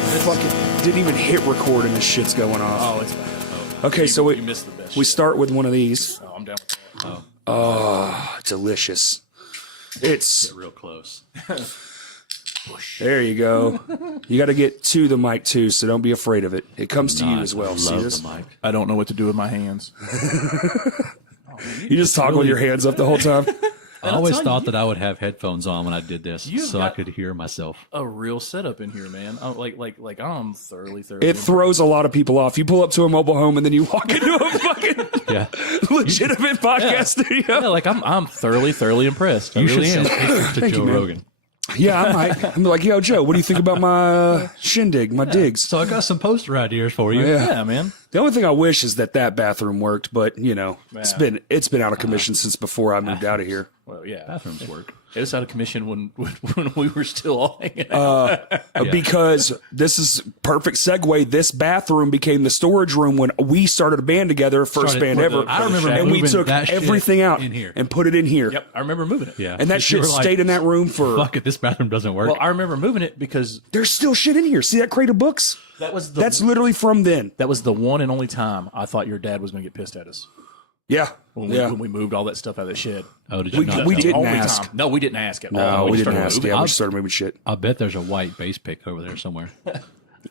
didn't even hit record and this shit's going off. Oh, it's bad. Okay, so you missed the best we shit. start with one of these. Oh, I'm down with that. Oh, delicious. It's Real close. there you go. You got to get to the mic too, so don't be afraid of it. It comes to you as well. See this? The mic. I don't know what to do with my hands. You just talk with your hands up the whole time. I always thought that I would have headphones on when I did this, You've so I got- could hear myself. A real setup in here, man. Like I'm thoroughly. It throws a lot of people off. You pull up to a mobile home and then you walk into a fucking Yeah, legitimate podcast studio. Yeah, like I'm thoroughly impressed. I you really should am. send pictures to Joe man. Rogan. Yeah, I might. I'm like, yo, Joe, what do you think about my shindig, my digs? So I got some poster ideas for you. Yeah, man. The only thing I wish is that bathroom worked, but you know, it's been out of commission since before I moved out of here. Well, yeah. Bathrooms work. It was out of commission when we were still all hanging out. Because this is perfect segue. This bathroom became the storage room when we started a band together, first Started band for ever. the- I remember and we moving took that shit everything out in here. and put it in here. Yep, I remember moving it. Yeah, And that because you shit were like, stayed in that room for. Fuck it, this bathroom doesn't work. Well, I remember moving it because There's still shit in here. See that crate of books? That's literally from then. that was the one and only time I thought your dad was going to get pissed at us Yeah. when we moved all that stuff out of the shed. oh, did you we- not? we know? didn't Only ask. time. No, we didn't ask at all. No, we didn't started ask. moving. Yeah, we started moving shit. I bet there's a white bass pick over there somewhere.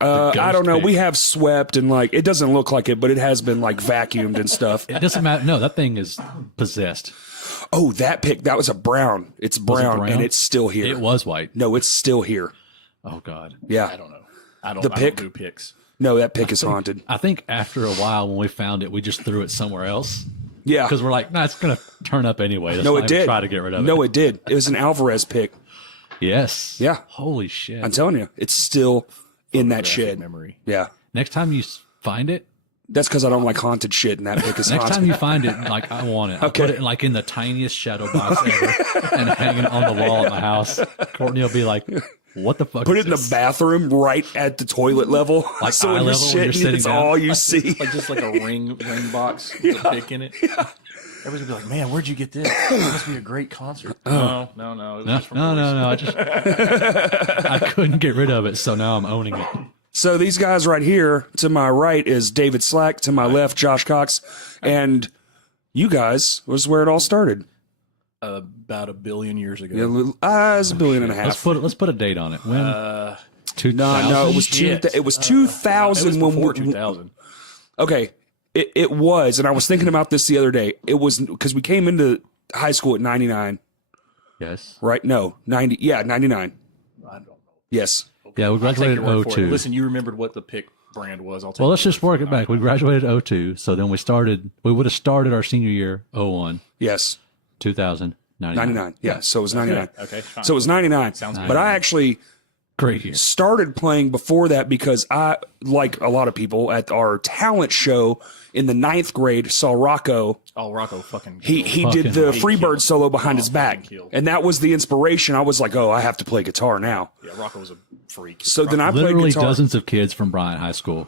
I don't know. pick. We have swept and like, it doesn't look like it, but it has been like vacuumed and stuff. It doesn't matter. No, that thing is possessed. Oh, that pick, that was a brown. It's brown, brown? and it's still here. It was white. No, it's still here. Oh God. Yeah. I don't know. I don't pick? do picks. No, that pick is haunted. I think after a while, when we found it, we just threw it somewhere else Yeah. because we're like, nah, it's gonna turn up anyway. Let's No, not it even did. Try to get rid of it. No, it did. It was an Alvarez pick. Yes. Yeah. Holy shit. I'm telling you, it's still in that shed. Memory. Yeah. Next time you find it, That's because I don't like haunted shit, and that pick is next haunted. time you find it, like I want it. I'll Okay. put it like in the tiniest shadow box ever and hang it on the wall at my house. Courtney will be like, "What the fuck?" Put is it in the this? bathroom right at the toilet level. Like so eye when you're level when you're shitting, sitting it's down. all you see. Like just like a ring box with a pick in it. Yeah. Everybody's gonna be like, "Man, where'd you get this? It must be a great concert." No. It was No, just from no. Boise. I couldn't get rid of it, so now I'm owning it. So these guys right here, to my right is David Slack, to my left, Josh Cox, and you guys was where it all started. About 1 billion years ago. It's $1.5 billion. Let's put a date on it. When? No, 2000? it was Shit. it was It 2000 was when before we, 2000. Okay, it was, and I was thinking about this the other day. It was because we came into high school at 99, Yes. right? No, 90. Yeah, 99. I don't know. Yes. Yeah, we Take graduated your word in for it. 02. Listen, you remembered what the pick brand was. I'll take Well, your let's just word work for it back. We graduated 02, so then we would have started our senior year 01, Yes. 2000, 99. Yeah, so it was 99. Okay, fine. So it was 99. Sounds good. But I actually Great year. started playing before that because I, like a lot of people, at our talent show in the 9th grade, saw Rocco. Oh, Rocco fucking. He Fucking did the he Freebird killed. solo behind his back. fucking killed. And that was the inspiration. I was like, oh, I have to play guitar now. Yeah, Rocco was a freak. So then I played Literally guitar. dozens of kids from Bryant High School.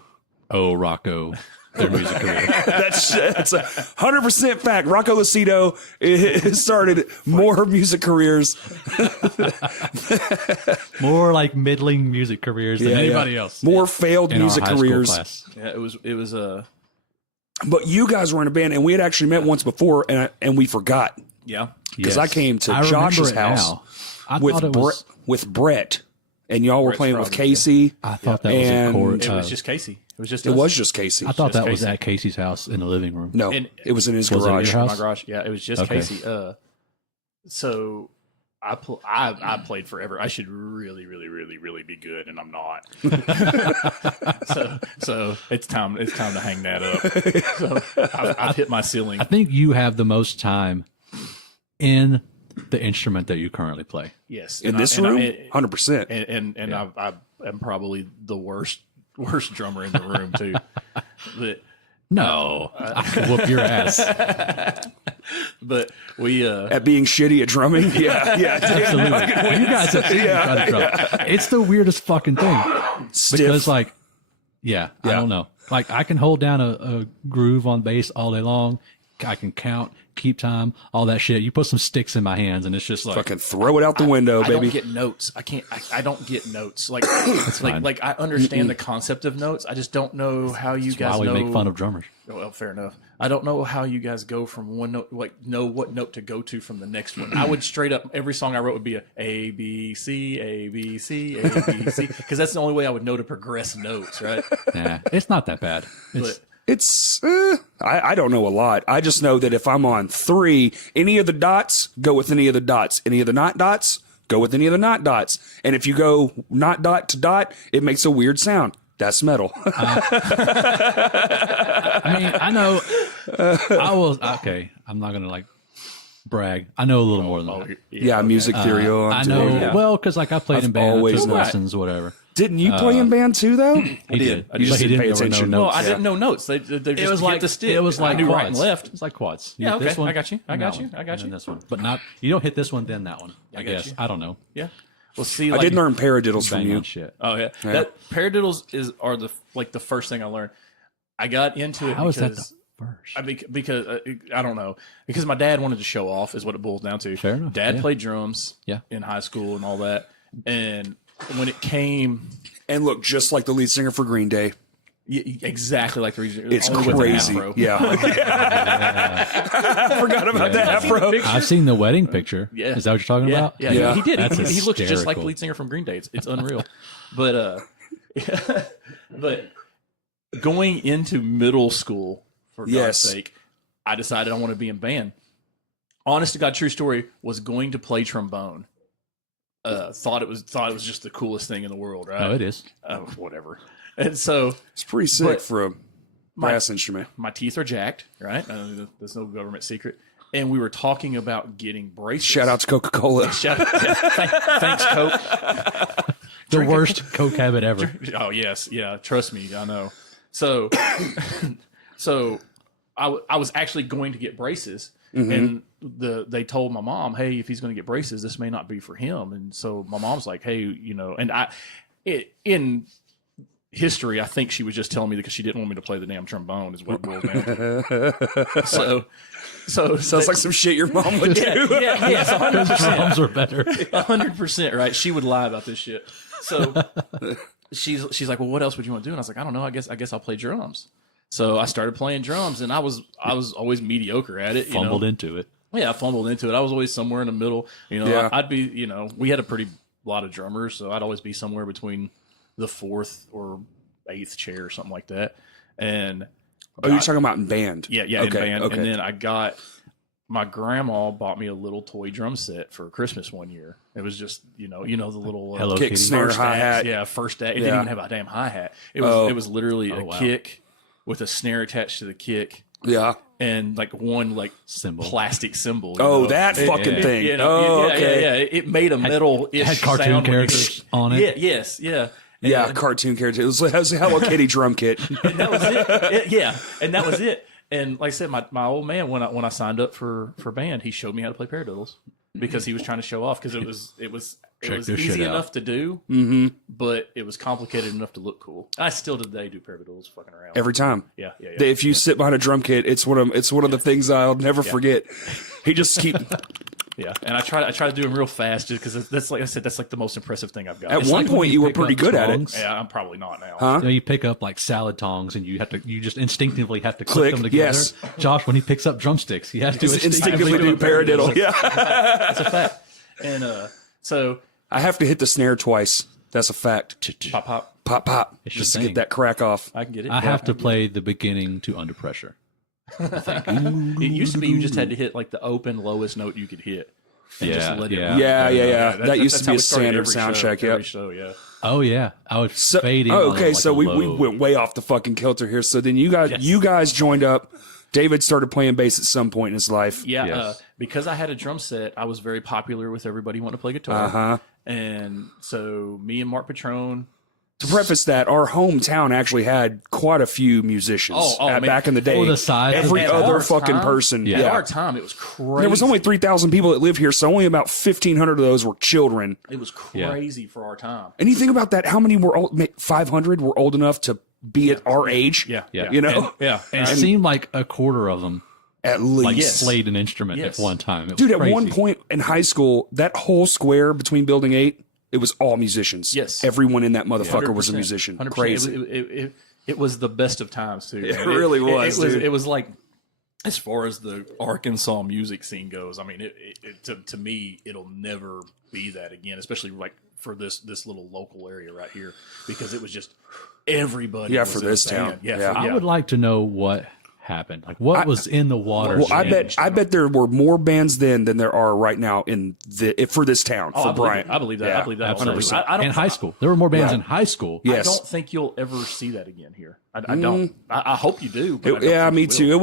Oh, Rocco, their music career. That's a 100% fact. Rocco Lucido started more music careers. More like middling music careers than anybody else. More failed in our music high school careers. class. Yeah, it was But you guys were in a band, and we had actually met once before, and we forgot yeah. because I came to I remember Josh's it house now. I thought it was. with Brett, and y'all were Brett's playing with probably- Casey. I thought that And was a It chord. was just Casey. It was just It us. was just Casey. I thought just that was Casey. at Casey's house in the living room. No, And- it was in his Was it in garage. your my house? garage. Yeah, it was just Okay. Casey. So I played forever. I should really be good, and I'm not. so it's time to hang that up. So I've hit my ceiling. I think you have the most time in the instrument that you currently play. Yes, In and this I- and room, I- 100%. and I am probably the worst drummer in the room too. But No, I could whoop your ass. but we At being shitty at drumming, yeah. Absolutely. You guys have seen me try to drum. It's the weirdest fucking thing. Stiff. Because, like, I don't know. Like, I can hold down a groove on bass all day long. I can count keep time, all that shit. You put some sticks in my hands, and it's just like Fucking throw it out the window, I baby. don't get notes. I can't. I don't get notes. Like, fine. like I understand the concept of notes. I just don't know how you guys why we know. make fun of drummers. Well, fair enough. I don't know how you guys go from one note, like know what note to go to from the next one. I would straight up, every song I wrote would be A, B, C, A, B, C, A, B, C, because that's the only way I would know to progress notes, right? Nah, it's not that bad. It's, But It's I don't know a lot. I just know that if I'm on 3, any of the dots, go with any of the dots. Any of the not dots, go with any of the not dots. And if you go not dot to dot, it makes a weird sound. That's metal. I mean, I know. I will. Okay, I'm not gonna like brag. I know a little more than that. yeah, music theory. I know. Yeah. Well, because like I played in band, always took known. lessons, whatever. Didn't you play in band too, though? He did. I But just he didn't pay there were attention. No No, notes. I didn't know notes. They just It was hit like the stick. It was like I knew quads. right and left. It was like quads. You Yeah, hit this okay. one, I got you. I and got that you. one, I got and then you. this one, but not. You don't hit this one, then that one. I got guess. you. I don't know. Yeah. Well, see, I like, did learn paradiddles from Bang you. on shit. Oh yeah, that paradiddles are the first thing I learned. I got into it How is that because the first? because I don't know, because my dad wanted to show off is what it boils down to. Fair enough, Dad yeah. played drums Yeah. in high school and all that, and when it came And look, just like the lead singer for Green Day. exactly like the reason, It's only with an crazy. afro. Yeah. I forgot about the afro. I've seen the wedding picture. Yeah. Is that what you're talking Yeah, about? yeah, Yeah. He did. That's He looks just like the hysterical. lead singer from Green Day. It's unreal. But but going into middle school, for God's Yes. sake, I decided I want to be in band. Honest to God, true story, was going to play trombone. Thought it was just the coolest thing in the world, right? Oh, it is. Whatever. And so It's pretty sick But for a brass instrument. my teeth are jacked, right? There's no government secret. And we were talking about getting braces. Shout out to Coca-Cola. Thanks, Coke. The worst Coke habit ever. Oh yes, yeah. Trust me, I know. So, so I was actually going to get braces, and they told my mom, "Hey, if he's going to get braces, this may not be for him." And so my mom's like, "Hey, and in history, I think she was just telling me because she didn't want me to play the damn trombone, is what it boils down to. So Sounds like some shit your mom would do. yes, 100%. Drums are better. 100%, right? She would lie about this shit. So she's like, "Well, what else would you want to do?" And I was like, "I don't know. I guess I'll play drums." So I started playing drums, and I was always mediocre at it. Fumbled into it. Yeah, I fumbled into it. I was always somewhere in the middle. Yeah. I'd be, we had a pretty lot of drummers, so I'd always be somewhere between the 4th or 8th chair or something like that. And Oh, you're talking about in band? yeah, Okay, in band. okay. And then my grandma bought me a little toy drum set for Christmas one year. It was just, the little Hello Kick, Kitty. snare, first hi-hat. act. Yeah, first act. It Yeah. didn't even have a damn hi-hat. It was literally a wow. kick with a snare attached to the kick Yeah. and like one Symbol. plastic cymbal. you Oh, know? that fucking yeah. thing. Oh, okay. Yeah. It made a metal-ish Had cartoon sound when you characters on it. Yeah, yes, yeah. Yeah, And- cartoon character. It was a Hello Kitty drum kit. and that was it. Yeah, and that was it. And like I said, my old man, when I signed up for band, he showed me how to play paradiddles because he was trying to show off because it was Check this easy shit out. enough to do, but it was complicated enough to look cool. I still today do paradiddles fucking around. Every time. Yeah. If you sit behind a drum kit, it's one of the things I'll never forget. He just keep Yeah, and I try to do them real fast just because that's like I said, that's like the most impressive thing I've got. at It's one like when point you you were pick pretty up good at it. tongs. yeah, I'm probably not now. Huh? You pick up like salad tongs and you just instinctively have to click them together. yes. Josh, when he picks up drumsticks, he has to Instinctively do paradiddle. Yeah. That's a fact. And so I have to hit the snare twice. That's a fact. pop. Pop, pop. It's Just to your get thing. that crack off. I can get it. I have to play the beginning to Under Pressure. It used to be you just had to hit like the open lowest note you could hit. And just Yeah, let it yeah. run. Yeah. That used to that's be how a we started standard every sound show, check. every Yep. show, yeah. Oh yeah, I would So, fade in. oh, on, okay, like, so a we low. went way off the fucking kilter here. So then you guys joined up. David started playing bass at some point in his life. Yeah, Yes. because I had a drum set, I was very popular with everybody wanting to play guitar. Uh-huh. And so me and Mark Patrone. To preface that, our hometown actually had quite a few musicians man. back in the day. Oh, the size of Every the At other our fucking time- person. Yeah. At our time, it was crazy. There was only 3,000 people that live here, so only about 1,500 of those were children. It was crazy for our time. And you think about that, how many were old? 500 were old enough to be at our age? Yeah. Yeah. You know? Yeah. And it seemed like a quarter of them At like least. played an instrument Yes. at one time. It was Dude, at crazy. one point in high school, that whole square between Building 8, it was all musicians. Yes. Everyone in that motherfucker was a 100%, musician. 100%. Crazy. It was the best of times too. It man. really was, dude. It was like, as far as the Arkansas music scene goes, I mean, to me, it'll never be that again. Especially like for this little local area right here, because it was just everybody. Yeah, was for in a this band. town. Yeah, Yeah. for- I would like to know what happened. Like what was in the water? Well, I bet there were more bands then than there are right now for this town, Oh, for I believe Bryant. it. I believe that. Yeah, I believe that. Absolutely. 100%. I don't. In high school, there were more bands Right. in high school. Yes. I don't think you'll ever see that again here. I don't. I hope you do. But I don't Yeah, think me you too. will. It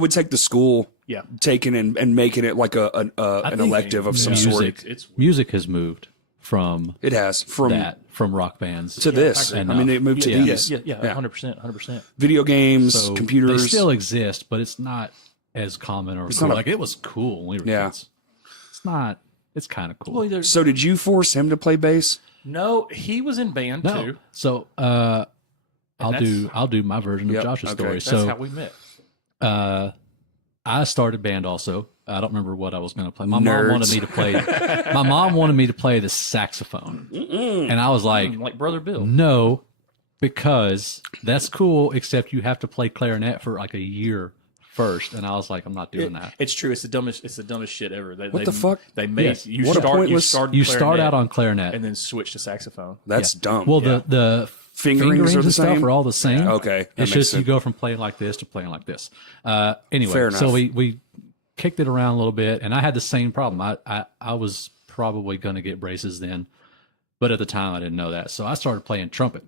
would take the school Yeah. taking and making it like an think elective of some sort. It's Music has moved from It has from rock bands to this. And I mean, they moved to yeah, these. yeah, 100%. Video games, So computers. They still exist, but it's not as common or cool. not a- Like it was cool when we were Yeah. kids. It's not. It's kind of cool. Well, there's, So did you force him to play bass? no, he was in band no. too. So I'll do my version Yep, of Josh's okay. story. That's So how we met. I started band also. I don't remember what I was going to play. My Nerds. mom wanted me to play. My mom wanted me to play the saxophone, and I was like, Like Brother Bill. no, because that's cool. Except you have to play clarinet for like a year first, and I was like, I'm not doing that. It's true. It's the dumbest shit ever. What the fuck? They made Yes. you What a start. You pointless- start. You start clarinet out on clarinet, and then switch to saxophone. That's dumb. well, the Fingerings are the and stuff same? are all the same. Okay, that it's makes just you sense. go from playing like this to playing like this. Anyway, Fair so enough. we kicked it around a little bit, and I had the same problem. I was probably going to get braces then, but at the time I didn't know that. So I started playing trumpet,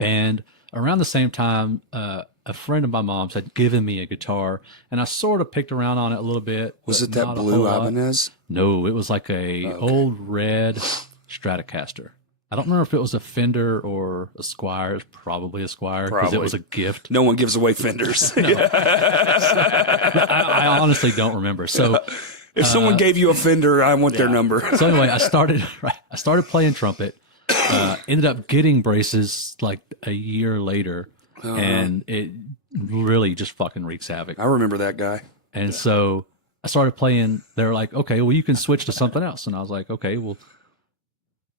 and around the same time, a friend of my mom's had given me a guitar, and I sort of picked around on it a little bit. Was but it that not a blue whole lot. Ibanez? No, it was like a old red Stratocaster. I don't remember if it was a Fender or a Squier. It was probably a Squier because it Probably. was a gift. No one gives away Fenders. I honestly don't remember. So If someone gave you a Fender, I want their number. so anyway, I started playing trumpet. Ended up getting braces like a year later, and it really just fucking wreaks havoc. I remember that guy. And so I started playing. They were like, "Okay, well, you can switch to something else." And I was like, "Okay, well,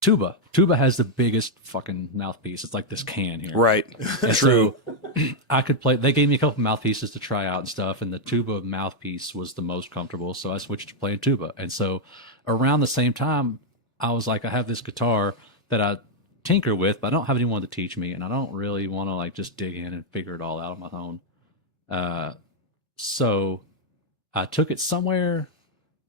tuba. Tuba has the biggest fucking mouthpiece. It's like this can here, Right. And True. so I could play. They gave me a couple mouthpieces to try out and stuff, and the tuba mouthpiece was the most comfortable. So I switched to playing tuba. And so around the same time, I was like, I have this guitar that I tinker with, but I don't have anyone to teach me, and I don't really want to like just dig in and figure it all out on my own. So I took it somewhere,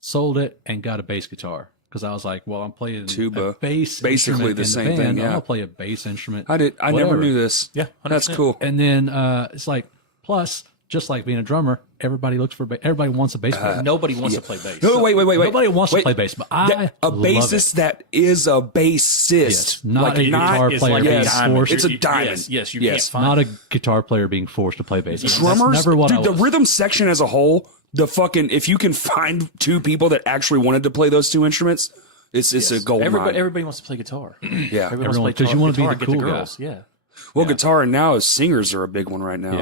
sold it, and got a bass guitar. Because I was like, well, I'm playing Tuba. a bass Basically instrument the in same band. thing, I'm yeah. gonna play a bass instrument. I never whatever. knew this. Yeah, That's 100%. cool. And then it's like, plus, just like being a drummer, everybody looks for everybody wants a bass player. Nobody wants to play bass. No, wait. Nobody wants Wait. to play bass, but I A love bassist it. that is a bassist. Yes, not a guitar It's player like being a diamond. forced. It's a diamond. Yes, you Yes. can't find Not a guitar player being forced to play bass. That's Drummers, never what I dude, the was. rhythm section as a whole, if you can find two people that actually wanted to play those two instruments, it's a gold mine. Everybody wants to play guitar. Yeah. Everyone Everyone- wants to 'cause play you wanna be guitar the and get cool guy. girls. Yeah. Well, guitar and now singers are a big one right now.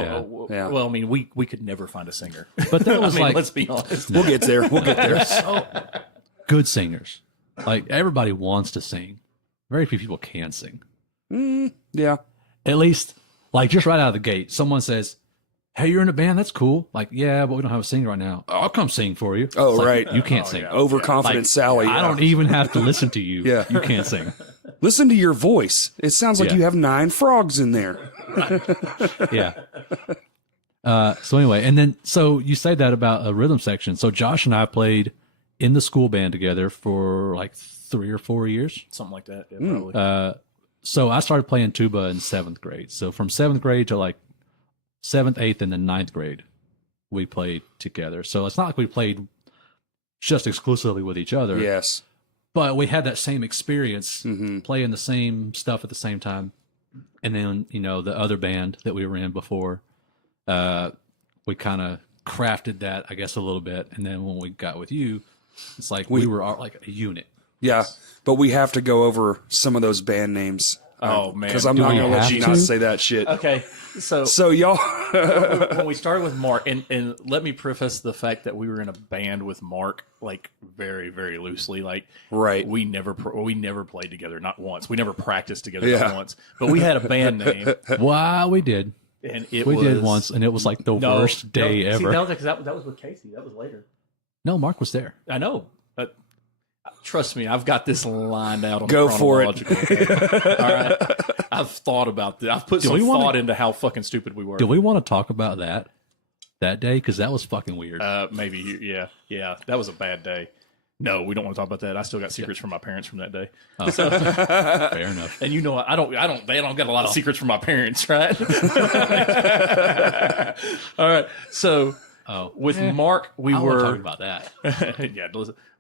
Yeah. Yeah. Well, I mean, we could never find a singer. But that was I mean, like let's be honest. We'll get there. We'll get there. good singers. Like everybody wants to sing. Very few people can sing. Yeah. At least, like just right out of the gate, someone says, "Hey, you're in a band. That's cool." Like, yeah, but we don't have a singer right now. I'll come sing for you. Oh, It's like, right. You can't sing. Overconfident Like, Sally. I don't even have to listen to you. Yeah. You can't sing. Listen to your voice. It sounds like Yeah. you have 9 frogs in there. Yeah. So anyway, and then so you say that about a rhythm section. So Josh and I played in the school band together for like 3 or 4 years. Something like that. Yeah, probably. So I started playing tuba in 7th grade. So from 7th grade to like 7th, 8th, and then 9th grade, we played together. So it's not like we played just exclusively with each other. Yes. But we had that same experience Mm-hmm. playing the same stuff at the same time. And then, the other band that we were in before, we kind of crafted that, I guess, a little bit. And then when we got with you, it's like we were all like a unit. Yeah. But we have to go over some of those band names Oh man, Because I'm not we going to let have you to? not say that shit. okay. So So y'all, when we started with Mark, and let me preface the fact that we were in a band with Mark, like very, very loosely. Like, right? we never played together, not once. We never practiced together, Yeah. not once. But we had a band name, Wow, we did. and it We was did once, and it was like the worst day See, ever. that was with Casey. That was later. No, Mark was there. I know, but trust me, I've got this lined out on Go the for it. chronological. Okay? All right, I've thought about this. I've put some we wanna- thought into how fucking stupid we were. Do we want to talk about that day? Because that was fucking weird. Maybe, yeah. That was a bad day. No, we don't want to talk about that. I still got secrets from my parents from that day. Fair enough. And you know, they don't got a lot of secrets from my parents, right? All right. So with Mark, we I want to talk were about that. yeah.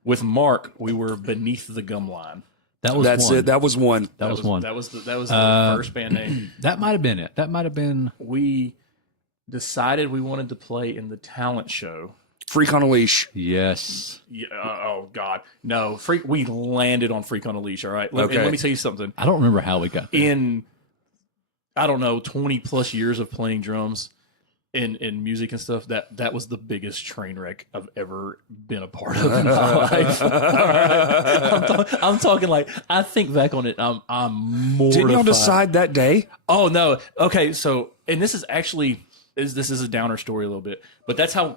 With Mark, we were beneath the gum line. That was That's one. it. That was one. That was one. That was the first band name. That might have been it. That might have been. We decided we wanted to play in the talent show. Freak on a Leash. Yes. Yeah, oh God, no! We landed on Freak on a Leash. All right. Let me tell you something. I don't remember how we got there. In I don't know 20 plus years of playing drums in music and stuff, that was the biggest train wreck I've ever been a part of in my life. All right? I'm talking like, I think back on it, I'm mortified. Didn't y'all decide that day? Oh no. Okay, so and this is actually this is a downer story a little bit, but that's how.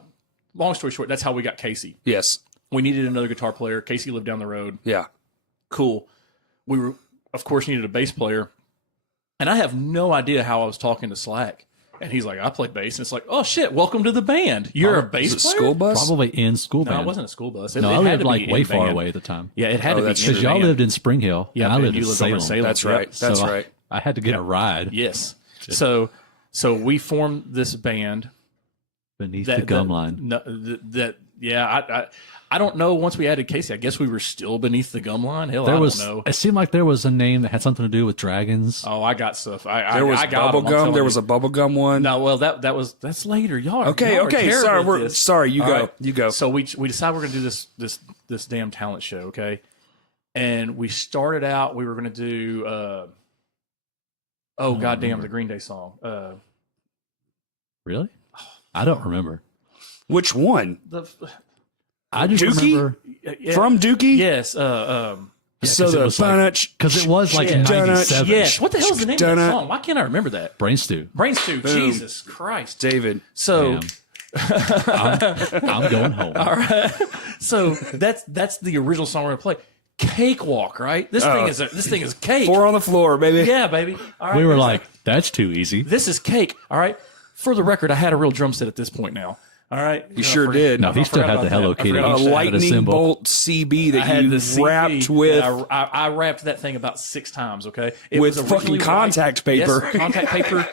Long story short, that's how we got Casey. Yes. We needed another guitar player. Casey lived down the road. Yeah. Cool. We were, of course, needed a bass player. And I have no idea how I was talking to Slack. And he's like, I play bass. And it's like, oh, shit, welcome to the band. You're a bass Was it player? school bus? Probably in school No, band. it wasn't a school bus. No, It I had lived to be like in way far band. away at the time. Yeah, it had to be that's in true. Because y'all band. lived in Spring Hill, Yeah, and I and lived you in lived over in Salem. Salem. That's Yep. right. That's So right. I had to get a ride Yes. So we formed this band. beneath the gum line. No, I don't know. Once we added Casey, I guess we were still beneath the gum line. Hell, I don't know. It seemed like there was a name that had something to do with dragons. Oh, I got stuff. There was I got bubble 'em, I'm gum. telling There you. was a bubble gum one. No, well, that's later. Y'all are Okay. y'all are Okay. terrible Sorry. at We're this. sorry. You All go. right. You go. So we decided we're going to do this damn talent show, okay? And we started out. We were going to do goddamn, the Green Day song. Really? I don't remember. Which one? I just Dookie? remember From Dookie? Yes. So the because it was like Yeah. 97. Yes. What the hell is the name of that Dun-dun. song? Why can't I remember that? Brain stew. Brain Stew. Boom. Jesus Christ. David. So. Damn. I'm going home. All right. So that's the original song we're gonna play. Cakewalk, right? This thing is cake. 4 on the floor, baby. Yeah, baby. All right. We were here's like, that's too easy. this is cake. All right. For the record, I had a real drum set at this point now. All right. You sure did. No, he still had the Hello Kitty. A He had lightning symbol. bolt CB I that had you the CD, wrapped with. and I wrapped that thing about 6 times. Okay, it With was fucking originally contact white. paper. Yes, contact paper.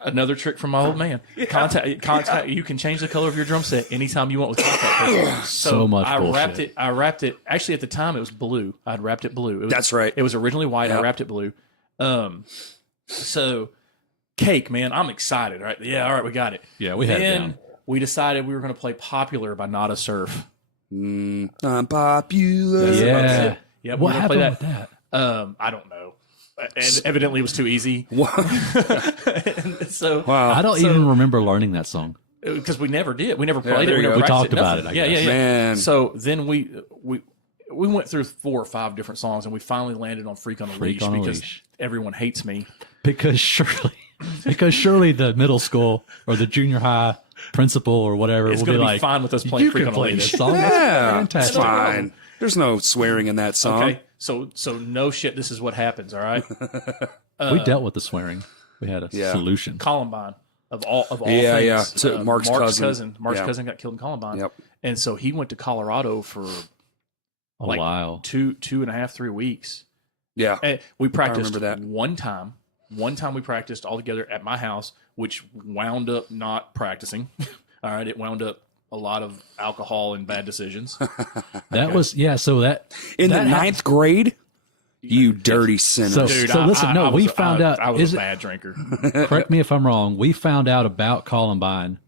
Another trick from my old man. Contact. You can change the color of your drum set anytime you want with contact paper. So much I bullshit. wrapped it. Actually, at the time, it was blue. I'd wrapped it blue. That's right. It was originally white. I Yep. wrapped it blue. So cake, man. I'm excited. Right? Yeah. All right. We got it. Yeah, we had it Then down. we decided we were going to play "Popular" by Nada Surf. Unpopular. Yeah. Yeah. What happened play with that? I don't know. And evidently, it was too easy. And so, Wow. I don't even remember learning that song. because we never did. We never played there it. you We go. never We practiced talked it, about nothing. it, I Yeah. guess. Man. So then we went through 4 or 5 different songs, and we finally landed on "Freak on a Leash" on a because Leash. everyone hates me. Because surely the middle school or the junior high principal or whatever It's will going be to be like, fine with us playing you "Freak can on a play Leash." this song. Yeah, That's it's fantastic. fine. There's no swearing in that song. Okay, so no shit. This is what happens. All right, We dealt with the swearing. We had a Yeah. solution. Columbine of all Yeah, things. yeah. To Mark's cousin. Mark's Yeah. cousin got killed in Columbine. Yep. And so he went to Colorado for A like while. 2.5, 3 weeks. Yeah. And we practiced remember that. one time. One time we practiced all together at my house, which wound up not practicing. All right, it wound up a lot of alcohol and bad decisions. That was, yeah, so that. In the that ninth grade? You dirty sinner. So- Dude, listen, no, we was- found out- I was is a it- bad drinker. Correct me if I'm wrong. We found out about Columbine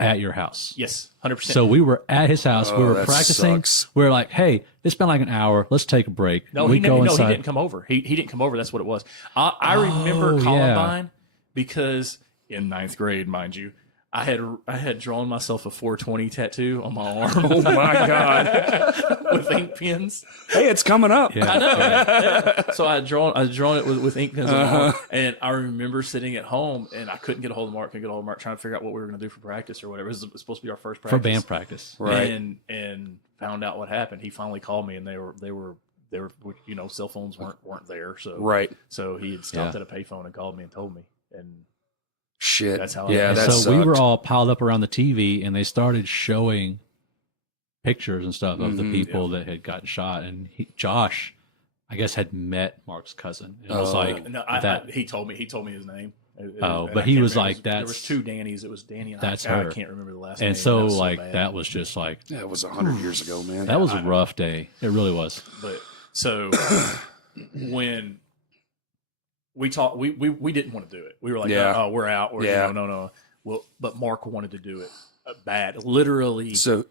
at your house. Yes, 100%. So we were at his house. We were that practicing. sucks. We were like, "Hey, it's been like an hour. Let's take a break." No, we he go inside. he didn't come over. He didn't come over. That's what it was. I remember yeah. Columbine because in 9th grade, mind you, I had drawn myself a 420 tattoo on my arm Oh my God. with ink pens. Hey, it's coming up. Yeah. I know. Yeah. So I had drawn it with ink pens on my arm, and I remember sitting at home and I couldn't get a hold of Mark. Trying to figure out what we were going to do for practice or whatever. It was supposed to be our first practice For band practice. Right. And found out what happened. He finally called me, and they were cell phones weren't there. So Right. So he had stopped Yeah. at a payphone and called me and told me, and Shit. That's how. Yeah, I that So we sucked. were all piled up around the TV, and they started showing pictures and stuff of the people that had gotten shot. And Josh, I guess, had met Mark's cousin. It was like No, he told me his name. Oh, And but I he can't was remember. like, there that's- was 2 Dannys. It was Danny and that's I her. can't remember the last name. and so That was like bad. that was just like Yeah, it was 100 years ago, man. that was a rough day. It really was. But so when we talked, we didn't want to do it. We were like, Yeah. oh, we're out. Yeah. No. Well, but Mark wanted to do it bad. Literally. So,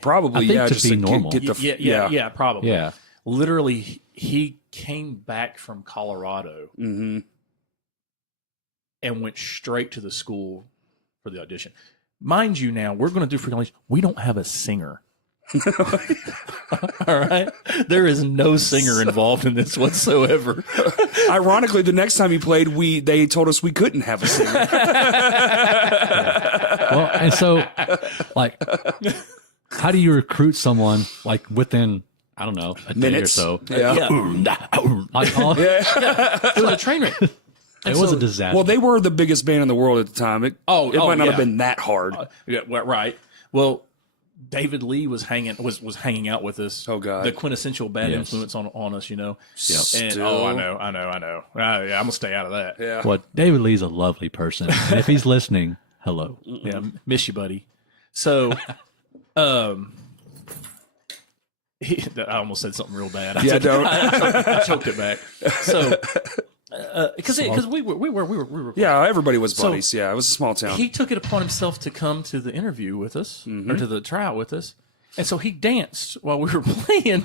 probably, I think yeah, to just be to normal. get the, yeah, probably. Yeah. Literally, he came back from Colorado Mm-hmm. and went straight to the school for the audition. Mind you, now we're going to do freaking audition. We don't have a singer. All right, there is no singer involved in this whatsoever. Ironically, the next time he played, they told us we couldn't have a singer. Well, and so like, how do you recruit someone like within I don't know a day or Minutes. so? Yeah. Like, all, It was a train wreck. it was a disaster. Well, they were the biggest band in the world at the time. It might not yeah. have been that hard. Yeah, well, right. Well, David Lee was hanging out with us. Oh, God. The quintessential bad Yes. influence on us, you know. Yep. And Still. I know. Yeah, I'm gonna stay out of that. Yeah. Well, David Lee's a lovely person, and if he's listening, hello. Yeah, miss you, buddy. So, I almost said something real bad. Yeah, don't. I choked it back. So, because we were Yeah, everybody was So- buddies. Yeah, it was a small town. he took it upon himself to come to the interview with us or to the tryout with us, and so he danced while we were playing.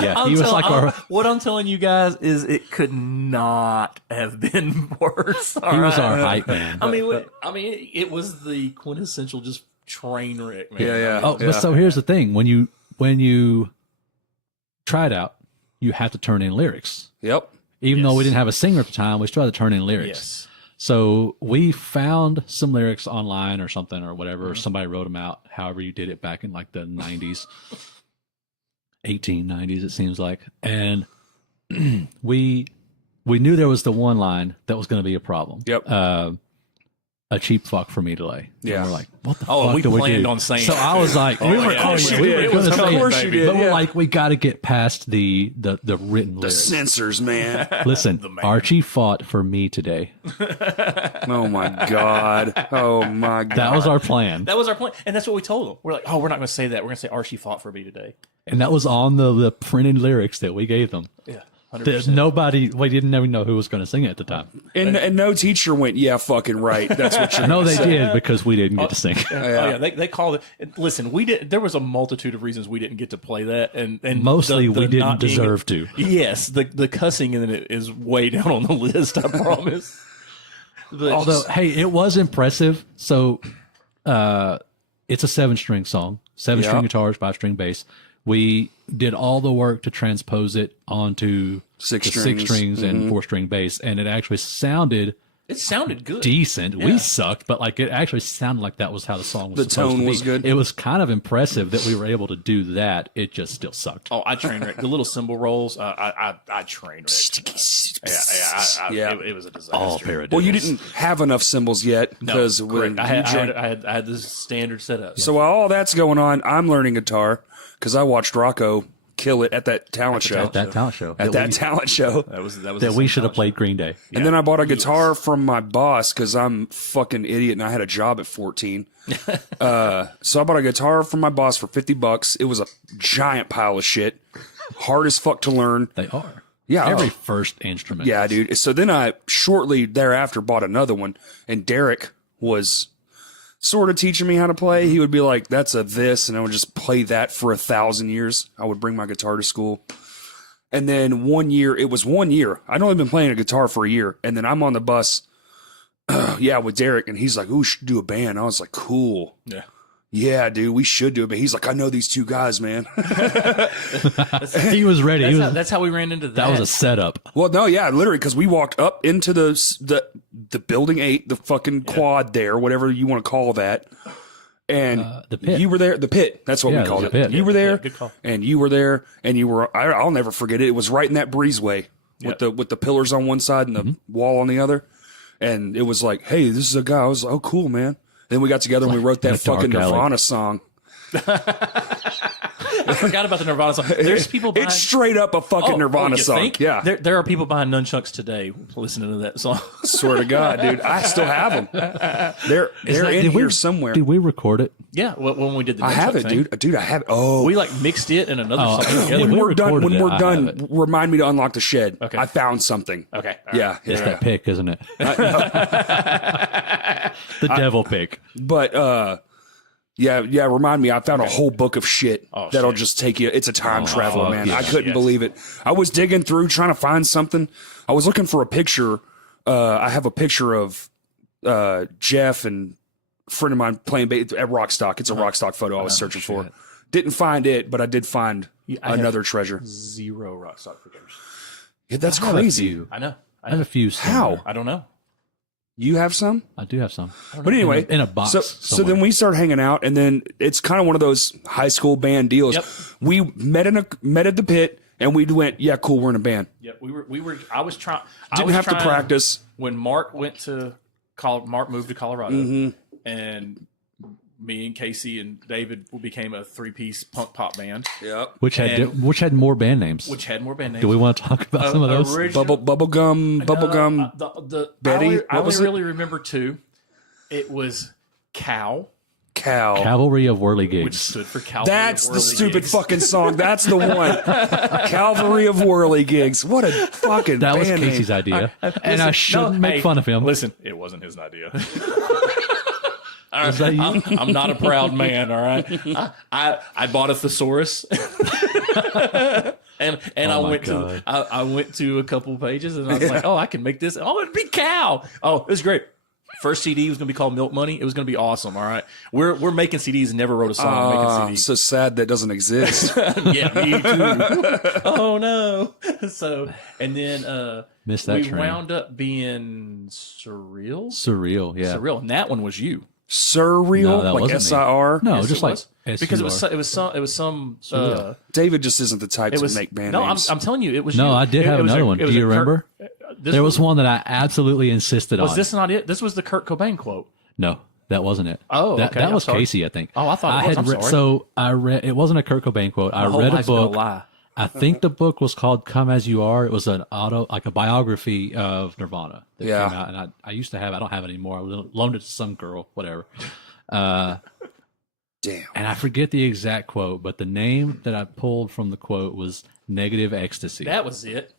Yeah, he was like our what I'm telling you guys is it could not have been worse. he was our hype man. I mean, it was the quintessential just train wreck, man. Yeah. Oh, but so here's the thing: when you try it out, you have to turn in lyrics. Yep. Even though we Yes. didn't have a singer at the time, we still had to turn in lyrics. Yes. So we found some lyrics online or something or whatever. Or somebody wrote them out. However, you did it back in like the 90s, 1890s, it seems like. And we knew there was the one line that was going to be a problem. Yep. A cheap fuck for me to lay. Yeah. And we're like, what the Oh, fuck we do we planned do? on saying So that. I was like, Oh, yeah. of course Yeah, we yeah, were it going was to say coming, it. Of course you baby. did. But we're Yeah. like, we got to get past the written The lyrics. censors, man. Listen, The man. Archie fought for me today. Oh my god. Oh my god. That was our plan. That was our plan, and that's what we told him. We're like, oh, we're not going to say that. We're going to say Archie fought for me today. And that was on the printed lyrics that we gave them. Yeah, There's 100%. nobody, we didn't even know who was going to sing it at the time. And no teacher went, yeah, fucking right. That's what you're No, gonna they say. did because we didn't get to sing. Oh yeah, they called it. Listen, we did. There was a multitude of reasons we didn't get to play that, and Mostly we didn't not being- deserve to. Yes, the cussing in it is way down on the list. I promise. But Although, hey, it was impressive. So, it's a 7-string song, 7-string Yeah. guitars, 5-string bass. We did all the work to transpose it onto Six the strings. 6 strings and 4-string bass, and it actually sounded it sounded good. decent. Yeah. We sucked, but like it actually sounded like that was how the song was. The supposed tone to be. was good. It was kind of impressive that we were able to do that. It just still sucked. Oh, I train wrecked the little cymbal rolls. I train wrecked. Yeah. It was a disaster. All parodies. Well, you didn't have enough cymbals yet because when correct. you joined- I had this standard setup. So while all that's going on, I'm learning guitar because I watched Rocco kill it at that talent show. That talent show. At that talent show. that was that we should have played Green Day. And then I bought a guitar from my boss because I'm fucking idiot and I had a job at 14. So I bought a guitar from my boss for $50. It was a giant pile of shit. Hard as fuck to learn. They are. Yeah. Every oh. first instrument. Yeah, dude. So then I shortly thereafter bought another one, and Derek was sort of teaching me how to play. He would be like, that's a this, and I would just play that for 1,000 years. I would bring my guitar to school. And then it was 1 year. I'd only been playing a guitar for a year. And then I'm on the bus, with Derek, and he's like, "Ooh, we should do a band." I was like, cool. Yeah, dude, we should do it. But he's like, I know these two guys, man. He was ready. That's how we ran into that. That was a setup. Well, no, yeah, literally, because we walked up into the building 8, the fucking quad there, whatever you want to call that. And the pit. You were there. The pit. That's what we called the it. pit. You were there, good call. and you were there, and you were. I'll never forget it. It was right in that breezeway with the pillars on one side and the wall on the other. And it was like, hey, this is a guy. I was like, oh, cool, man. Then we got together and we wrote that fucking Nirvana song. I forgot about the Nirvana song. There's people behind... It's straight up a fucking Nirvana you song. think? Yeah. There are people behind nunchucks today listening to that song. Swear to God, dude. I still have them. They're in here somewhere. Did we record it? Yeah, when we did the I have it, thing. dude. I have it. Oh. We like mixed it and another song together. When we we're done, recorded it, I have it. remind me to unlock the shed. Okay. I found something. Okay. Yeah. It's Yeah. that pick, isn't it? The devil pick. But, yeah, remind me. I found a whole book of shit that'll shit. just take you. It's a time traveler, man. yes, I couldn't believe it. I was digging through trying to find something. I was looking for a picture. I have a picture of Jeff and a friend of mine playing at Rockstock. It's a Rockstock photo I was searching for. Didn't find it, but I did find another treasure. 0 Rockstock pictures. Yeah, that's I have a crazy. few. I know. I have a few. How? I don't know. You have some? I do have some. But anyway, in a box. So then we start hanging out, and then it's kind of one of those high school band deals. Yep. We met at the pit, and we went, yeah, cool, we're in a band. Yep, we were. I was trying. Didn't have to practice. When Mark went to Mark moved to Colorado, Mm-hmm. and me and Casey and David became a 3-piece punk pop band, Yep. which had more band names. which had more band names. Do we want to talk about some of those? Bubblegum. Betty. I What was only it? really remember 2. It was Cow, Cal. Cavalry of Whirly which Gigs. stood for Calvary. That's of the Whirly stupid Gigs. fucking song. That's the one. Cavalry of Whirly Gigs. What a fucking That was band Casey's name. idea, and I Listen, shouldn't make fun of him. Listen, it wasn't his idea. Was that you? I'm not a proud man, all right? I bought a thesaurus. and I my went God. to I went to a couple pages and I was like, oh, I can make this. Oh, it'd be Cow. Oh, it was great. First CD was going to be called Milk Money. It was going to be awesome. All right, we're making CDs. And never wrote a song. Making I'm CDs. so sad that doesn't exist. Yeah, me too. Oh no. So and then Missed that we train. wound up being surreal. Surreal, yeah. Surreal, and that one was you. Surreal, No, that like wasn't me. SIR. No, Yes, just it like was. Because it was some. David just isn't the type It to was make band no. names. I'm telling you, it was. No, you. I did have It was another a- one. it Do was you a Kurt- remember? There was one that I absolutely insisted on. Was this not it? This was the Kurt Cobain quote. No, that wasn't it. Oh, that, okay, that I'm was sorry. Casey, I think. Oh, I thought it was. I'm sorry. So I read. It wasn't a Kurt Cobain quote. I whole read a life's been a book. lie. I think the book was called "Come as You Are." It was an like a biography of Nirvana that Yeah. came out, and I used to have. I don't have it anymore. I loaned it to some girl, whatever. Damn. And I forget the exact quote, but the name that I pulled from the quote was "Negative Ecstasy." That was it.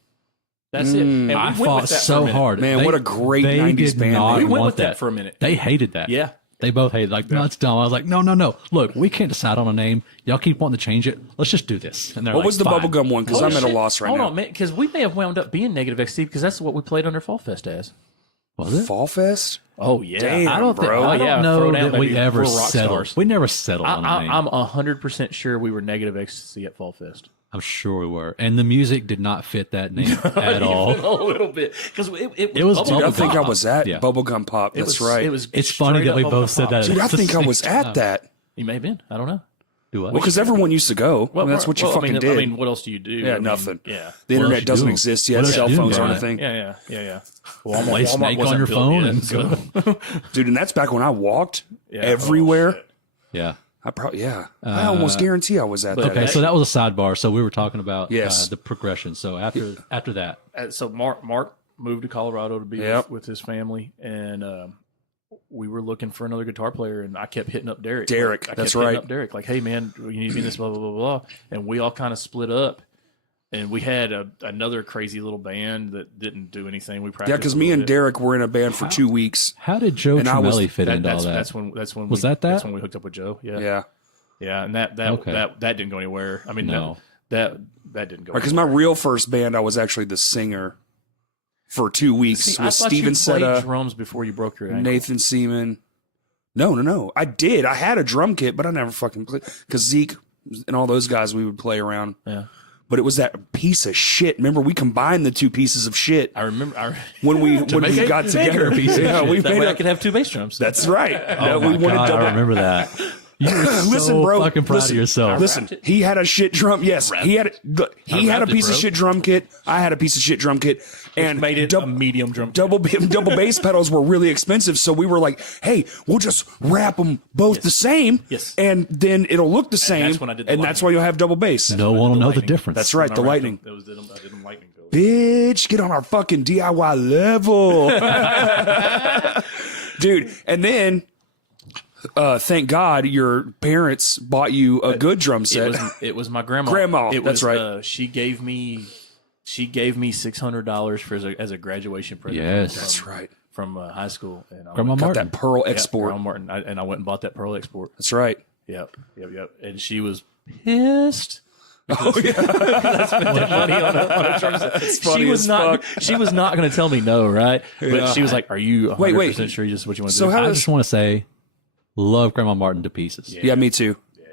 That's it. And we I went fought with that for so a minute. hard. Man, what a great they 90s did band not name. We went want with that for a minute. They hated that. Yeah. They both hated like, no, it's dumb. I was like, no. Look, we can't decide on a name. Y'all keep wanting to change it. Let's just do this. And they're What like, was the fine. bubblegum one? Because Oh, I'm at a shit. loss right Hold now. on, man, because we may have wound up being Negative XT because that's what we played under Fall Fest as. Was it? Fall Fest? Oh yeah, Damn, I don't, bro. I Oh, don't yeah, know throw down, that we baby. ever We're rock settled. stars. We never settled on a name. I'm 100% sure we were Negative Ecstasy at Fall Fest. I'm sure we were. And the music did not fit that name at all. Even a little bit because it was bubblegum Dude, I Bubblegum think I pop. was at Yeah. Bubblegum Pop. It That's was- right. It was. It's funny straight that we up both Bubblegum said Pop. that. Dude, I It's the think I same was at that. You may have been. I don't know. Do what? Well, because everyone used to go. Well, that's what you well, fucking I did. mean, what else do you do? Yeah, I mean, nothing. Yeah. The What else internet you doesn't do? exist What yet. else Cell you do, phones man? aren't a thing. Yeah. Play Snake on wasn't your built phone yet, and so- Dude, and that's back when I walked Yeah. everywhere. Oh, shit. Yeah. I almost guarantee I was at that. Okay, so that was a sidebar. So we were talking about Yes. the progression. So after that, So Mark moved to Colorado to be Yep. with his family, and we were looking for another guitar player, and I kept hitting up Derek. Derek, I kept that's hitting right. Up Derek, like, hey man, you need to be in this, blah blah blah blah, and we all kind of split up. and we had another crazy little band that didn't do anything. We practiced. Yeah, because me and Derek were in a band for 2 weeks. How did Joe Tremelli fit into all that? That's when was that That's when we hooked up with Joe. Yeah. Yeah, and that didn't go anywhere. I mean, No. that didn't go. Because my real first band, I was actually the singer for 2 weeks with Steven you played Setta, drums before you broke your ankle. Nathan Seaman. No. I did. I had a drum kit, but I never fucking played. Because Zeke and all those guys, we would play around. Yeah. But it was that piece of shit. Remember, we combined the two pieces of shit. I remember when we got together. a piece of shit. We that made way a, I could have 2 bass drums. That's right. Oh we my God, double. I remember that. You were Listen, so bro. fucking proud listen, of yourself. Listen, he had a shit drum. Yes, he had a piece of shit drum kit. I had a piece of shit drum kit, and made it a medium drum. double bass pedals were really expensive, so we were like, "Hey, we'll just wrap them both the same, and then it'll look the same." that's when I did the and that's lightning. why you'll have double bass. No one will know the lightning. difference. That's right, the lightning. I did them lightning builds. Bitch, get on our fucking DIY level, dude. And then, thank God, your parents bought you a good drum set. It was my grandma. Grandma, It that's was, right. She gave me $600 as a graduation present. Yes. That's right. From high school. And Grandma went, Got Martin. that Pearl yeah, Export. Grandma Martin. And I went and bought that Pearl Export. That's right. Yep. And she was pissed. Oh yeah. I spent that money on a drum set. funny as She was not going to tell me no, right? But Yeah. she was like, "Are you 100% Wait. sure just what you want to So do?" how I does? just want to say, love Grandma Martin to pieces. Yeah, me too. Yeah,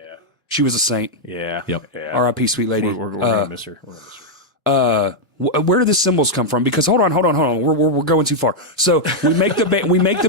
she was a saint. Yeah. Yep. Yeah. R.I.P. Sweet lady. We're gonna miss her. We're gonna miss her. Where do the cymbals come from? Because hold on. We're going too far. So we make the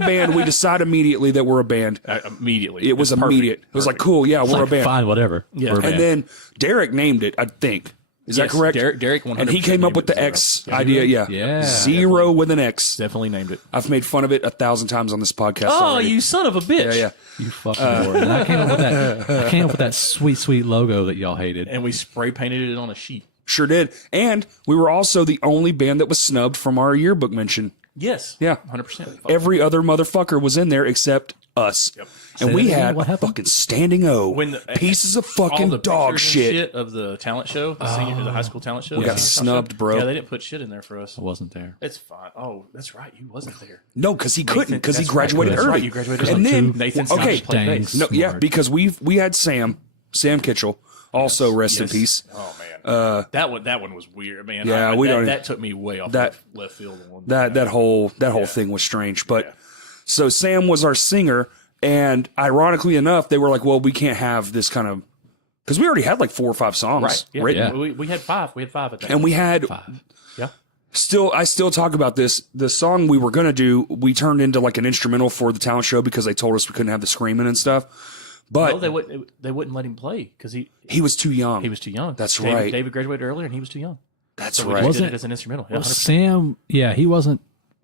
band. We decide immediately that we're a band. Immediately. It was It's perfect. immediate. It was like, cool. Yeah, we're Like, a band. fine, whatever. Yeah. We're a band. And then Derek named it. I think. Is that Yes, correct? Derek 100% And he came up named with it the Zero. X Yeah. idea. Yeah. Yeah. Zero with an X. Definitely named it. I've made fun of it 1,000 times on this podcast. Oh, already. you son of a bitch! Yeah. You fucking lord. And I came up with that. I came up with that sweet logo that y'all hated. And we spray painted it on a sheet. Sure did. And we were also the only band that was snubbed from our yearbook mention. Yes. Yeah. 100%. Every other motherfucker was in there except us. Yep. And Say we that again? had What happened? fucking standing O. When the- Pieces of All fucking the dog pictures and shit. of the talent show, the high school talent show. We got snubbed, bro. Yeah, they didn't put shit in there for us. I wasn't there. It's fine. Oh, that's right. You wasn't there. No, because he couldn't, because he that's right, graduated that's early. right, you graduated and early. then, Nathan okay, Scott played dang. bass. no, yeah, Smart. because we had Sam Kitchell, also rest in Yes. peace. Oh man, that one was weird, man. Yeah, we don't- That took me way off that- left field. That whole thing was strange. But so Sam was our singer, and ironically enough, they were like, "Well, we can't have this kind of," because we already had like 4 or 5 songs Right. Yeah. written, Yeah. We had 5. We had 5 at that. and we had. Yeah. I still talk about this. The song we were gonna do, we turned into like an instrumental for the talent show because they told us we couldn't have the screaming and stuff. But No, they wouldn't let him play because he was too young. he was too young. That's David, right. David graduated earlier and he was too young. That's So we right. just Wasn't- did it as an instrumental. Yeah, 100%. Sam, he wasn't.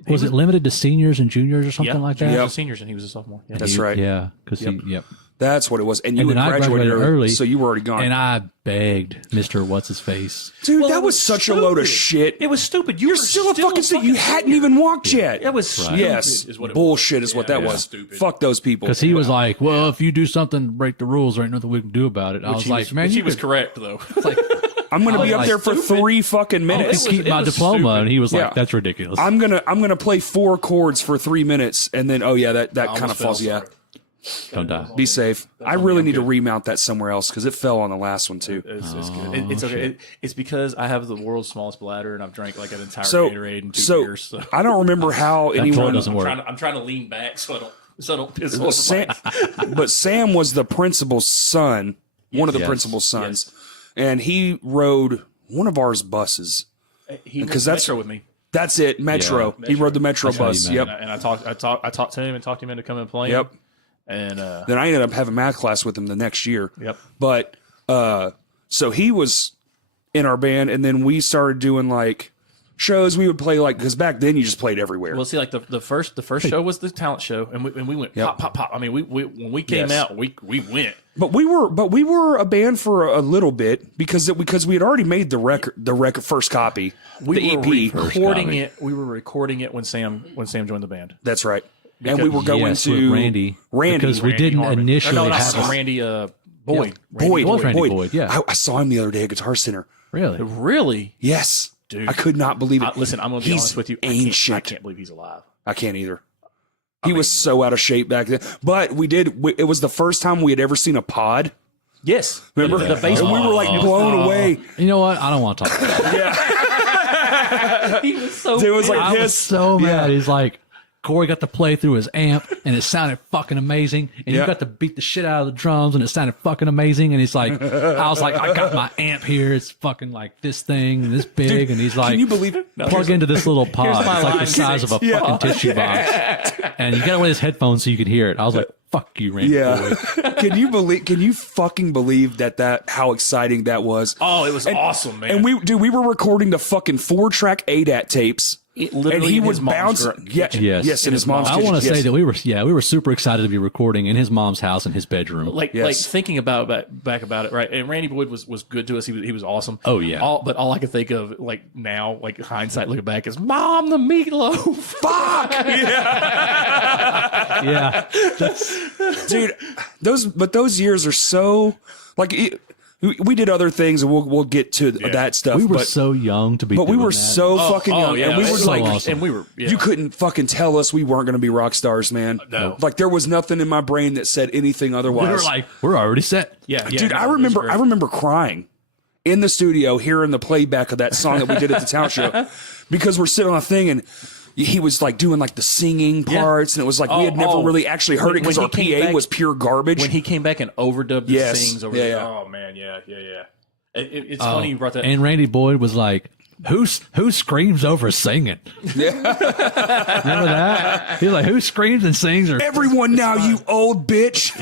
Was it limited to seniors and juniors or something Yeah, like he that? was Yep. a seniors and he was a sophomore. Yeah. That's right. Yeah, because Yep. That's what it was. And you And had then I graduated graduated early, so you were already gone. And I begged Mr. What's His Face. Dude, Well, that it was was such a load of stupid. shit. It was stupid. You're still a fucking senior. You hadn't even walked yet. It was stupid. Yes. Is what it Bullshit is what that Yeah, was. stupid. Fuck those people. Because he was like, well, if you do something to break the rules, there ain't nothing we can do about it. I was He like, man, which you he was could correct though. I'm going to be up like, there for stupid. 3 fucking minutes. was- keep my it was diploma. stupid. And he was Yeah. like, that's ridiculous. I'm gonna play 4 chords for 3 minutes, and then that kind of falls. Yeah, Don't die. be safe. I really need to remount that somewhere else because it fell on the last one too. It's good. It's okay. It's because I have the world's smallest bladder and I've drank like an entire So, Gatorade in 2 so years. So I don't remember how toilet anyone. doesn't work. I'm trying to lean back so I don't piss Well, off. Sam, but Sam was the principal's son, one of the Yes. principal's sons, and he rode one of ours buses. He Because was that's- Metro with me. That's it, Metro. Yeah. He rode the Metro That's how bus. you Yep. met. And I talked to him and talked him into coming and playing. Yep. And Then I ended up having math class with him the next year. Yep. But so he was in our band, and then we started doing like shows. We would play like because back then you just played everywhere. well, see, like the first show was the talent show, and we went Yep. pop pop pop. I mean, we when we came Yes. out, we went. But we were a band for a little bit because we had already made the record first copy, We the were EP. recording copy. it. We were recording it when Sam joined the band. That's right. And we were going Yes, to with Randy. Because we didn't Harmon. initially Or no, have not a- Randy Boyd. Boyd. It was Randy Boyd, yeah. I saw him the other day at Guitar Center. Really? Really? Yes. Dude. I could not believe it. Listen, I'm going to be He's honest with you. ancient. I can't believe he's alive. I can't either. He was so out of shape back then. But it was the first time we had ever seen a pod. Yes. Remember? The bass And we were like blown away. You know what? I don't want to talk about that. He was so It was like I was his. so mad. Yeah. He's like, Corey got to play through his amp and it sounded fucking amazing. And Yeah. you got to beat the shit out of the drums and it sounded fucking amazing. And he's like, I was like, I got my amp here. It's fucking like this thing and this big. And he's like, Can you believe it? plug into this little pod. my It's like line. the size of a fucking tissue box. And you got to wear his headphones so you can hear it. I was like, fuck you, Randy Yeah. Boyd. Can you fucking believe that how exciting that was? Oh, it was awesome, man. And we were recording the fucking 4-track ADAT tapes. Literally And he in would his mom's bounce. kitchen. Yes, in his mom's I kitchen. want to say Yes. that we were super excited to be recording in his mom's house in his bedroom. Like thinking back about it, right? And Randy Boyd was good to us. He was awesome. Oh, yeah. But all I could think of like now, like hindsight looking back, is Mom the meatloaf. Fuck! Yeah. Dude, those years are so like we did other things and we'll get to that stuff. We were but, so young to be but we doing were that. so fucking young, yeah, and we it were was like, awesome. and we were. Yeah. you couldn't fucking tell us we weren't going to be rock stars, man. No. Like there was nothing in my brain that said anything otherwise. We were like, we're already set. yeah, Dude, no, I it was remember great. crying in the studio hearing the playback of that song that we did at the talent show because we're sitting on a thing and he was like doing like the singing parts and it was like we had never really actually heard it because When our he came PA back- was pure garbage. when he came back and overdubbed the Yes. sings over. Yeah. Oh man, yeah. It's funny you brought that. And Randy Boyd was like, who screams over singing? Remember that? He's like, who screams and sings? Or Everyone now, you old bitch.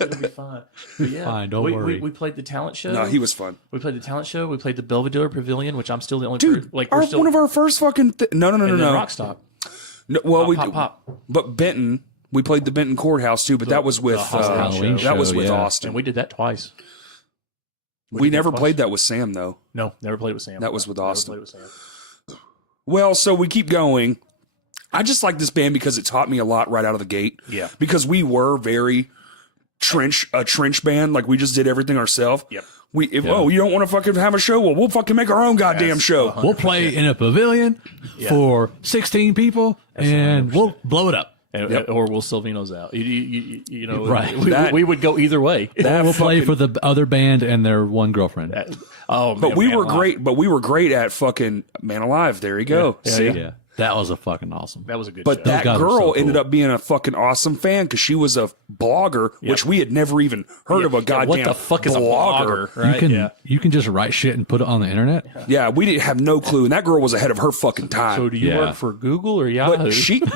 It'll be fine. But yeah, Fine, don't worry. We played the talent show. No, he was fun. We played the talent show. We played the Belvedere Pavilion, which I'm still the only Dude, like our, we're still one of our first fucking no. and then Rockstop. No, well, Pop. but Benton, we played the Benton Courthouse too, but that was with Halloween that was show, with yeah. Austin. And we did that twice. We did that never twice. played that with Sam though. No, never played with Sam. That was with Never Austin. played with Sam. Well, so we keep going. I just like this band because it taught me a lot right out of the gate. Yeah. Because we were very a trench band. Like we just did everything ourselves. Yep. Oh, you don't want to fucking have a show? Well, we'll fucking make our own goddamn show. we'll play in a pavilion for 16 people and we'll blow it up. And, or we'll Silvino's out. You know, Right. we would go either way. Or we'll play for the other band and their one girlfriend. But we were great. But we were great at fucking Man Alive. There you go. See? Yeah. That was a fucking awesome. That was a good But show. that guys were girl so ended cool. up being a fucking awesome fan because she was a blogger, which we had never even heard of a goddamn what the fuck is a blogger? Right? You can just write shit and put it on the internet. Yeah, we didn't have no clue, and that girl was ahead of her fucking time. So do you Yeah. work for Google or Yahoo?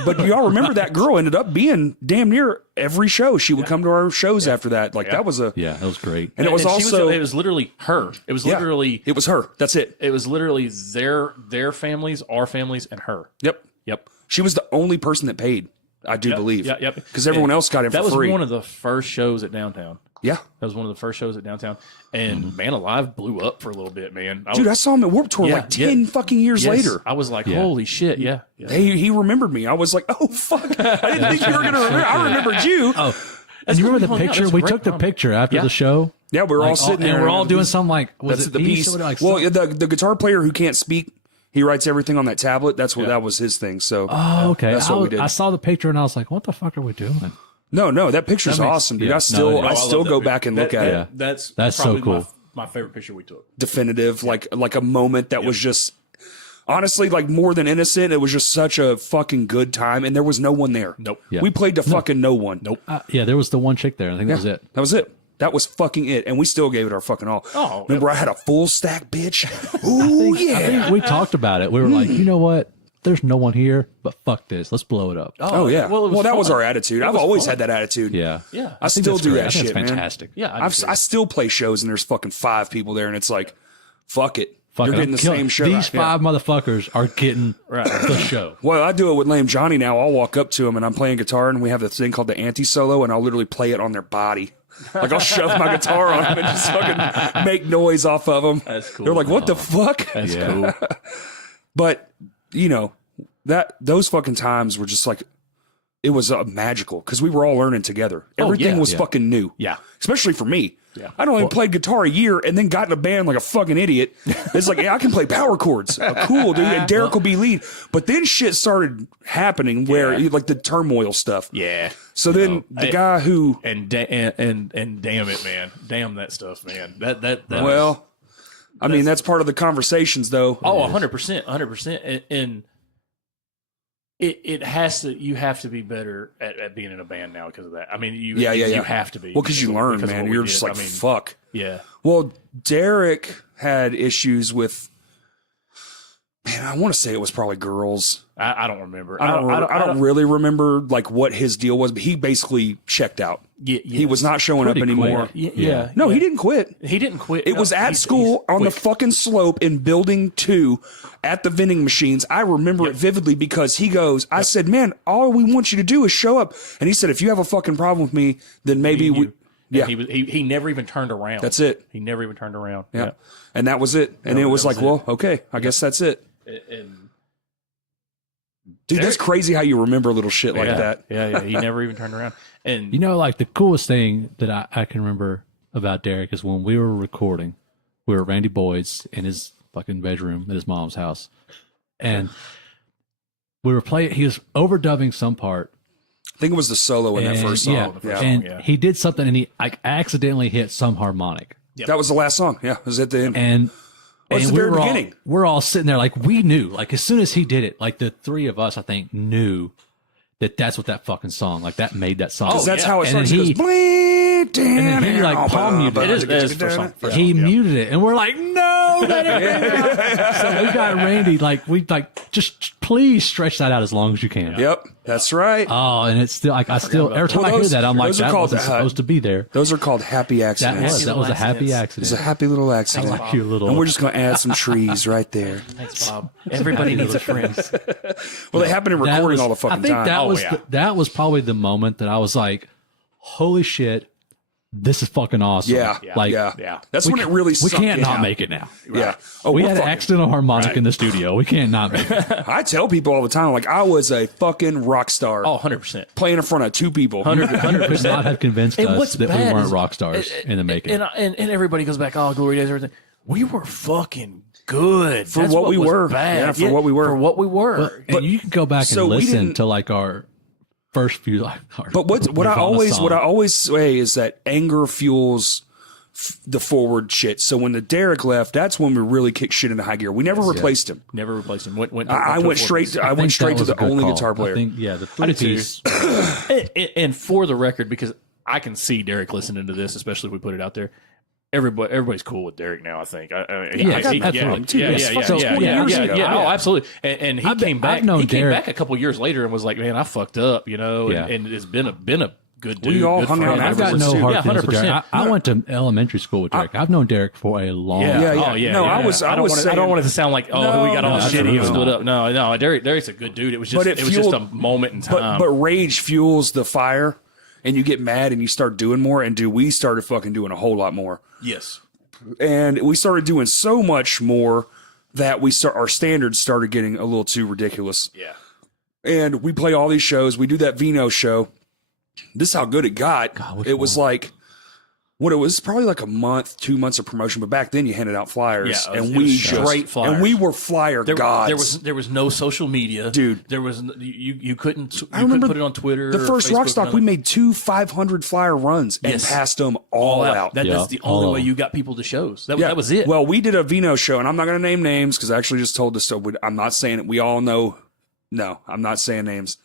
But y'all remember that girl ended up being damn near every show. She would come to our shows after that. Like that was a Yeah, that was great. and it was she also it was literally her. It was literally it was her. That's it. it was literally their families, our families, and her. Yep. Yep. She was the only person that paid. I do believe. Yep. Because everyone else got in That for was free. one of the first shows at Downtown. Yeah. That was one of the first shows at Downtown. And Man Alive blew up for a little bit, man. Dude, I saw him at Warped Tour Yeah, like 10 yeah. fucking years Yes, later. I was like, holy shit, yeah. He remembered me. I was like, oh, fuck. I didn't think you were going to remember. I remembered you. Oh, and you remember the Yeah, picture? that's we great took the comment. picture after Yeah. the show. Yeah, we were all Like, sitting there. and we're all doing something like, was That's it the piece. Or like Well, the guitar player who can't speak, he writes everything on that tablet. That's what that was his thing. So oh, okay. that's what we did. I saw the picture and I was like, what the fuck are we doing? No, that picture's That makes- awesome, dude. yeah. I still, No, I I still love that go picture. back and look at it. That's so probably cool. my favorite picture we took. Definitive, like a moment that was just honestly like more than innocent. It was just such a fucking good time, and there was no one there. Nope. Yeah. We played to fucking no one. Nope. Yeah, there was the one chick there. I think that was it. That was it. That was fucking it, and we still gave it our fucking all. Oh, remember, I had a full stack, bitch. Ooh, I yeah. think we talked about it. We were like, you know what? There's no one here, but fuck this. Let's blow it up. Oh yeah. Well, that was fun. our attitude. It I've was always fun. had that attitude. Yeah. Yeah. I still that's do great. that I think shit, it's man. fantastic. Yeah, I still play shows, and there's fucking 5 people there, and it's like, fuck it. Fuck You're it. getting the I'm killing- same show. These Yeah. 5 motherfuckers are getting the show. Well, I do it with Lame Johnny now. I'll walk up to him and I'm playing guitar, and we have this thing called the anti-solo, and I'll literally play it on their body. Like I'll shove my guitar on them and just fucking make noise off of them. That's cool. They're like, "What the fuck?" That's Yeah. cool. But you know those fucking times were just like it was magical because we were all learning together. Everything was fucking new. Yeah. Especially for me. Yeah. I only played guitar a year and then got in a band like a fucking idiot. It's like, yeah, I can play power chords. Cool, dude. And Derek will be lead. But then shit started happening where like the turmoil stuff. Yeah. So then the guy who and damn it, man. Damn that stuff, man. That well, I mean, that's part of the conversations though. Oh, 100%. And it has to, you have to be better at being in a band now because of that. I mean, you have to be. Well, because you learn, because man. You're just like, fuck. Yeah. Well, Derek had issues with, man, I want to say it was probably girls. I don't remember. I don't really remember like what his deal was, but he basically checked out. He was not showing up anymore. Yeah. No, he didn't quit. He didn't quit. It was at school on the fucking slope in building 2 at the vending machines. I remember it vividly because he goes, I said, man, all we want you to do is show up. And he said, if you have a fucking problem with me, then maybe we. Yeah. He never even turned around. That's it. He never even turned around. Yeah. And that was it. And it was like, well, okay, I guess that's it. Dude, that's crazy how you remember little shit like that. Yeah. He never even turned around. And You know, like the coolest thing that I can remember about Derek is when we were recording, we were at Randy Boyd's in his fucking bedroom at his mom's house. And we were playing, he was overdubbing some part. I think it was the solo in that first song. And he did something and he like accidentally hit some harmonic. That was the last song. Yeah, it was at the end. And it's the very beginning. We're all sitting there like we knew, like as soon as he did it, like the 3 of us, I think, knew that that's what that fucking song, like that made that song. Because that's how it starts. And He goes, and then he like palm muted it is for song. He muted it, and we're like, no, let it out. So we got Randy, like, we like, just please stretch that out as long as you can. Yep, that's right. Oh, and it's still like, every time I hear that, I'm like, that wasn't supposed to be there. Those are called happy accidents. That was a happy accident. It's a happy little accident. Like your little. And we're just going to add some trees right there. Thanks, Bob. Everybody needs a friend. Well, they happen in recording all the fucking time. I think that was probably the moment that I was like, holy shit, this is fucking awesome. Yeah. Like, That's when it really we sunk can't in. not make it now. Yeah. Oh, we had an accidental harmonic in the studio. We can't not make it. I tell people all the time, like, I was a fucking rock star. Oh, 100%. Playing in front of 2 people. 100%. Could not have convinced us that we weren't rock stars in the making. And everybody goes back, oh, glory days, everything. We were fucking good. For what we were. Bad. Yeah, for what we were. For what we were. And you can go back and listen to like our first few. But what I always say is that anger fuels the forward shit. So when the Derek left, that's when we really kicked shit into high gear. We never replaced him. Never replaced him. I went straight to the only guitar player. I think, the 3-piece. And for the record, because I can see Derek listening to this, especially if we put it out there. Everybody's cool with Derek now. I think. Absolutely. Oh, absolutely. And he came back. He came back a couple years later and was like, "Man, I fucked up," and it's been a good dude. We all good hung out friend. I've got no hard feelings with Derek. I went to elementary school with Derek. I've known Derek for a long time. No, I don't want it to sound like, oh, we got all this shit. He split up. No. Derek's a good dude. It was just just a moment in time. But rage fuels the fire. And you get mad and you start doing more. And we started fucking doing a whole lot more. Yes. And we started doing so much more that our standards started getting a little too ridiculous. Yeah. And we play all these shows. We do that Vino show. This is how good it got. It was like, it was probably like a month, 2 months of promotion. But back then you handed out flyers. And we straight flyers. And we were flyer gods. There was no social media. Dude. There was, you couldn't put it on Twitter. The first Rockstock, we made 2 500 flyer runs and passed them all out. That's the only way you got people to shows. That was it. Well, we did a Vino show, and I'm not going to name names because I actually just told this. So I'm not saying it. We all know. No, I'm not saying names.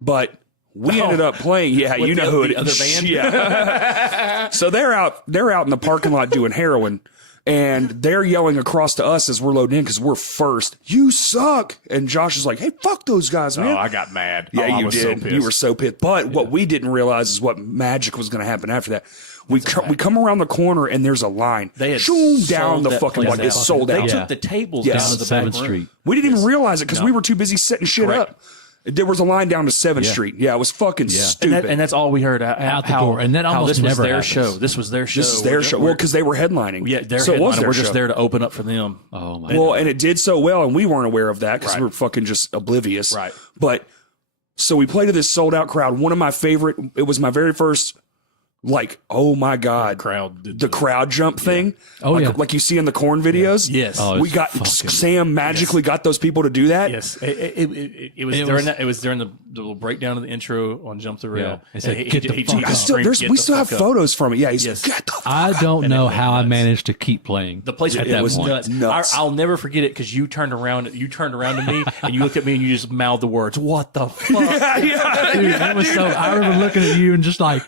But we ended up playing. Yeah, you know who it is. The other band? Yeah. So they're out in the parking lot doing heroin. And they're yelling across to us as we're loading in because we're first. You suck. And Josh is like, hey, fuck those guys, man. Oh, I got mad. Yeah, you did. You were so pissed. But what we didn't realize is what magic was going to happen after that. We come around the corner and there's a line. They had down the fucking block. It's sold out. They took the tables down to the 7th Street. We didn't even realize it because we were too busy setting shit up. There was a line down to 7th Street. Yeah, it was fucking stupid. And that's all we heard out the door. And that almost never their show. This was their show. This is their show. Well, because they were headlining. Yeah, they're headlining. We're just there to open up for them. Oh my. Well, and it did so well, and we weren't aware of that because we were fucking just oblivious. Right. But So we played to this sold out crowd. One of my favorite, it was my very first, like, oh my God. The crowd jump thing. Oh, like, yeah. Like you see in the Corn videos. Yes. Oh, We got, Sam magically got those people to do that. Yes, it was during the little breakdown of the intro on Jump the Rail. Yeah. He said, "Get the fuck up." We still have photos from it. Yeah, he's Yes. like, get the fuck I don't know how I managed to keep playing. The place at it that was point. nuts. I'll never forget it because you turned around to me and you looked at me and you just mouthed the words, "What the fuck?" yeah, Dude, that was so. I remember looking at you and just like,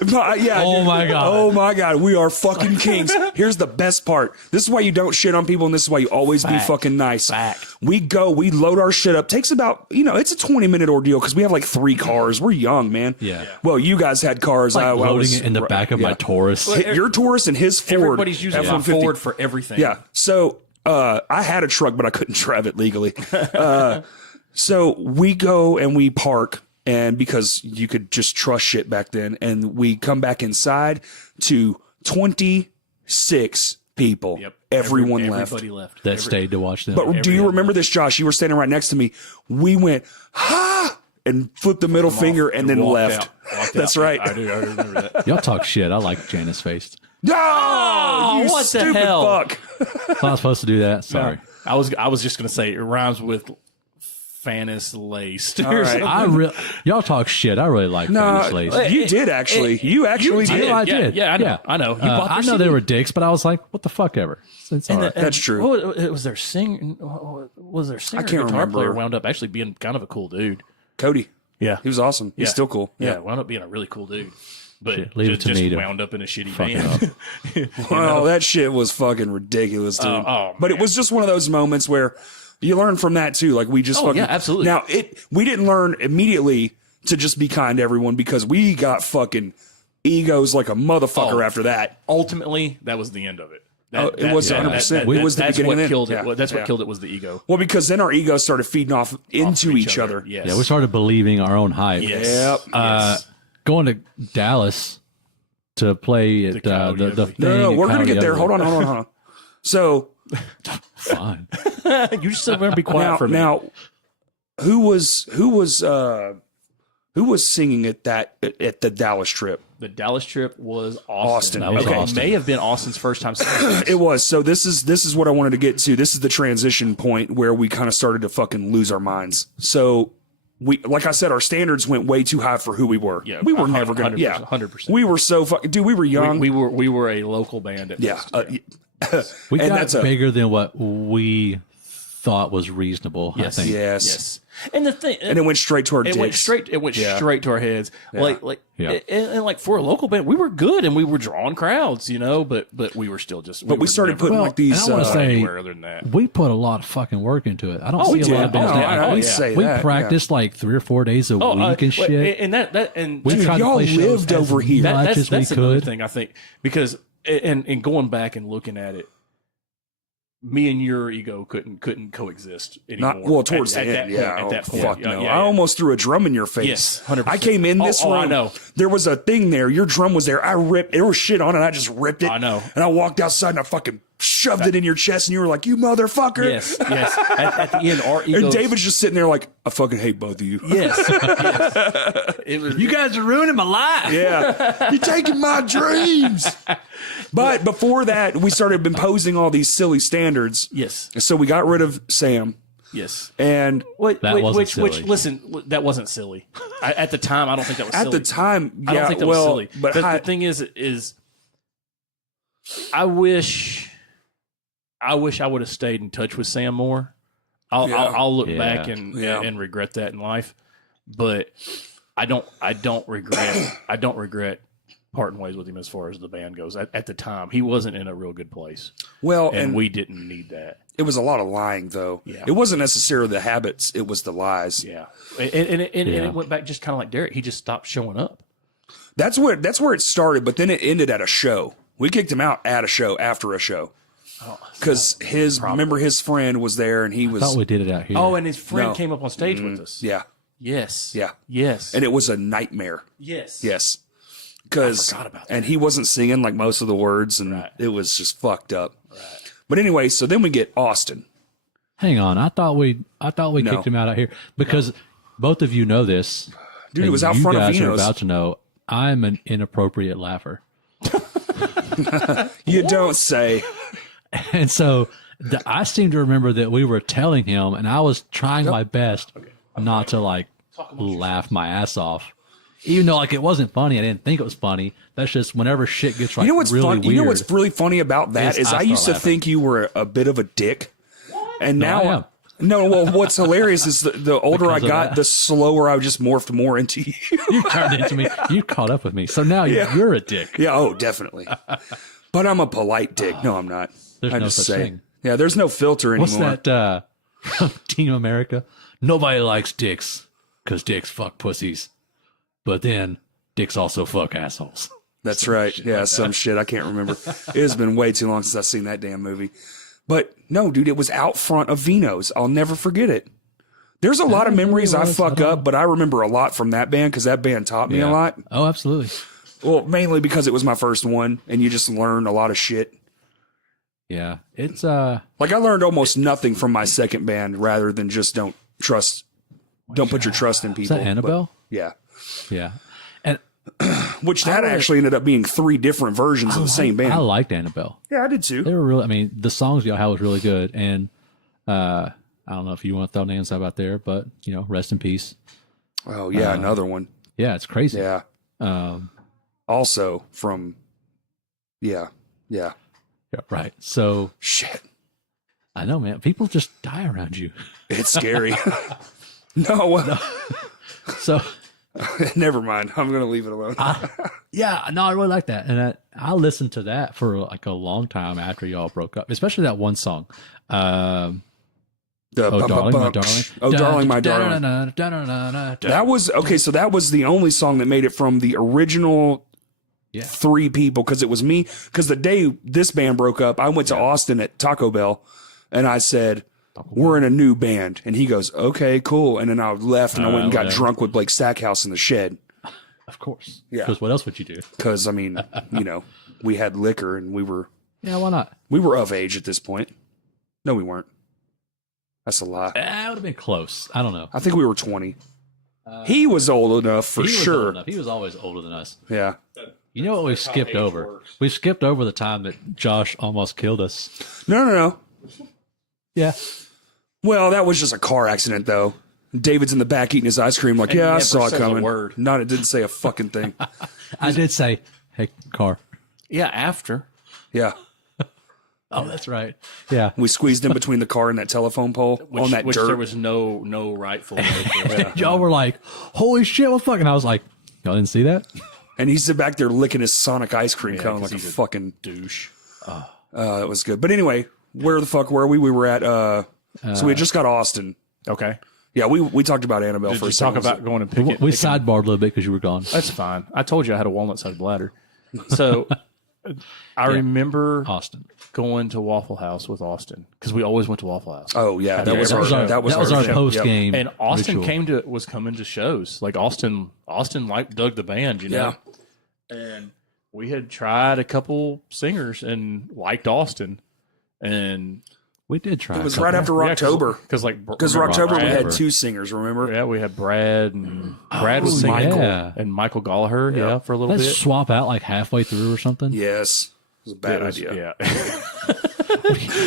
yeah. Oh my God. Oh my God. We are fucking kings. Here's the best part. This is why you don't shit on people, and this is why you always be fucking nice. Fact. We load our shit up. Takes about, it's a 20-minute ordeal because we have like 3 cars. We're young, man. Yeah. Well, you guys had cars. like I loading was it in the back of my Taurus. Your Taurus and his Ford. Everybody's using my F-150. Ford for everything. Yeah. So I had a truck, but I couldn't drive it legally. So we go and we park. And because you could just trust shit back then, and we come back inside to 26 people. Yep. Everybody left. That stayed to watch them. But do you remember this, Josh? You were standing right next to me. We went, and flipped the middle finger and then left. That's right. I do. I remember that. Y'all talk shit. I like Janice faced. No, you what the stupid hell? fuck. I'm not supposed to do that. Sorry. I was just gonna say it rhymes with Fanis laced. All right. Y'all talk shit. I really like Fanny's Lace. You did actually. You actually did. I did. Yeah, I know. Yeah. I know. You bought I their know they CD. were dicks, but I was like, what the fuck ever. It's all right. That's true. What was their singer? Was their singer? I can't guitar remember. player wound up actually being kind of a cool dude. Cody. Yeah, He was awesome. He's still cool. Yeah, wound up being a really cool dude. But Shit, leave it to just me to wound up in a shitty fuck it band. up. Well, that shit was fucking ridiculous, dude. Oh, but it man. was just one of those moments where you learn from that too. Like we just fucking yeah, absolutely. Now we didn't learn immediately to just be kind to everyone because we got fucking egos like a motherfucker after that. Ultimately, that was the end of it. It was 100%. It was the that's beginning what and killed end. it. Yeah. That's what Yeah. killed it was the ego. Well, because then our egos started feeding off into each other. Yes. Yeah, we started believing our own hype. Yes. Yep. Going to Dallas to play at the Coyote thing. Ugly. No, we're gonna Coyote get there. Ugly. Hold on. So Fine. You just better be quiet for a minute. now, who was singing at the Dallas trip? The Dallas trip was Austin. That was okay. Austin. It may have been Austin's first time singing. It was. So this is what I wanted to get to. This is the transition point where we kind of started to fucking lose our minds. So we, like I said, our standards went way too high for who we were. Yeah, we were never gonna. 100%, Yeah, 100%. We were so fucking. Dude, we were young. we were a local band at yeah. first. We And got that's a- bigger than what we thought was reasonable, I think. Yes. And the thing, And it went straight to our it went dicks. straight. It went straight to our heads. Like, Yeah. and like for a local band, we were good and we were drawing crowds, But we were still just. But we started putting like these. and I want to say, anywhere other than that. we put a lot of fucking work into it. I don't we see a lot did. of bands No, that. I always say we that, practiced like 3 or 4 days a week and shit. And that and We tried to y'all play shows lived as over here. much as we that's another could. thing I think because and going back and looking at it, me and your ego couldn't coexist anymore. Not well towards the that end. point, Yeah. at that point. Fuck Yeah, no. yeah, I yeah. almost threw a drum in your face. Yes, 100%. I came in this room. I know. There was a thing there. Your drum was there. There was shit on it. I just ripped it. I know. And I walked outside and I fucking shoved it in your chest. And you were like, "You motherfucker!" Yes. At the end, our egos. And David's just sitting there like, "I fucking hate both of you." Yes. It was. You guys are ruining my life. Yeah. You're taking my dreams. But before that, we started imposing all these silly standards. Yes. So we got rid of Sam. Yes. And Which, wasn't silly. listen, that wasn't silly. At the time, I don't think that was at silly. the time, yeah, I don't think that was silly. But the thing is I wish I would have stayed in touch with Sam more. I'll look back and regret that in life, but I don't regret parting ways with him as far as the band goes. At the time, he wasn't in a real good place. well, And we didn't need that. it was a lot of lying, though. Yeah. It wasn't necessarily the habits; it was the lies. Yeah, and it went back just kind of like Derek. He just stopped showing up. That's where it started. But then it ended at a show. We kicked him out at a show after a show because his friend was there and he was. I thought we did it out here. Oh, and his friend No. came up on stage with us. Yeah, Yes. yeah, Yes. and it was a nightmare. yes. Yes, because forgot about that. and he wasn't singing like most of the words, and Right. it was just fucked up. Right. But anyway, so then we get Austin. Hang on. I thought we kicked him out here because both of you know this. Dude, it and was out you front of guys are Vino's. about to know I'm an inappropriate laugher. You don't say. And so I seem to remember that we were telling him, and I was trying my best not to like laugh my ass off. Even though like it wasn't funny, I didn't think it was funny. That's just whenever shit gets like You know what's really fun? weird. You know what's really funny about that is is I I used to start think you were a bit of a dick, and I now am. no. Well, what's hilarious is the older Because I of got, that. the slower I just morphed more into you. You turned into me. You caught up with me. So now you're a dick. Yeah, oh, definitely. But I'm a polite dick. No, I'm not. There's I no just such say. thing. Yeah, there's no filter anymore. What's that from Team America? Nobody likes dicks because dicks fuck pussies. But then dicks also fuck assholes. That's right. Yeah, some shit. I can't remember. It has been way too long since I've seen that damn movie. But no, dude, it was out front of Vino's. I'll never forget it. There's a lot of memories I fuck up, but I remember a lot from that band because that band taught me a lot. Oh, absolutely. Well, mainly because it was my first one, and you just learn a lot of shit. Yeah. It's Like I learned almost nothing from my second band, rather than just don't put your trust in is people. that Annabelle? But, yeah, Yeah. And which that actually ended up being 3 different versions of the same band. I liked Annabelle. Yeah, I did too. They were really, I mean, the songs y'all had was really good. And I don't know if you want to throw names out there, but, you know, rest in peace. Oh yeah, another one. Yeah, it's crazy. Yeah. Also from. Yeah. Yeah, right. So Shit. I know, man. People just die around you. It's scary. No. So Never mind. I'm going to leave it alone. yeah, no, I really like that. And I listened to that for like a long time after y'all broke up, especially that one song. Oh, Darling, My Darling. Oh, Darling, My Darling. That was okay. So that was the only song that made it from the original 3 people, because it was me. Because the day this band broke up, I went to Austin at Taco Bell, and I said, "We're in a new band," and he goes, "Okay, cool." And then I left, and I went and got drunk with Blake Stackhouse in the shed. Of course. Yeah. Because what else would you do? Because I mean, you know, we had liquor, and we were Yeah, why not? of age at this point. No, we weren't. That's a lie. That would have been close. I don't know. I think we were 20. He was old enough for He was sure. old enough. He was always older than us. Yeah. You know what we skipped over? We skipped over the time that Josh almost killed us. No. Yeah. Well, that was just a car accident, though. David's in the back eating his ice cream, like, And he yeah, I never saw it says a coming. word. Not, it didn't say a fucking thing. I did say, hey, car. Yeah, after. Yeah. Oh, that's right. Yeah. We squeezed in between the car and that telephone pole on that Which dirt. there was no rightful way to it. Y'all were like, holy shit, what fucking? I was like, y'all didn't see that? And he's back there licking his Sonic ice cream cone 'cause like a he's a fucking douche. it was good. But anyway, where the fuck were we? We were at so we had just got Austin. Okay. Yeah, we talked about Annabelle Did for you a talk second. about going and picking? We sidebarred a little bit because you were gone. That's fine. I told you I had a walnut-sized bladder. So I remember Austin. going to Waffle House with Austin because we always went to Waffle House. Oh yeah, that Yeah, was that was our our show. post Yep. game. And Austin ritual. was coming to shows. Like Austin like dug the band, you know. And we had tried a couple singers and liked Austin, and We did try. It was right after Rocktober. because Because remember Rocktober we had Brad. 2 singers, remember? Yeah, we had Brad and Brad was singing, Michael. Yeah. and Michael Gallagher, for a little Let's bit. swap out like halfway through or something. Yes. It was a bad It was- idea. Yeah,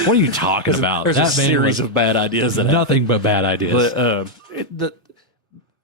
What are you talking about? there's That a band series was of bad ideas that nothing but bad ideas. But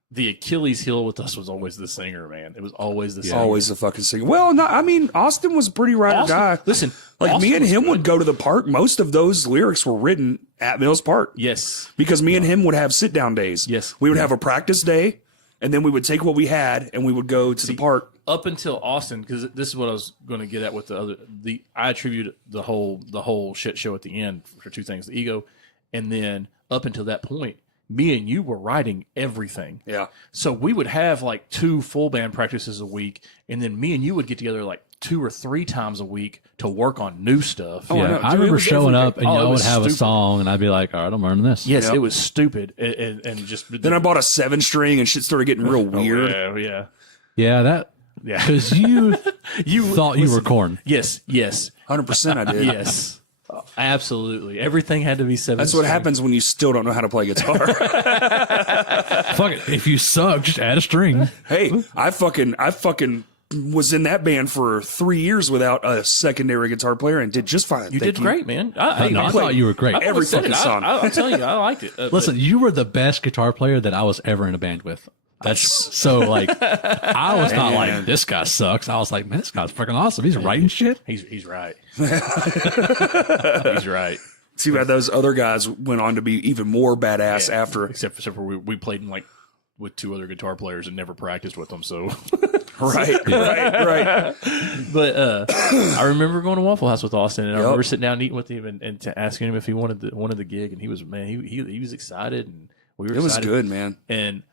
the Achilles heel with us was always the singer, man. It was always the singer. Always the fucking singer. Well, no, I mean, Austin was a pretty ride or Austin- die. listen, like Austin me and was him good. would go to the park. Most of those lyrics were written at Mills Park. Yes. Because me and him would have sit down days. Yes. We would have a practice day, and then we would take what we had and we would go to the park. Up until Austin, because this is what I was going to get at with I attribute the whole shit show at the end for 2 things: the ego, and then up until that point, me and you were writing everything. Yeah. So we would have like 2 full band practices a week, and then me and you would get together like 2 or 3 times a week to work on new stuff. I yeah, know. I Dude, it remember was showing everything. up and Oh, it y'all would was have a stupid. song, and I'd be like, all right, I'm learning this. Yes, Yep. it was stupid, and just Then I bought a 7-string and shit started getting real weird. Yeah. Yeah, Yeah. because you You thought you were listen, corn. Yes. 100% I did. Yes. Absolutely. Everything had to be 7 That's what happens when you still don't know how to play guitar. Fuck it. If you suck, just add a string. Hey, I fucking was in that band for 3 years without a secondary guitar player and did just fine. You did great, man. I thought you were great. Every fucking song. I'm telling you, I liked it. Listen, you were the best guitar player that I was ever in a band with. That's so like, I was not like, this guy sucks. I was like, man, this guy's freaking awesome. He's writing shit. He's right. He's right. Too bad those other guys went on to be even more badass after. Except for we played in like with 2 other guitar players and never practiced with them. So Right. But I remember going to Waffle House with Austin, and I remember sitting down and eating with him and asking him if he wanted the gig, and he was he was excited, and we were. It was good, man, and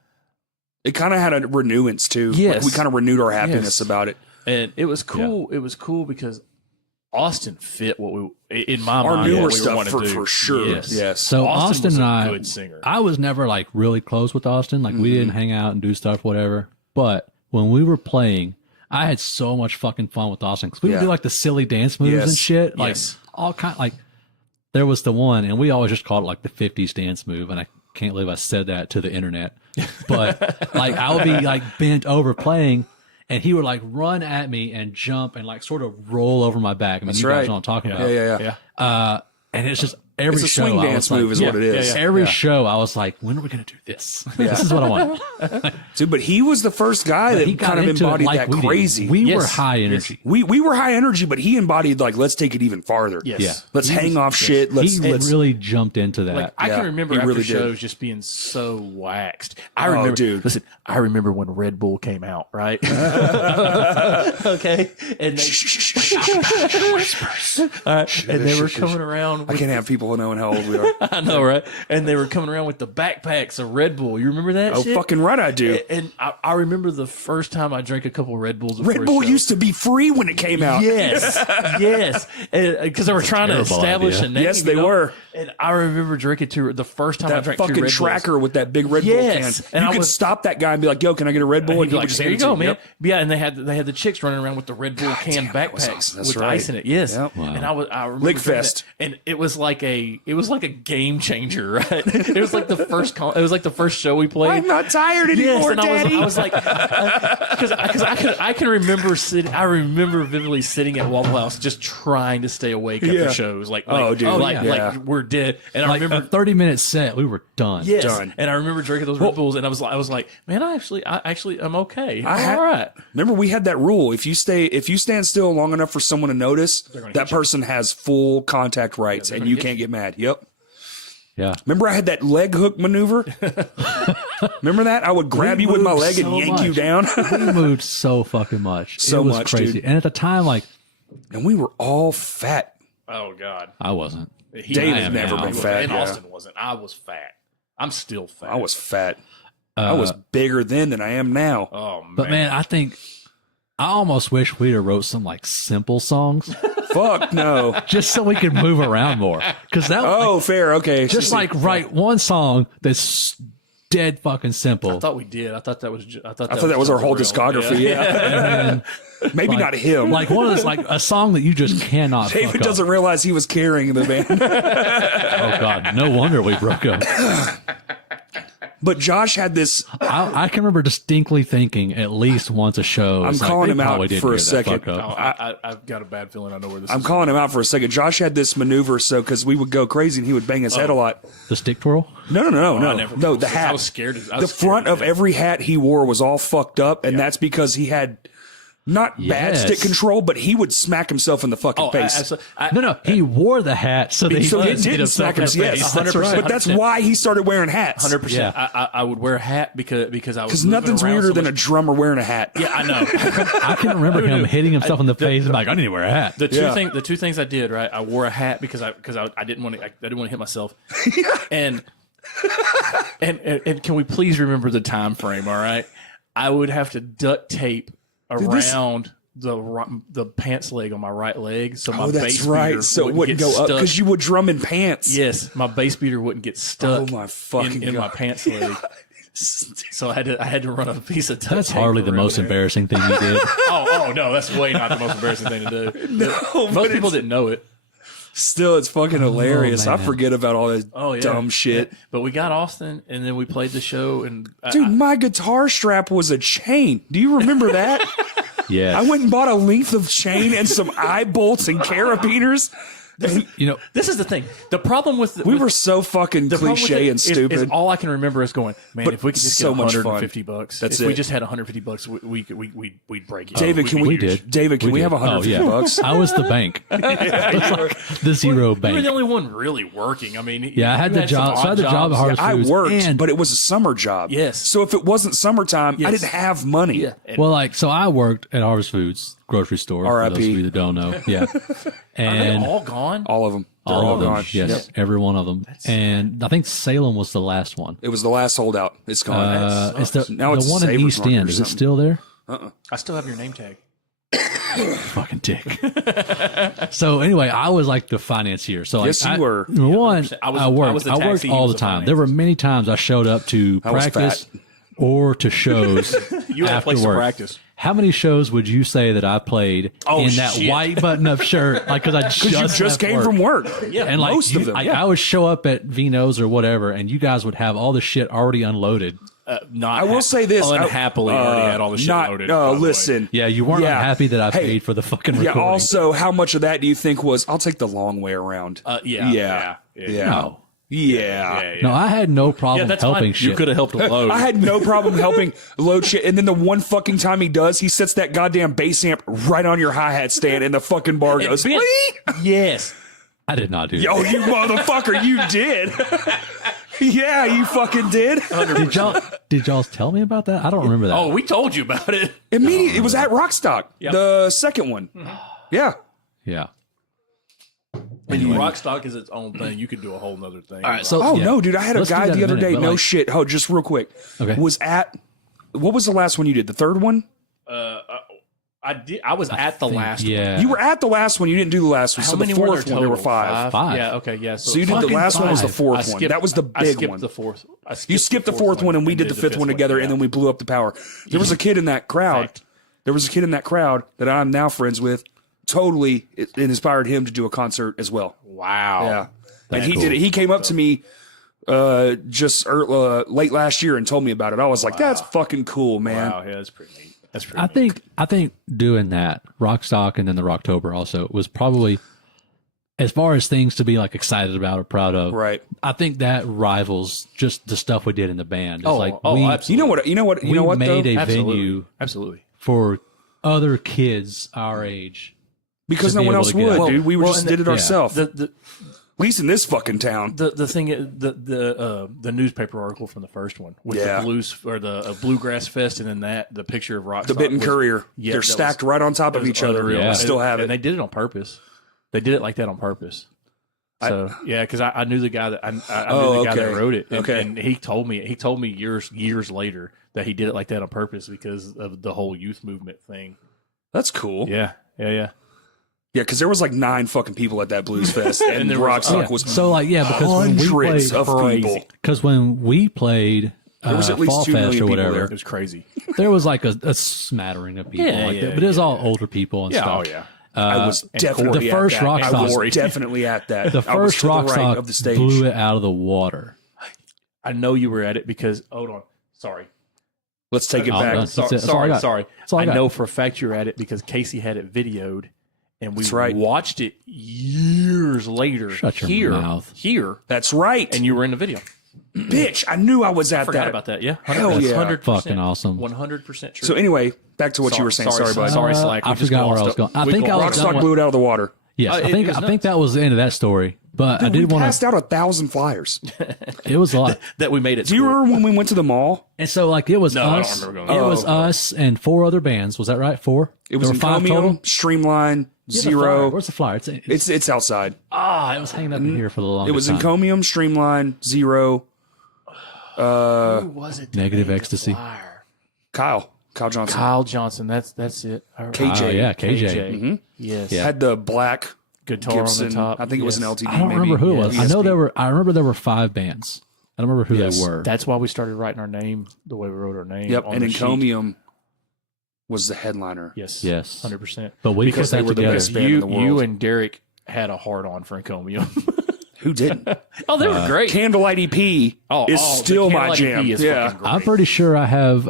it kind of had a renewance too. Yes, like we kind of renewed our happiness about it, and it was cool. Yeah. It was cool because Austin fit what we in my our mind. newer what stuff we for sure. Yes. So Austin was and a good singer. I was never like really close with Austin. Like we didn't hang out and do stuff, whatever. But when we were playing, I had so much fucking fun with Austin because we would do like the silly dance moves and shit. Like all kind. Like there was the one, and we always just called it like the 50s dance move, and I can't believe I said that to the internet. But like I would be like bent over playing. And he would like run at me and jump and like sort of roll over my back. I mean, you guys know what I'm talking about. Yeah. And it's just every it's a show. swing dance move is what it is. Every show, I was like, when are we going to do this? This is what I want. Dude, but he was the first guy that kind of embodied that crazy. We were high energy. We were high energy, but he embodied like, let's take it even farther. Yes. Yeah. Let's hang off shit. Let's really jumped into that. Like, I can remember after shows just being so waxed. I remember, listen, I remember when Red Bull came out, right? Okay. And they were coming around. I can't have people knowing how old we are. I know, right? And they were coming around with the backpacks of Red Bull. You remember that shit? Fucking right I do. And I remember the first time I drank a couple Red Bulls. Red Bull used to be free when it came out. Yes. Yes. Because they were trying to establish a name. Yes, they were. And I remember drinking the first time I drank fucking 2 Red tracker Bulls. with that big Red Bull can. And you could stop that guy and be like, yo, can I get a Red Bull? And he would just, there you go, man. Yep. Yeah, and they had the chicks running around with the Red Bull can backpacks with ice in it. Yes. Yep. Wow. And I remember Lick Fest. And it was like a game changer, right? It was like the first show we played. I'm not tired anymore, and Daddy. I was like, because I can remember vividly sitting at Waffle House just trying to stay awake after shows. Like we're dead. And I remember a 30-minute set, we were done. Yes. Done. And I remember drinking those Red Bulls, and I was like, man, I'm okay. I'm all right. Remember, we had that rule: if you stand still long enough for someone to notice, that person has full contact rights, and you can't get mad. Yep. Yeah. Remember, I had that leg hook maneuver. Remember that? I would grab you with my leg and yank you down. We moved so fucking much. It was crazy. Dude. And at the time, like, and we were all fat. Oh God, I wasn't. Dave has never been fat. And Austin wasn't. I was fat. I'm still fat. I was fat. I was bigger then than I am now. Oh man. But man, I almost wish we'd have wrote some like simple songs. Fuck no. Just so we could move around more. Because that fair, okay. Just like write one song that's dead fucking simple. I thought we did. I thought that was our whole discography. Yeah. Maybe not him. Like one of those, like a song that you just cannot. David doesn't realize he was carrying the band. Oh God, no wonder we broke up. But Josh had this. I can remember distinctly thinking at least once a show. I'm calling him out for a second. I've got a bad feeling I know where this is. I'm calling him out for a second. Josh had this maneuver, because we would go crazy and he would bang his head a lot. The stick twirl? No. The hat. I was scared. The front of every hat he wore was all fucked up, and that's because he had. Not bad stick control, but he would smack himself in the fucking face. No, he wore the hat so that he didn't smack himself. Yes, 100%. But that's why he started wearing hats. 100%. Yeah. I would wear a hat because I was. Because nothing's weirder than a drummer wearing a hat. Yeah, I know. I can remember him hitting himself in the face and like, I need to wear a hat. The two things I did, right? I wore a hat because I didn't want to hit myself. And can we please remember the time frame? All right, I would have to duct tape around the pants leg on my right leg, so my bass beater so it wouldn't go up because you would drum in pants. Yes, my bass beater wouldn't get stuck. Oh my fucking in my pants leg. So I had to run a piece of duct That's tape hardly the most embarrassing thing you did. Oh no, that's way not the most embarrassing thing to do. Most people didn't know it. Still, it's fucking hilarious. I man. forget about all this dumb shit. Yeah. But we got Austin, and then we played the show, and Dude, my guitar strap was a chain. Do you remember that? Yes. I went and bought a length of chain and some eye bolts and carabiners. You know, this is the thing. The problem with We were so fucking cliche and stupid. Is all I can remember is going, man. But If we could just so get much fun. $150, That's if we it. just had $150, we'd break it. David, can we did. David, can we have did. $150? I was the bank, the zero You were bank. the only one really working. I mean, Yeah, I had you the job. some So I had the odd job at jobs. Harvest I Foods, worked, and- but it was a summer job. Yes. So if it wasn't summertime, I Yes. didn't have money. Yeah. And well, like, so I worked at Harvest Foods grocery store. For R.I.P.. those of you that don't know, yeah, and they're all gone. All of them. They're all all of them, gone. yes, Yep. every one of them. And I think Salem was the last one. It was the last holdout. It's gone. It's the Now it's one in Savers East Market or End. Is it something. still there? I still have your name tag. Fucking dick. So anyway, I was like the financier. So like, Yes, you were. Number one, I was- I I was worked. the I worked taxi, he all was the the time. There were many times I showed up to I was practice fat. or to shows. You had a after place to work. practice. How many shows would you say that I played Oh, in that shit. white button-up shirt? Like, because I Because you just left came work. from work. Yeah, And like most of them, like, yeah. I would show up at Vino's or whatever, and you guys would have all the shit already unloaded. Not I will say this. Unhappily, already had all the shit not, loaded. No, by the way. listen. Yeah, you weren't Yeah. happy that I Hey, paid for the fucking Yeah, recording. also, how much of that do you think was, I'll take the long way around? Yeah. Yeah. No. Yeah. No, I had no problem Yeah, that's helping fine. shit. You could have helped him load. I had no problem helping load shit. And then the one fucking time he does, he sets that goddamn bass amp right on your hi-hat stand and the fucking bar goes, Ben- "Wee!" Yes. I did not do Yo, that. you motherfucker, you did. Yeah, you fucking did. Did y'all tell me about that? I don't remember that. Oh, we told you about it. Immediately, it was at Rockstock, the second one. Yeah. Yeah. And Rockstock is its own thing. You could do a whole nother thing. All right. So Oh yeah. no, dude! I had a Let's do guy that the in a other minute, day. but, No like- shit. Oh, just real quick. Okay. Was at. What was the last one you did? The third one? I did. I was at the last one. Yeah. You were at the last one. You didn't do the last one. How so many the were fourth there one, there were total? five. Five. Yeah. Okay. Yeah. So you did the Fucking last one was the five. fourth one. That was the I big skipped one. the fourth. You skipped the fourth one, and we did the fifth one together, and then we blew up the power. There was a kid in that crowd. Fact. There was a kid in that crowd that I'm now friends with. Totally, it inspired him to do a concert as well. Wow. Yeah, and That's he cool. did it. He came up to me just late last year and told me about it. I was like, "That's fucking cool, man." Wow. Yeah. That's pretty neat. That's pretty. neat. I think doing that, Rockstock and then the Rocktober also was probably, as far as things to be like excited about or proud of. Right. I think that rivals just the stuff we did in the band. It's like we, absolutely. You know what? You know what? You we know what? made Though? a Absolutely. venue Absolutely. for other kids our age. Because to no be one able else to get would, out. dude. We Well, just and did it yeah. ourselves. At The least in this fucking town. the thing the newspaper article from the first one with Yeah. the blues or the bluegrass fest and then the picture of Rockstock The Benton was- Courier. Yeah, They're that stacked was- right on top of was each other. unreal. Yeah. I still have and it. they did it on purpose. They did it like that on purpose. So yeah, because I knew the guy that I knew the guy that okay. wrote it, and, Okay. and he told me years later that he did it like that on purpose because of the whole youth movement thing. That's cool. Yeah. Yeah, because there was like 9 fucking people at that blues fest, and there was- Rockstock Yeah. was So like because when we hundreds played, of people. because when we played There was at least Fall 2 Fest million or people whatever, there. It was crazy. there was like a smattering of people Yeah, like yeah, that, but it was yeah, all older people and Yeah. stuff. Oh yeah. I was definitely the at first that. Rockstock- I was Corey. definitely at that. The I was first to the right Rockstock of the stage. blew it out of the water. I know you were at it because hold on. Sorry. Let's take it Oh, back. that's it. That's all I got. Sorry. That's all I got. know for a fact you were at it because Casey had it videoed, and we That's right. watched it years later. Shut your here, mouth. Here, That's right. and you were in the video. Bitch, I knew I was at Forgot that. about that. Yeah, Hell yeah. 100%. Fucking awesome. 100% true. So anyway, back to what you were saying. Sorry, bud. Sorry, Slack. We I just forgot where I glossed was up. going. I We think I was glossed done Rockstock with- blew it out of the water. Yes, it I think was nuts. that was the end of that story. But I We did want passed to. out 1,000 flyers. It was a lot. that we made it. Do you remember when we went to the mall? And so, like, it was No, I don't us. remember going It there. was us and 4 other bands. Was that right? 4? It was there were 5 Encomium, total. Streamline, Yeah, the flyer. Zero. Where's the flyer? It's It's outside. it was hanging up in here for the longest It was time. Encomium, Streamline, Zero. Who was it? that Negative made the Ecstasy. flyer? Kyle Johnson. Kyle Johnson. That's it. KJ. Oh, yeah, KJ. KJ. Yes. Yeah. Had the black Guitar Gibson. on the top. I think it was an Yes. LTD. I don't maybe. remember who it was. Yeah, I know ESP. I remember there were 5 bands. I don't remember who Yes. they were. That's why we started writing our name the way we wrote our name. Yep, on and the sheet. Encomium was the headliner. Yes. Yes. 100%. But we Because put they that were the together. best band in the You world. and Derek had a hard on for Encomium. Who didn't? Oh, they were great. Candlelight EP is still the my Candlelight jam. EP is Yeah. fucking great. I'm pretty sure I have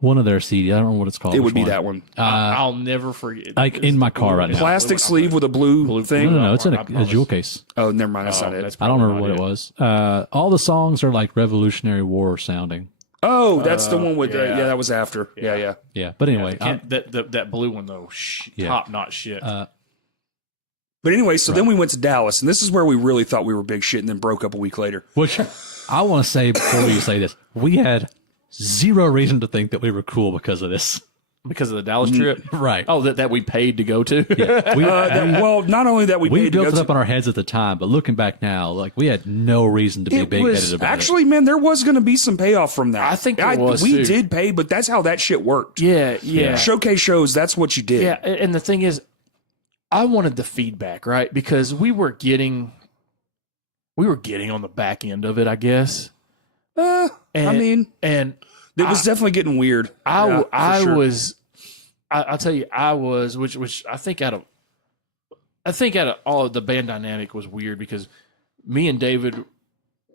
one of their CDs. I don't know what it's called. It Which would be one. that one. I'll never forget. Like in my car right now. Plastic sleeve with a blue thing. No, it's in I a promise. jewel case. Oh, never mind. That's not it. That's I don't probably remember what not it was. All the songs are like Revolutionary War sounding. Oh, that's the one with yeah. yeah, that was after. Yeah. Yeah, but anyway, That blue one though, top notch shit. But anyway, so then we went to Dallas, and this is where we really thought we were big shit, and then broke up a week later. which I want to say before you say this, we had zero reason to think that we were cool because of this. Because of the Dallas trip, Right. Oh, that we paid to go to. Yeah, Well, not only that we we paid to built go it to, up in our heads at the time, but looking back now, like we had no reason to be it big-headed was about actually, man, there was going to be some payoff from that. I think there was, we too. did pay, but that's how that shit worked. yeah. Showcase shows, that's what you did. Yeah, and the thing is, I wanted the feedback, right? Because we were getting on the back end of it, I guess. I mean, And it was definitely getting weird. I'll tell you, which I think out of all of the band dynamic was weird because me and David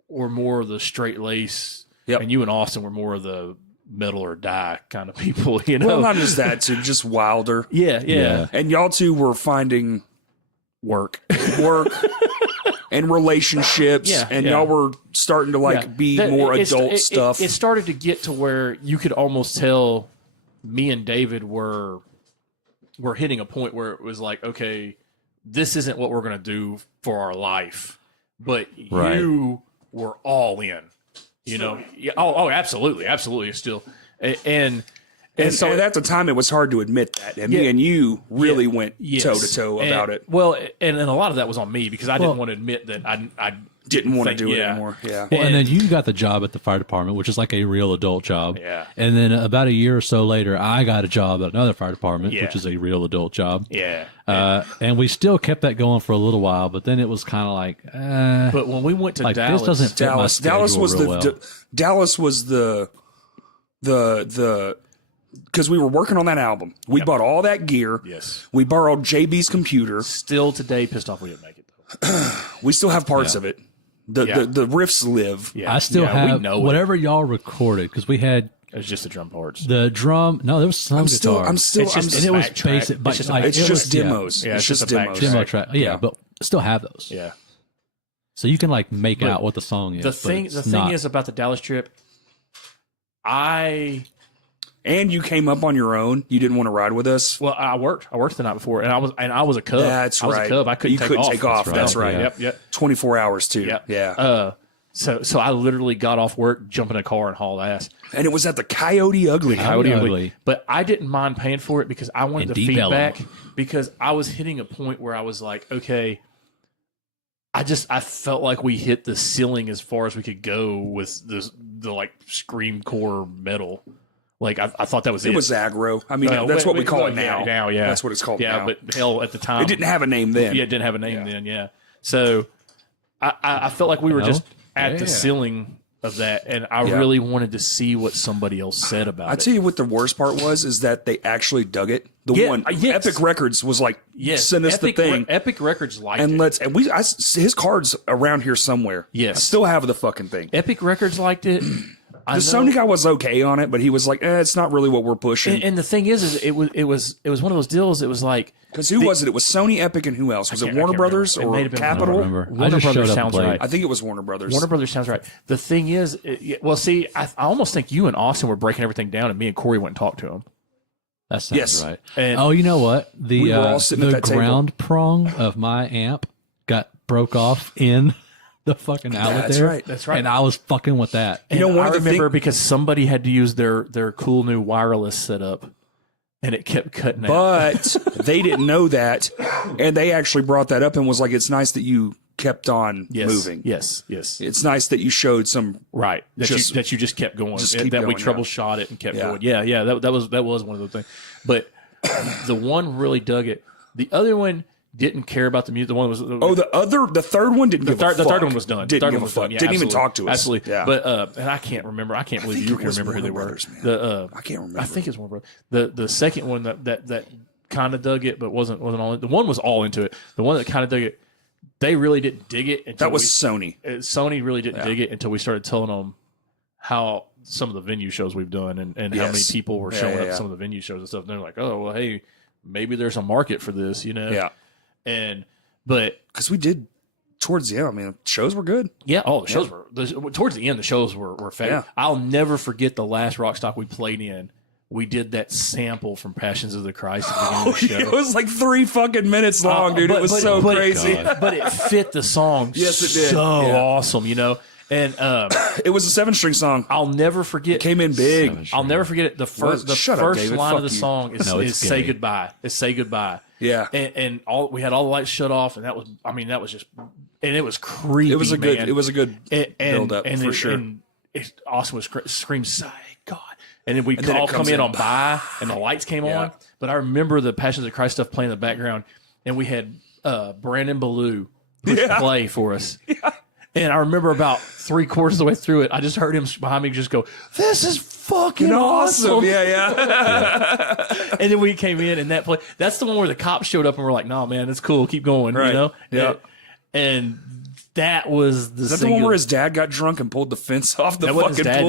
were more of the straight lace, Yep. and you and Austin were more of the metal or die kind of people, you know? Well, not just that, too, just wilder. Yeah. And y'all two were finding work and relationships, Yeah, and yeah. y'all were starting to be more adult stuff. It started to get to where you could almost tell me and David were hitting a point where it was like, okay, this isn't what we're going to do for our life, but Right. you were all in, you know? Yeah. Oh, absolutely. Still. And so at the time, it was hard to admit that, and me and you really went toe to toe about it. Well, and a lot of that was on me because I didn't want to admit that I Didn't want to do it yeah. anymore. Yeah. Well, and then you got the job at the fire department, which is like a real adult job. Yeah. And then about a year or so later, I got a job at another fire department, Yeah. which is a real adult job. Yeah. And we still kept that going for a little while, but then it was kind of like, But when we went to like Dallas, this doesn't fit my Dallas was schedule real well. Dallas was the because we were working on that album. We bought all that gear. Yes. We borrowed JB's computer. Still today pissed off we didn't make it though. We still have parts of it. The riffs live. Yeah. I still we have know whatever y'all recorded because we had it was just the drum parts. the drum. No, there was some I'm guitar. still It's just and it was backtrack. basic. But It's just a like, it's it just was, demos. Yeah, it's it's just just a demos. demo track. Yeah, but still have those. Yeah. So you can like make out what the song is. The but thing it's the not. thing is about the Dallas trip, And you came up on your own. You didn't want to ride with us. I worked the night before and I was a Cub. That's I was right. a Cub. I couldn't You take couldn't off. take off. That's right. Yeah. Yep. 24 hours too. Yep. Yeah. So I literally got off work, jumped in a car, and hauled ass. And it was at the Coyote Ugly. Coyote Ugly. But I didn't mind paying for it because I wanted And the Deep Ellum. feedback. Because I was hitting a point where I was like, okay, I felt like we hit the ceiling as far as we could go with the like scream core metal. Like I thought that was it. It was aggro. I mean, that's what we call it now. Now, yeah, That's what it's called yeah, now. but hell, at the time, It didn't have a name then. Yeah, it didn't have a name then. Yeah, so I felt like we were just at the ceiling of that, and I really wanted to see what somebody else said about I it. tell you what the worst part was is that they actually dug it. The one yes. Epic Records was like, send us Epic, the thing. Epic Records liked And it. his card's around here somewhere. Yes. I still have the fucking thing. Epic Records liked it. The Sony guy was okay on it, but he was like, it's not really what we're pushing. And the thing is it was one of those deals. It was like Because who was it? It was Sony, Epic, and who else? Was it I Warner can't Brothers remember. It may or have been I don't Capitol? remember. Warner I just Brothers showed up sounds and played. right. I think it was Warner Brothers. Warner Brothers sounds right. The thing is, see, I almost think you and Austin were breaking everything down, and me and Corey went and talked to him. That sounds Yes. right. And- oh, you know what? The We were all sitting at the that table. ground prong of my amp broke off in the fucking outlet That's there. right. That's right. And I was fucking with that. You know, one I of the remember thing- because somebody had to use their cool new wireless setup, and it kept cutting out. But they didn't know that, and they actually brought that up and was like, "It's nice that you kept on moving. Yes. It's nice that you showed some." Right. That you just kept going. Just keep that we going, yeah. troubleshot it and kept Yeah. going. Yeah. That was one of the things. But the one really dug it. The other one didn't care about the music. The one was The third one didn't give a fuck. the third one was done. Didn't the third give one a was fuck. done. Yeah, Didn't even absolutely. talk to us. Absolutely. Yeah. But and I can't remember. I can't believe think you it can was remember who they Warner were. Brothers, man. The I can't remember. I think it's Warner Brothers. The second one that kind of dug it, but wasn't all in. The one was all into it. The one that kind of dug it, they really didn't dig it until That was Sony. Sony really didn't dig it until we started telling them how some of the venue shows we've done and how many people were showing up at some of the venue shows and stuff. And they're like, oh, well, hey, maybe there's a market for this, you know? Yeah. But because we did towards the end, I mean, shows were good. yeah, the shows were towards the end. The shows were fabulous. Yeah. I'll never forget the last rock stock we played in. We did that sample from Passions of the Christ at the beginning of the show. It was like 3 fucking minutes long, dude. It was so crazy. But it fit the song Yes, it did. so Yeah. awesome, you know? And It was a 7-string song. I'll never forget. Came in big. I'll never forget it. The first Shut up, David. line Fuck of the you. song is "Say Goodbye." It's "Say Goodbye." Yeah. And we had all the lights shut off, and that was just, and it was creepy. It was a good. man. It was a good and, build up for it, sure. And Austin was scream, "Say God!" And then we then all it come comes in in. on by, and the lights came on. But I remember the Passions of Christ stuff playing in the background, and we had Brandon Ballou play for us. Yeah. And I remember about 3/4 of the way through it, I just heard him behind me just go, "This is fucking awesome!" Yeah. And then we came in, and that's the one where the cops showed up, and we're like, "No, man, it's cool, keep going," Right. you know? Yeah. And that was the. Is that the one where his dad got drunk and pulled the fence off the that fucking wasn't his dad. pool?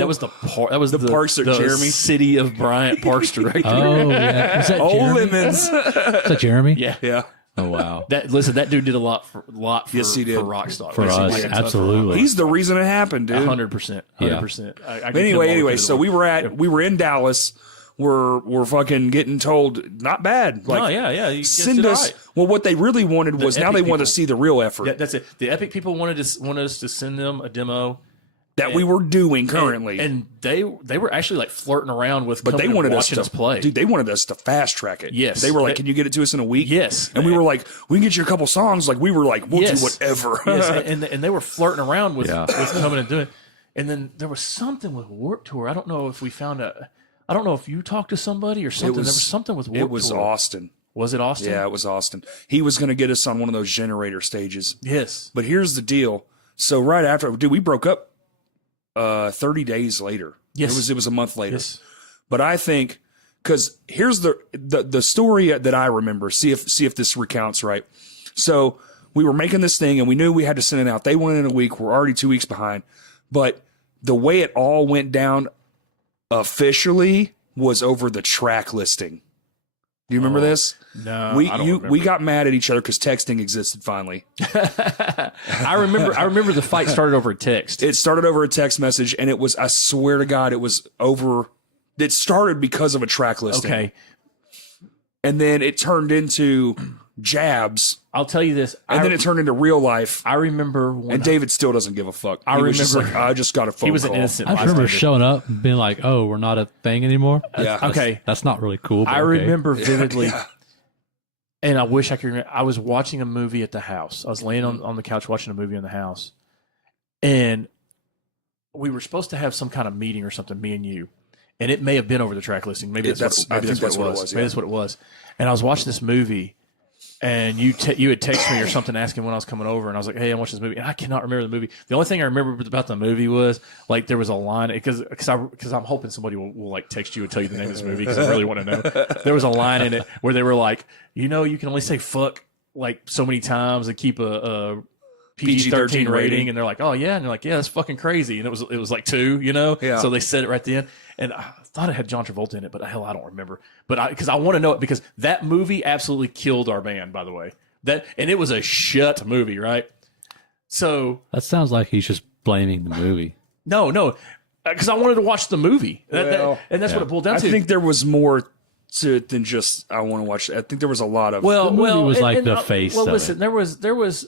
That was the Parks at the Jeremy? City of Bryant Parks director. Oh, yeah. Was that Old Jeremy? Lemons. Is that Jeremy? Yeah. Yeah. Oh, wow. That dude did a lot for Yes, he did. for Rockstar. For us, absolutely. He's the reason it happened, dude. 100%. 100%. But anyway, so we were in Dallas. We're fucking getting told not bad. Like, yeah. You guys send did us. all right. Well, what they really wanted was now Epic they want people. to see the real effort Yeah, that's it. The Epic people wanted us to send them a demo, that we were doing currently, and they were actually like flirting around with, but they coming and wanted us watching to play. Dude, they wanted us to fast track it. Yes. They were like, "Can you get it to us in a week?" Yes. And we were like, "We can get you a couple songs." Like we were like, "We'll Yes. do whatever." Yes, and they were flirting around with Yeah. coming and doing it. And then there was something with Warped Tour. I don't know if we found I don't know if you talked to somebody or something. There was something with Warped Tour. It was Austin. Was it Austin? Yeah, it was Austin. He was going to get us on one of those generator stages. Yes. But here's the deal. So right after, dude, we broke up 30 days later. Yes. It was a month later. Yes. But I think, because here's the story that I remember. See if this recounts right. So we were making this thing and we knew we had to send it out. They went in a week. We're already 2 weeks behind. But the way it all went down officially was over the track listing. Do you remember this? No, I don't remember. We got mad at each other because texting existed finally. I remember the fight started over a text. It started over a text message, and it was, I swear to God, it was over. It started because of a track listing. Okay. And then it turned into jabs, I'll tell you this. and then it turned into real life. I remember when And David still doesn't give a fuck. I He was just remember- like, I just got a phone he was call. an innocent I just remember bystander. showing up and being like, "Oh, we're not a thing anymore." Yeah. Okay. That's not really cool. But I okay. remember vividly, and I wish I could remember. I was watching a movie at the house. I was laying on the couch watching a movie in the house, and we were supposed to have some kind of meeting or something, me and you, and it may have been over the track listing. Maybe I that's think that's what it was, Maybe yeah. that's what it was. And I was watching this movie, and you had texted me or something asking when I was coming over, and I was like, "Hey, I'm watching this movie," and I cannot remember the movie. The only thing I remember about the movie was like there was a line because I'm hoping somebody will like text you and tell you the name of this movie because I really want to know. There was a line in it where they were like, you can only say fuck like so many times and keep a PG-13 rating, and they're like, "Oh yeah," and they're like, "Yeah, that's fucking crazy," and it was like 2, Yeah. So they said it right then, and I thought it had John Travolta in it, but hell, I don't remember. But because I want to know it because that movie absolutely killed our band, by the way. And it was a shut movie, right? So That sounds like he's just blaming the movie. no, because I wanted to watch the movie, Well, and that's what it boiled down I to. think there was more to it than just I want to watch. I think there was a lot of. Well, The movie was like the and, face Well, of listen, it. there was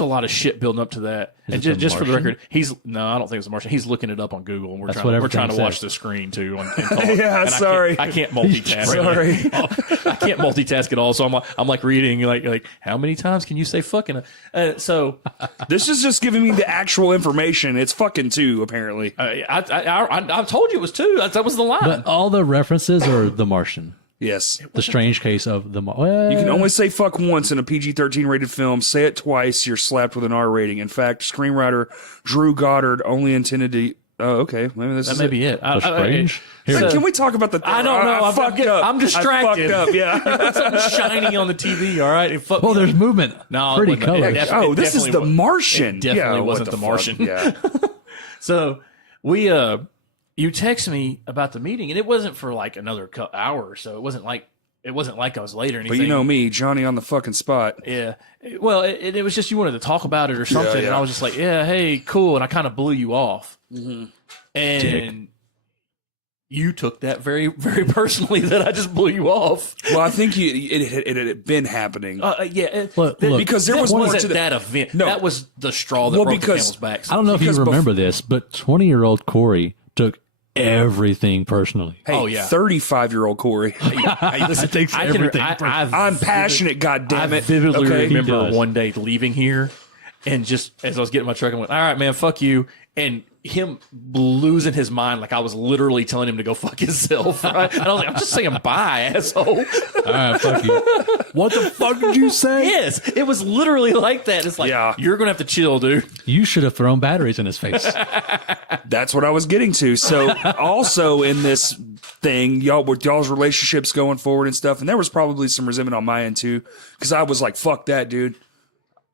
a lot of shit building up to that. Is And it The just for the Martian? record, I don't think it's a Martian. He's looking it up on Google, and we're That's trying what to everything watch says. the screen too. Yeah, sorry. I can't multitask. Sorry. I can't multitask at all. So I'm like reading like how many times can you say fucking? So This is just giving me the actual information. It's fucking 2, apparently. I told you it was 2. That was the line. But all the references are The Martian. Yes. The strange case of the. You can only say fuck once in a PG-13 rated film. Say it twice, you're slapped with an R rating. In fact, screenwriter Drew Goddard only intended Oh, okay. Maybe this That is may be it. Strange. Here, So- Can we talk about the? I don't know. I I'm fucked getting- up. I'm distracted. I fucked up. Yeah. Something shiny on the TV. All right. It fucked well, me there's up. movement. No, Pretty it wasn't. colors. It Oh, this is definitely the wasn't. Martian. It definitely yeah, wasn't what the fuck? Martian. Yeah. So we you text me about the meeting, and it wasn't for like another hour or so. It wasn't like I was late or anything. But you know me, Johnny on the fucking spot. Yeah. Well, it was just you wanted to talk about it or something, and yeah. I was just like, yeah, hey, cool, and I kind of blew you off, and you took that very, very personally that I just blew you off. Well, I think it had been happening. Yeah, Look, because there that was more wasn't to the- that event. No. That was the straw that Well, broke because- the camel's back. I don't know if you Because remember this, but 20-year-old Corey took everything personally. Hey, Oh, yeah. 35-year-old Corey. Hey, listen, takes I can- everything I'm passionate, goddammit. I vividly Okay? remember does. one day leaving here, and just as I was getting my truck, I went, "All right, man, fuck you," and him losing his mind, like I was literally telling him to go fuck himself. Right? And I was like, "I'm just saying bye, asshole." All right, fuck you. What the fuck did you say? Yes, it was literally like that. It's like, Yeah. you're gonna have to chill, dude. You should have thrown batteries in his face. That's what I was getting to. So also in this thing, y'all's relationships going forward and stuff, and there was probably some resentment on my end too, because I was like, "Fuck that, dude."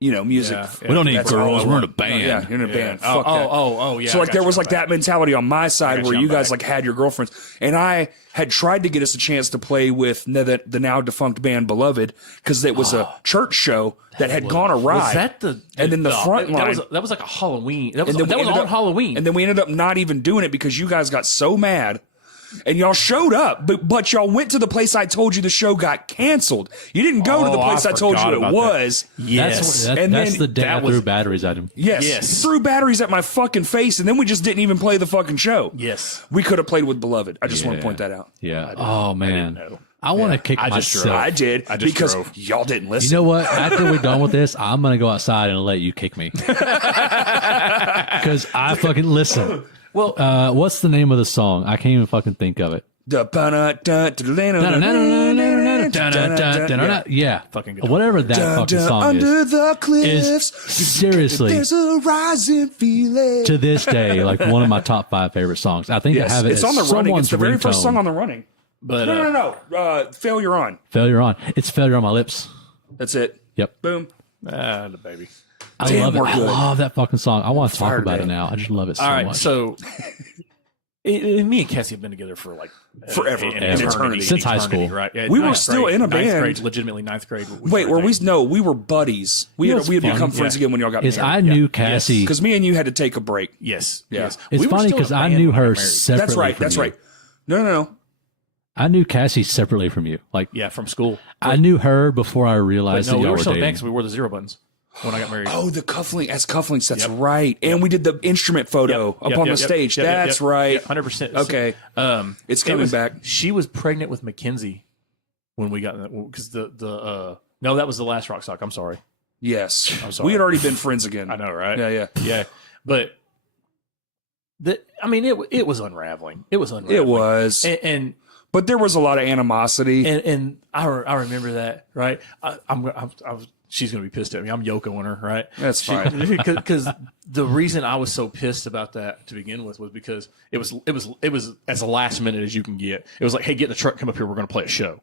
You know, music. We don't need That's all girls. I We're in want. a band. Yeah, you're in a band. Oh, Fuck that. yeah. So I like got there you was on like back. that mentality on my side where you you on guys back. like had your girlfriends, and I had tried to get us a chance to play with the now defunct band Beloved, because it was a church show that had gone awry. Was that the? And then the front line. That was like a Halloween. That was And then we that was ended on up- Halloween. And then we ended up not even doing it because you guys got so mad. And y'all showed up, but y'all went to the place I told you the show got canceled. You didn't go to the place I told you forgot it about was. yes. And That's then the day that I was- threw batteries at him. Yes. Yes. Threw batteries at my fucking face, and then we just didn't even play the fucking show. Yes. We could have played with Beloved. I just want to Yeah. point that out. Yeah. Oh man. know. I want to kick I just myself. drove. I did I just because drove. y'all didn't listen. You know what? After we're done with this, I'm gonna go outside and let you kick me because I fucking listen. Well, What's the name of the song? I can't even fucking think of it. Yeah, Fucking good. whatever that fucking song Under is. the cliffs, Seriously, there's a rising feeling. to this day, like one of my top 5 favorite songs. I think Yes, I have it. it's as on the running. It's someone's the very first ringtone. song on the running. but No. Failure on. Failure on. It's Failure on My Lips. That's it. Yep. Boom. the baby. I Damn, love it. we're I good. love that fucking song. I want to talk Fire about day. it now. I just love it so All right, much. so me and Cassie have been together for like Forever. an An eternity. Since high school. right? Yeah, We were ninth still grade, in a ninth band. Grade, legitimately ninth grade. Wait, were we? No, we were buddies. We had what's become funny? friends again when y'all got is married. I knew Cassie. Because me and you had to take a break. Yes. Yeah. Yes. It's We were funny still in a because I band knew when we her got married. separately. That's right. from That's you. right. No. I knew Cassie separately from you. Like Yeah, from school. I knew her before I But realized no, that we y'all were were so bad dating. because we wore the zero buttons when I got married. Oh, the cufflink. As cufflinks. That's right. And we did the instrument photo up on the stage. That's right. 100%. Okay. It's coming back. She was pregnant with Mackenzie when we got because no, that was the last rock stock. I'm sorry. Yes. I'm sorry. We had already been friends again. I know, right? Yeah. Yeah, but it was unraveling. It was unraveling. It was. and But there was a lot of animosity. and I remember that, right? She's gonna be pissed at me. I'm Yokoing her, right? That's fine. Because the reason I was so pissed about that to begin with was because it was as last minute as you can get. It was like, hey, get in the truck, come up here, we're gonna play a show,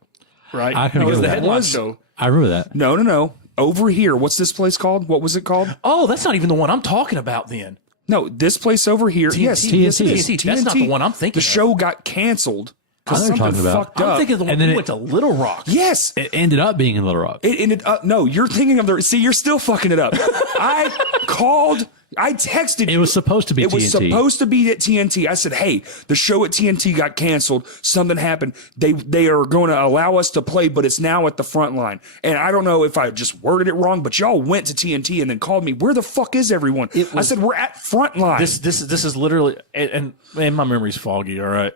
right? I can it was go the with that. headline Was- show. I remember that. No. Over here. What's this place called? What was it called? Oh, that's not even the one I'm talking about. Then No, this place over here. Yes, TNT. yes, it is. That's not the one I'm thinking The of. show got canceled I know because what you're something talking about. fucked I'm up. thinking of the one And then we it- went to Little Rock. Yes. It ended up being in Little Rock. It ended up. No, you're thinking of the. See, you're still fucking it up. I called. I texted you. It was supposed to be It was TNT. supposed to be at TNT. I said, "Hey, the show at TNT got canceled. Something happened. They are going to allow us to play, but it's now at the front line." And I don't know if I just worded it wrong, but y'all went to TNT and then called me. Where the fuck is everyone? I said, "We're at front line." This is literally and my memory's foggy. All right,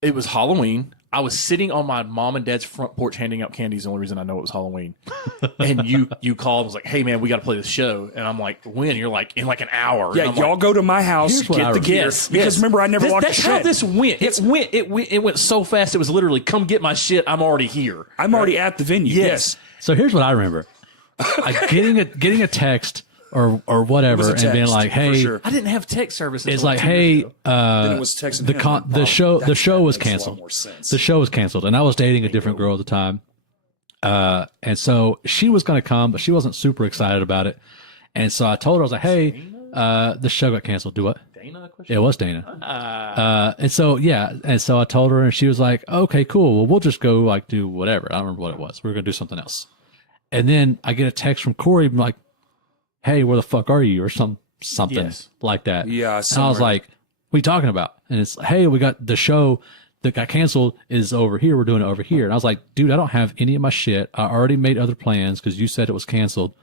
it was Halloween. I was sitting on my mom and dad's front porch handing out candies. The only reason I know it was Halloween. And you called and was like, "Hey man, we got to play this show." And I'm like, "When?" You're like, "In like an hour." yeah, And I'm y'all like, go to my house, Here's what get I the remember. gear. Yes, because yes. remember, I never locked That's the how shed. this went. It went so fast. It was literally, "Come get my shit. I'm already here." I'm already at the venue. Yes. So here's what I remember: getting a text or whatever, was a and being text, like, for "Hey," sure. I didn't have text service. it's until like, 2 years "Hey, ago. Then it was texting him. the show That was makes a lot canceled. more sense. The show was canceled, and I was dating a different girl at the time, and so she was going to come, but she wasn't super excited about it, and so I told her, I was like, "Hey, the show got canceled. Do what?" Dana? It was Dana. And so, yeah. And so I told her, and she was like, okay, cool. Well, we'll just go like do whatever. I don't remember what it was. We were going to do something else. And then I get a text from Corey like, hey, where the fuck are you? Or something Yes. like that. Yeah, And I was somewhere. like, what are you talking about? And it's, hey, we got the show that got canceled is over here. We're doing it over here. And I was like, dude, I don't have any of my shit. I already made other plans because you said it was canceled.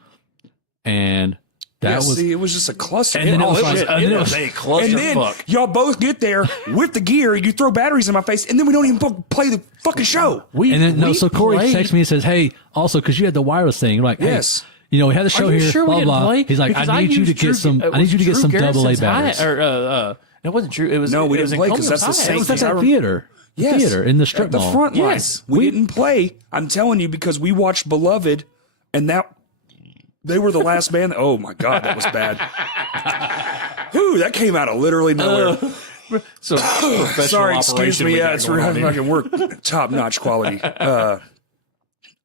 And that was, see, it was just a cluster. And then it was like- Shit, and it then it was was- a And then clusterfuck. y'all both get there with the gear, you throw batteries in my face, and then we don't even play the fucking show. and then so Corey played- texts me and says, "Hey, also because you had the wireless thing, you're like, hey, Yes. you know, we had the show Are you here, sure we blah didn't blah." play? He's like, Because "I need you to used get Drew- some. it I need you to get was some Drew double A Garrison's batteries." hi- Or it wasn't true. It was. No, we it was didn't play 'cause Encomium's that's the hi- same It was at thing. that theater, Yes. theater in the strip At the mall. front line. Yes. We didn't play. I'm telling you because we watched Beloved, and they were the last band. Oh my god, that was bad. Whew, that came out of literally nowhere. So professional Sorry, excuse operation me. we Yeah, got it's going on here. fucking work, top notch quality.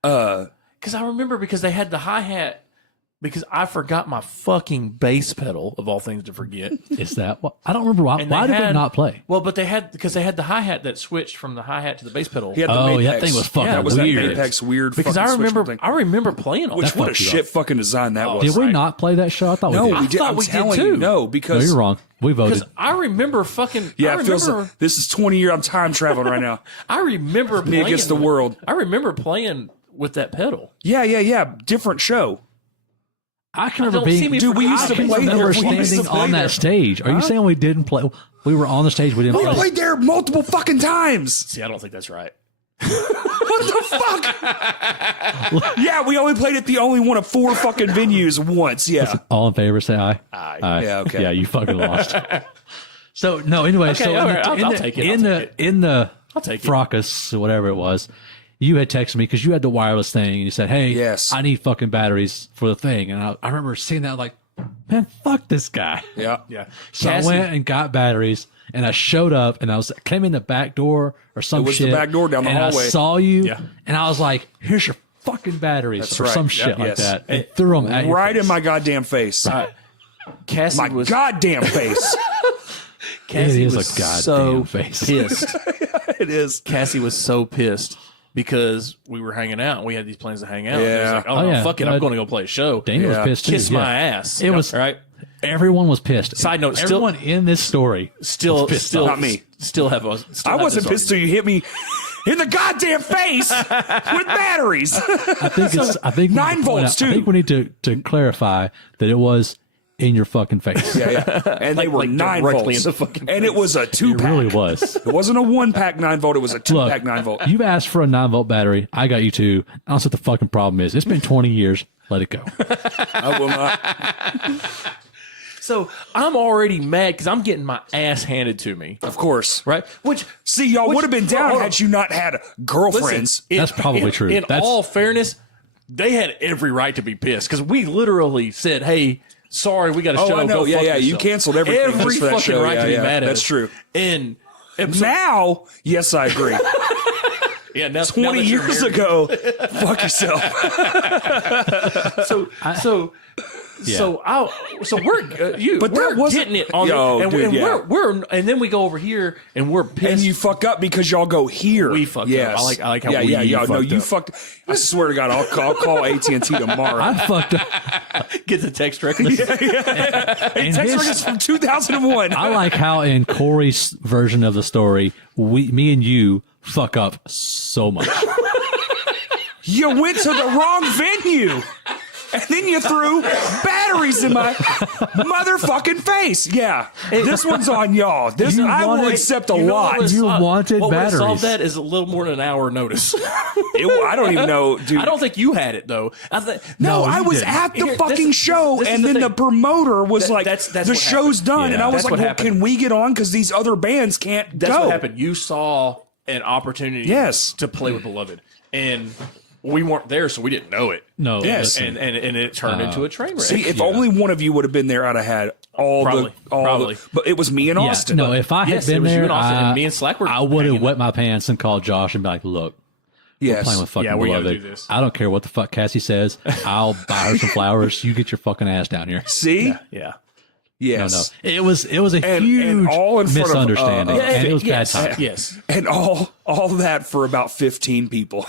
Because I remember because they had the hi hat. Because I forgot my fucking bass pedal of all things to forget. Is that what? I don't remember why. And Why they did we had- not play? Well, but they had the hi hat that switched from the hi hat to the bass pedal. He had the Oh, yeah, Mapex. that thing was fucking that was weird. That Mapex weird. because fucking I remember switchable thing. I remember playing all Which that. what a fucked you shit up. fucking design that was. Did we right. not play that show? I thought No, we did. we did. thought I'm we did telling too. you, no, No, because you're wrong. We voted. Because I remember fucking. yeah, I it feels remember, like this is 20 years. I'm time traveling right now. I remember Me playing against the world. I remember playing with that pedal. Yeah. Different show. I can I remember don't see being. me Dude, we for- used I to can play there. remember We used to standing play on there. that stage. Are you saying we didn't play? We were on the stage. We didn't We play. played there multiple fucking times. See, I don't think that's right. What the fuck? Yeah, we only played at the only one of 4 fucking venues once. Yeah. All in favor, say aye. Aye. Yeah, okay. Yeah, you fucking lost. So no, anyway, Okay, so all in right, the, I'll take it, I'll take it. in the I'll take it. fracas or whatever it was, you had texted me because you had the wireless thing and you said, "Hey, Yes. I need fucking batteries for the thing." And I remember seeing that like, man, fuck this guy. Yeah. Yeah. So I went and got batteries, and I showed up, and I came in the back door or some It was the shit. back door down the and hallway. I saw you, Yeah. and I was like, "Here's your fucking batteries," That's or right. some Yep. shit like Yes. that, and threw them at your Right face. in my goddamn face. Cassie My was goddamn face. Cassie It is was a goddamn so face. pissed. It is. Cassie was so pissed because we were hanging out and we had these plans to hang out. And it was Yeah. like, oh, Oh, no, yeah. fuck it, I'm going to go play a show. Dana Yeah. was pissed too. Kiss yeah. my ass. It was right. Everyone was pissed. Side note, still- everyone in this story Still, was pissed still, off. Not me. Still have. Still I have wasn't this pissed till you hit me in the goddamn face with batteries. I think it's. I think we 9 need to point volts, out- I too. think we need to clarify that it was in your fucking face. Yeah. And they were like 9 directly volts. in the fucking And it was a 2 It pack. really was. It wasn't a 1-pack 9 volt. It was a 2-pack 9 volt. You've asked for a 9-volt battery. I got you two. I don't see what the fucking problem is. It's been 20 years. Let it go. I will not. So I'm already mad because I'm getting my ass handed to me. Of course. Right. Which See, y'all would have been down hold on. had you not had girlfriends. Listen, That's probably true. In That's- all fairness, they had every right to be pissed because we literally said, "Hey, sorry, we got a Oh, show." I know. Go Yeah, fuck yeah. You yourself." canceled everything Every just for that fucking show. right Yeah, to be yeah. mad at That's us. true. And Now, yes, I agree. yeah, now, 20 years ago, fuck yourself. So we're But that we're wasn't- getting it on Yo, the, and, dude, and yeah. we're and then we go over here and we're pissed. And you fuck up because y'all go here. We fucked up. Yes. I like how yeah, we yeah, yeah. No, fucked you up. fucked. I swear to God, I'll call AT&T tomorrow. I fucked up. get the text directly. In Text his- records from 2001. I like how in Corey's version of the story, me and you fuck up so much. You went to the wrong venue. And then you threw batteries in my motherfucking face. Yeah, this one's on y'all. This I will wanted- accept a You know what lot. was- You wanted what batteries. would solve that is a little more than an hour notice. I don't even know, dude. I don't think you had it though. No, No, I you was didn't. at the Here, fucking this- show, this is and the then the thing. promoter was That- like, that's "The what show's happened. done," Yeah. and I was That's like, what "Well, happened. can we get on? Because these other bands can't That's go." what happened. You saw an opportunity, Yes. to play with Beloved, and we weren't there, so we didn't know it. No, Yes. listen, And it turned into a train wreck. See, if only one of you would have been there, I'd have had Probably. but it was me and yeah, Austin. no, if I had Yes, it been was you there, and Austin, and me and Slack were I would have hanging wet my pants and called Josh and be like, look, yes. playing with fucking Yeah, we gotta beloved. do this. I don't care what the fuck Cassie says. I'll buy her some flowers. You get your fucking ass down here. See? Yeah. Yes. No. It was a And huge all in front of, misunderstanding. and it was yes, bad time. yes. And all that for about 15 people.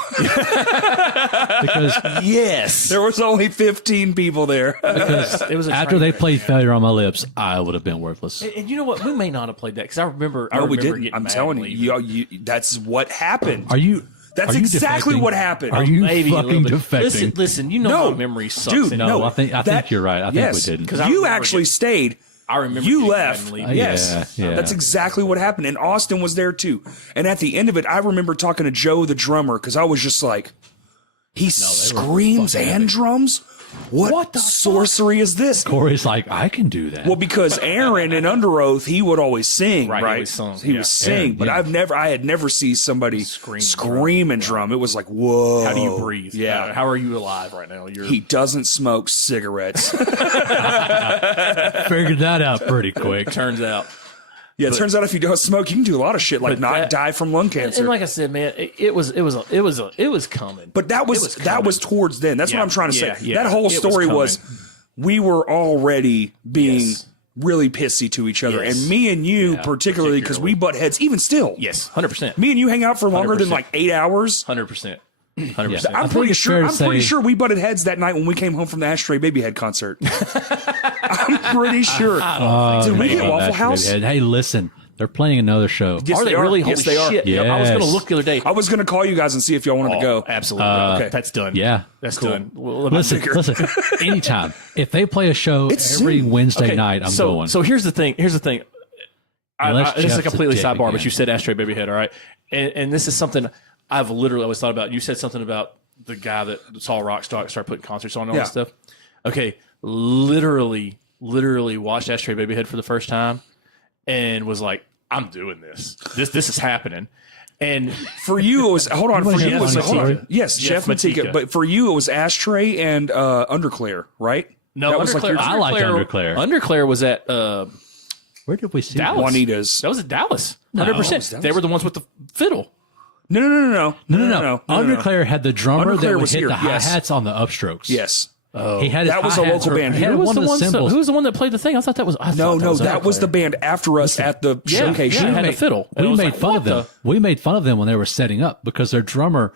Because Yes. There was only 15 people there. It was a after train they wreck. played Failure on My Lips, I would have been worthless. And you know what? We may not have played that because I remember. No, we didn't. getting I'm mad telling and you, leaving. that's what happened. Are you? That's are you exactly defecting? what happened. Are you Maybe a fucking little bit. defecting? Listen. You know No, my memory sucks. dude, and- No, I think you're right. I think yes, we didn't. 'Cause I you remember actually stayed. I remember You getting mad left. and leaving. Yes. Yeah. That's exactly what happened. And Austin was there too. And at the end of it, I remember talking to Joe, the drummer, because I was just like, he screams fucking and epic. drums? What the sorcery is this? Corey's like, I can do that. Well, because Aaron in Under Oath, he would always sing, Right, right? he always sung, He yeah. would sing, Aaron, but yeah. I had never seen somebody scream and drum. It was like, whoa. How do you breathe? Yeah. How are you alive right now? You're He doesn't smoke cigarettes. Figured that out pretty quick. turns out. Yeah, it turns out if you don't smoke, you can do a lot of shit, like not that- die from lung cancer. And like I said, man, it was coming. But that It was coming. towards then. That's Yeah, what I'm trying to yeah, say. yeah. That whole It was story was, coming. we were already being Yes. really pissy to each other, Yes. and me and you particularly because we butt heads. Even still, Yes, 100%. me and you hang out for longer than 100%. like 8 hours. 100%. 100%. I'm think pretty it's sure. fair to I'm pretty say- sure we butted heads that night when we came home from the Ashtray Babyhead concert. I'm pretty sure. Did we get Waffle House? Hey, listen, they're playing another show. Yes, Are they really? Yes, Holy they are. shit. I was going to Yes. look the other day. I was going to call you guys and see if y'all wanted to go. Absolutely. okay. That's done. Yeah. That's done. Well, Listen, anytime. If they play a show It's every soon. Wednesday okay, night, I'm so, going. So here's the thing. Unless This is a Jeff's completely dick sidebar, but again. you said Ashtray Babyhead, all right? And this is something I've literally always thought about. You said something about the guy that saw Rockstar start putting concerts on and all Yeah. that stuff. Okay, literally watched Ashtray Babyhead for the first time and was like, I'm doing this. This is happening. And For you, it was hold on. For wanna you, hear it was funny hold on. story? Yes, Jeff Matika. But for you, it was Ashtray and Underclear, right? no, that was like Underclear, your I liked Underclear. Underclear was at Where did we see Dallas. that? Juanita's. That was at Dallas. No. 100%. Dallas. They were the ones with the fiddle. No. No. Underclear had the drummer Underclear that would was hit here, the yes. hi-hats on the upstrokes. Yes. He had his That was a hi-hats local or- band He here. had Who was one the of the one? cymbals. Who was the one that played the thing? I thought that was. No, was that was Underclear. the band after us at the showcase. Yeah, it had a fiddle. And We I was made like, fun what of them. the- We made fun of them when they were setting up because their drummer.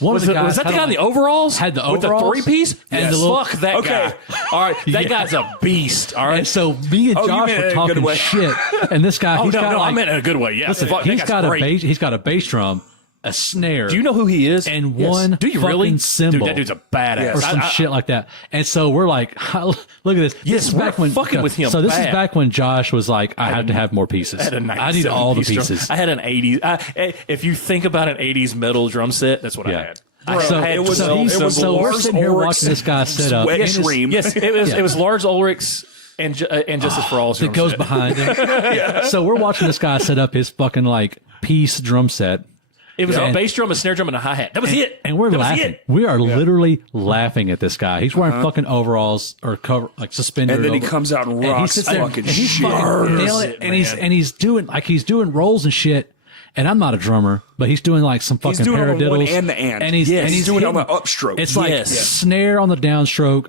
One Was, of the guys was that the had guy in the overalls? had the with overalls the three-piece? and Yes. the little- Fuck that Okay. guy. All right, that Yeah. guy's a beast. All right. And so me and Oh, you Josh meant it were in a good talking way. shit, and this guy, oh he's no, got no, I like, meant it in a good way. Yeah, listen, Fuck, that he's guy's got great. he's got a bass drum, a snare, Do you know who he is? and Yes. one Do you really? fucking cymbal. Dude, that dude's a badass. or some shit like that. And so we're like, look at this. Yes, This is we're back when fucking with him So this bad. is back when Josh was like, I have to have more pieces. I had a I need all the 97 piece drum. pieces. I had an 80s. If you think about an 80s metal drum set, that's what I Yeah. had. So, I had it was- 12 it was cymbals. so we're Lars sitting here Ulrich's watching this guy set up. Sweat and it's- Dream. Yes, it was Lars Ulrich's and Justice for All. that goes behind him. So we're watching this guy set up his fucking like piece drum set. It was Yeah. a bass drum, a snare drum, and a hi hat. That was it. And we're That was laughing. it. We are literally laughing at this guy. He's wearing fucking overalls or cover like suspenders. And then he comes out and rocks fucking and he's shit. fucking nailing it, and he's doing rolls and shit. And I'm not a drummer, but he's doing like some fucking doing on the one paradiddles and the and. and he's Yes, he's doing it on hitting- the upstroke. It's like Yes. snare on the downstroke,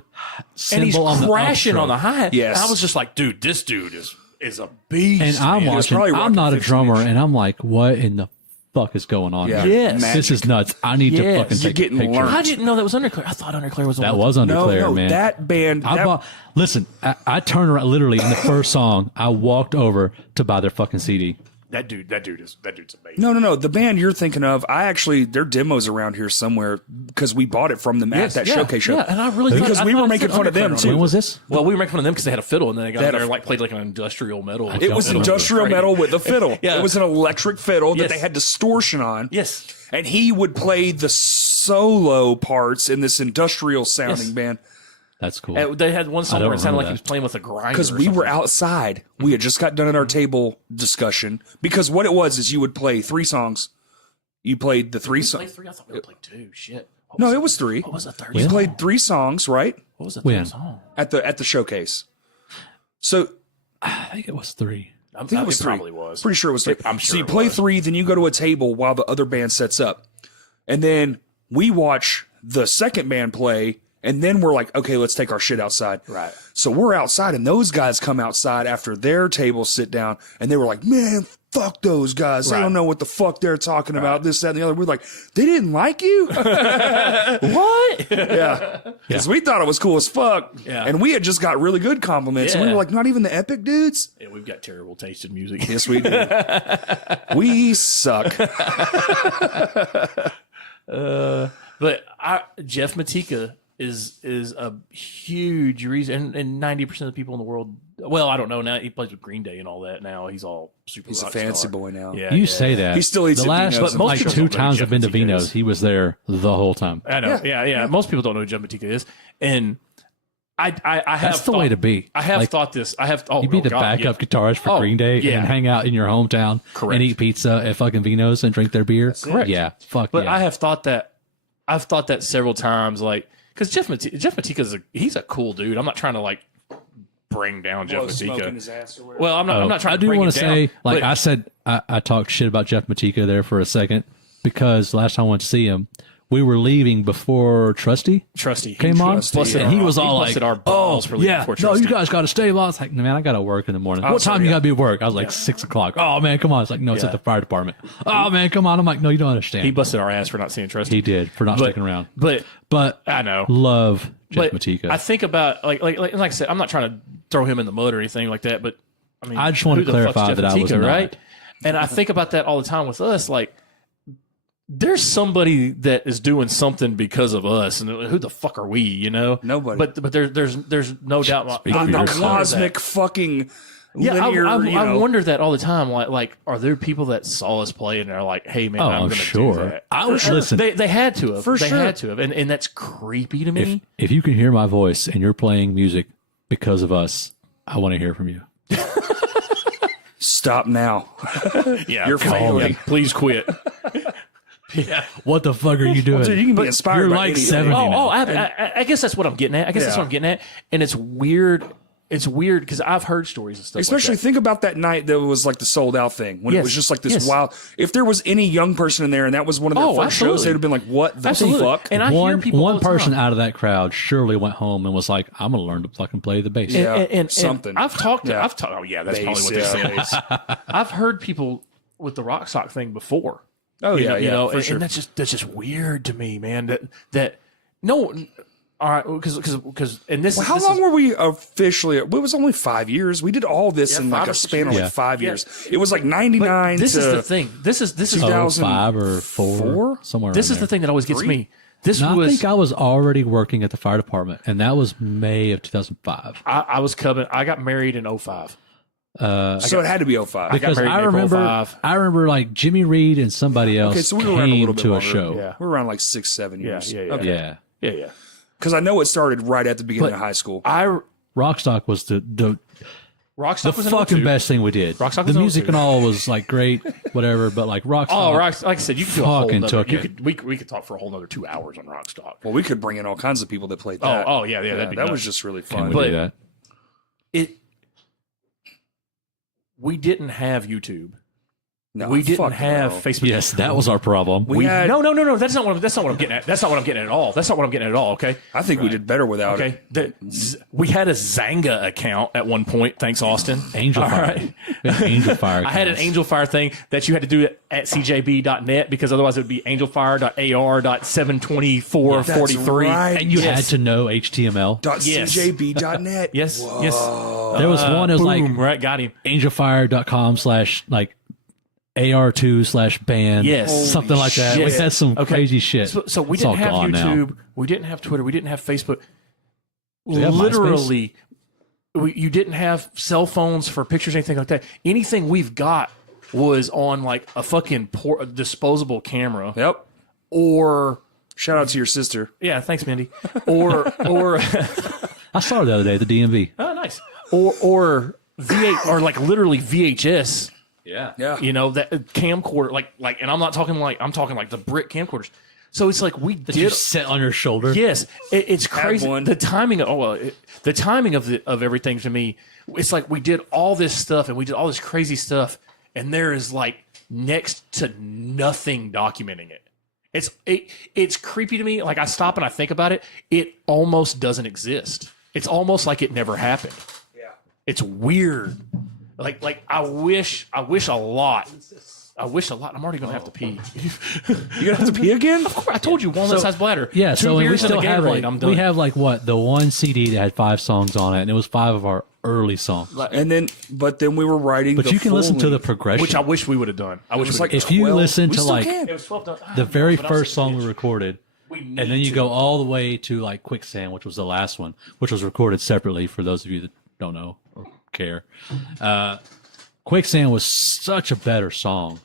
And he's cymbal on the crashing upstroke. on the hi hat. Yes. And I was just like, dude, this dude is a beast. And I'm man. watching. probably I'm rocking not a 15 drummer, inch. and I'm like, what in the fuck is going on? Yeah. here? Yes. Magic. This is nuts. I need to Yes. fucking You're take getting a picture. learned. I didn't know that was Underclear. I thought Underclear was the That one. was Underclear, no, man. that band. I that- bought. Listen, I turned around literally in the first song. I walked over to buy their fucking CD. That dude's amazing. No. The band you're thinking of, their demos around here somewhere because we bought it from them at that showcase show. Yeah, and I really Because thought, we I were thought it making said fun of them Underclear too. on When was this? Well, we were making fun of them because they had a fiddle, and then they got had in there a- like played like an industrial metal. It was don't industrial remember. metal with a fiddle. Yeah. It was an electric fiddle that Yes. they had distortion on. Yes. And he would play the solo parts in this industrial sounding Yes. band. That's cool. They had one song don't where it sounded like remember he was playing with a grinder. Because we were outside. We had just got done at our table discussion. Because what it was is you would play 3 songs. You played the 3 Play songs. 3. I thought we would play 2. Shit. No, it was 3. What was the third We song? played 3 songs, right? What was the When? third song? At the showcase. So I think it was 3. I think it was 3. Probably was. Pretty sure it was 3. I'm sure so you it play was. 3, then you go to a table while the other band sets up. And then we watch the second band play, and then we're like, okay, let's take our shit outside. Right. So we're outside, and those guys come outside after their table sit down, and they were like, man, fuck those guys. They Right. don't know what the fuck they're talking about, this, that, and the other. We're like, they didn't like you? What? Yeah. Because we thought it was cool as fuck. Yeah. And we had just got really good compliments. And we Yeah. were like, not even the epic dudes? Yeah, we've got terrible taste in music. Yes, we do. We suck. But Jeff Matika is a huge reason, and 90% of the people in the world. Well, I don't know now. He plays with Green Day and all that. Now he's all super. He's a rock fancy star. boy now. Yeah, You yeah. say that. He still eats the at last Vino's. Most like people 2 don't know times who I've been to Jeff Matika Vino's. is. He was there the whole time. I know. Yeah. Most people don't know who Jeff Matika is, and I have. That's the way to be. I have Like, thought this. I have. Oh, you be the God, backup yeah. guitarist for Oh, Green Day yeah. and hang out in your hometown Correct. and eat pizza at fucking Vino's and drink their beer. Correct. Yeah, fuck But yeah. I have thought that. I've thought that several times, like because Jeff Matika's he's a cool dude. I'm not trying to like bring down Jeff Matika. his ass or whatever. Well, I'm not trying I to do bring want it to down, say, like but- I said, I talked shit about Jeff Matika there for a second because last time I went to see him, we were leaving before Trusty Trusty came on, busted and he our- was all like, busted our balls for leaving yeah, before no, Trusty. you guys got to stay long. It's like, man, I got to work in the morning. What sorry, time you yeah. got to be at work? I was like 6 o'clock. Oh man, come on. It's like, no, it's Yeah. at the fire department. Oh man, come on. I'm like, no, you don't understand. He busted our ass for not seeing Trusty. He did for not sticking around. But But I know. love Jeff But Matika. I think about like I said, I'm not trying to throw him in the mud or anything like that. But I mean, I just want who to the fuck's clarify Jeff that I was Matika, not. right. And I think about that all the time with us. Like, there's somebody that is doing something because of us, and who the fuck are we? You know, Nobody. But there's no doubt. Speak I'm for the yourself. cosmic fucking Yeah, linear, I wonder that all the time. Like, are there people that saw us play and are like, "Hey, man, Oh, I'm going to sure. do that"? I was listen. They had to have. For they sure. had to have, and that's creepy to me. If you can hear my voice and you're playing music because of us, I want to hear from you. Stop now. Yeah, You're failing. Yeah, please quit. Yeah. What the fuck are you doing? Dude, you can be inspired You're by like anything. 70 Oh, now. I guess that's what I'm getting at. I guess that's Yeah. what I'm getting at. And it's weird. It's weird because I've heard stories and stuff. Especially like that. think about that night that was like the sold out thing when it Yes. was just like this Yes. wild. If there was any young person in there and that was one of their Oh, first shows, absolutely. they'd have been like, "What the Absolutely. fuck?" And I hear people all one the person time. out of that crowd surely went home and was like, I'm going to learn to fucking play the bass. Yeah. And something. I've talked. Yeah. Oh yeah, that's Bass, probably what they yeah, said. I've heard people with the rock sock thing before. Oh You yeah, know, yeah, you know, for and sure. that's just weird to me, man. That no. All right, because and this. How this long is, were we officially? It was only 5 years. We did all this in like 5 a or 6 span of years. like 5 Yeah. years. It was like 99 This to is the thing. This is 5 or 4, somewhere this around is the there. thing that always gets 3? me. This No, I was think I was already working at the fire department, and that was May of 2005. I was coming. I got married in 05. So it had to be 05. Because married in I April remember, 05. I remember like Jimmy Reed and somebody else Okay, so we were around a came little bit to a longer. show. Yeah. We're around like 6-7 years. Yeah, yeah. Okay. Yeah. Yeah. Because I know it started right at the beginning But of high school. Rockstock was the Rockstock was in fucking 02. best thing we did. Rockstock The was in music 02. and all was like great, whatever, but like Rockstock. Oh, like I said, you could do a whole Fucking nother, took you it. could we could talk for a whole nother 2 hours on Rockstock. Well, we could bring in all kinds of people that played that. Oh, yeah, that'd be that nuts. was just really Can fun. we But- do that? We didn't have YouTube. No, We didn't fuck have no. Facebook. Yes, that was our problem. We had- No. That's not what I'm getting at. That's not what I'm getting at all. That's not what I'm getting at all. Okay. I think we did better without it. Okay. We had a Zanga account at one point. Thanks, Austin. Angel All Fire. right. We had Angel Fire. I had an accounts. Angel Fire thing that you had to do it at cjb.net because otherwise it would be angelfire.ar.72443. right. And you Yes. had to know HTML. Yes. .cjb.net. Yes. Yes. There was one, it was Boom. like Right. Got him. angelfire.com / like AR2 / band. Yes. Something like that. Yes. We had some Okay. crazy shit. So we It's all didn't have gone now. YouTube. We didn't have Twitter. We didn't have Facebook. we have Literally, you didn't have cell phones for pictures, anything like that. Anything we've got was on like a fucking disposable camera, Yep. or Shout out to your sister. yeah, thanks, Mindy, or I saw her the other day at the DMV. oh, nice, or V8 or like literally VHS. Yeah. Yeah. You know, that camcorder, like, and I'm talking like the brick camcorders. So it's like we Did you sit on your shoulder? Yes, it's crazy. one. The timing. The timing of everything to me. It's like we did all this stuff and we did all this crazy stuff, and there is like next to nothing documenting it. It's creepy to me. Like I stop and I think about it. It almost doesn't exist. It's almost like it never happened. Yeah. It's weird. Like I wish a lot. I'm already gonna have to pee. You gonna have to pee again? Of course, I told you walnut-sized bladder. Yeah, Two so and we beers and a still have Gatorade, like I'm done. we have like what the one CD that had 5 songs on it, and it was 5 of our early songs. And then, but then we were writing. But the you can full listen to the length. progression. which I wish we would have done. I wish was we like like if you 12. listen We to still like can. it was 12 done. the very first song we recorded, need and then you to. go all the way to like Quicksand, which was the last one, which was recorded separately for those of you that don't know or care. Quicksand was such a better song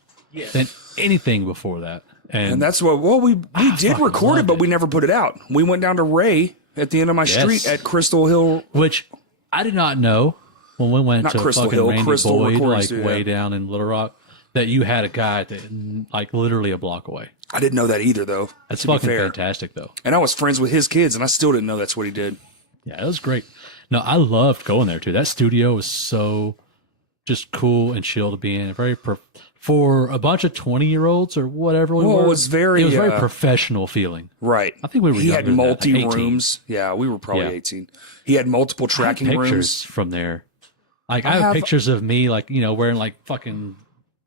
than anything before that. And that's what. Well, we did fucking record it, loved but it. we never put it out. We went down to Ray at the end of my street at Crystal Hill. which I did not know when we went Not to Crystal fucking Hill, Randy Crystal Boyd, Recording like Studio, way yeah. down in Little Rock, that you had a guy that like literally a block away. I didn't know that either, though. That's to be fucking fair. fantastic, though. And I was friends with his kids, and I still didn't know that's what he did. Yeah, it was great. No, I loved going there too. That studio was so just cool and chill to be in. For a bunch of 20-year-olds or whatever we Well, were. it was very professional feeling. Right. I think we were He had younger than that, like 18. multi-rooms. Yeah, we were probably Yeah. 18. He had multiple I have tracking pictures rooms. from there. Like I I have have- pictures of me, like wearing like fucking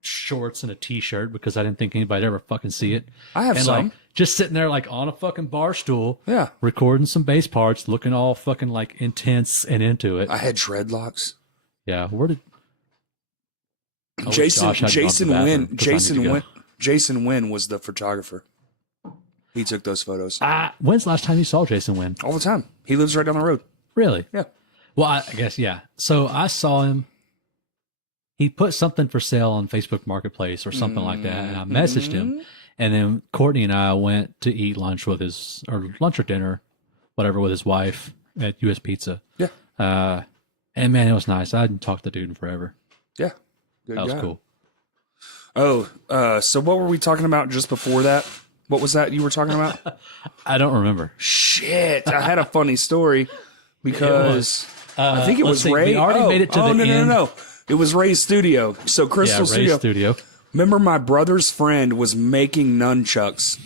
shorts and a t-shirt because I didn't think anybody'd ever fucking see it. I have and some. like just sitting there like on a fucking bar stool, Yeah. recording some bass parts, looking all fucking like intense and into it. I had dreadlocks. Yeah, where did wish Jason Josh hadn't gone to the bathroom, 'cause I need to go. Jason Wynn was the photographer. He took those photos when's the last time you saw Jason Wynn? all the time. He lives right down the road. Really? Yeah. Well, I guess, yeah. So I saw him. He put something for sale on Facebook Marketplace or something like that, and I messaged him. And then Courtney and I went to eat lunch with lunch or dinner, whatever, with his wife at US Pizza. Yeah. And man, it was nice. I hadn't talked to the dude in forever. Yeah. Good That was guy. cool. Oh, so what were we talking about just before that? What was that you were talking about? I don't remember. Shit. I had a funny story because I think it let's was see, Ray. we already made it to the end. No. It was Ray's studio. So Yeah, Crystal Ray's studio. Remember, my brother's friend was making nunchucks,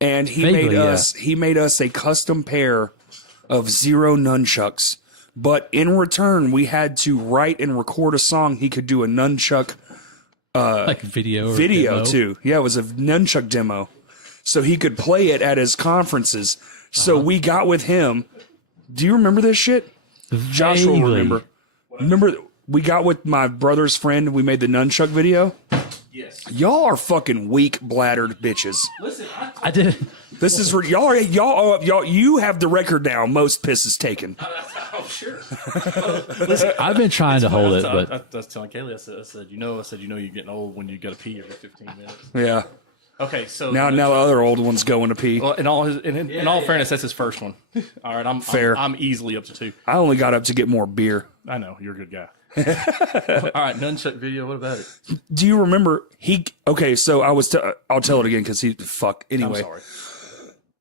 and he Vaguely, made us a custom pair of XERO nunchucks. But in return, we had to write and record a song he could do a nunchuck Like video video demo. too. Yeah, it was a nunchuck demo, so he could play it at his conferences. So we got with him. Do you remember this shit? Josh will Vaguely. remember. Remember, we got with my brother's friend. We made the nunchuck video. Yes. Y'all are fucking weak bladdered bitches. Listen, I did. This is y'all. You have the record now. Most pisses taken. oh sure. I've been trying to hold it, but I was telling Kaylee. I said, you're getting old when you got to pee every 15 minutes. Yeah. Okay, so Now the other old one's going to pee. Well, in all fairness, that's his first one. All right, Fair. I'm easily up to 2. I only got up to get more beer. I know you're a good guy. All right, nunchuck video. What about it? Do you remember Okay, so I'll tell it again because anyway. I'm sorry.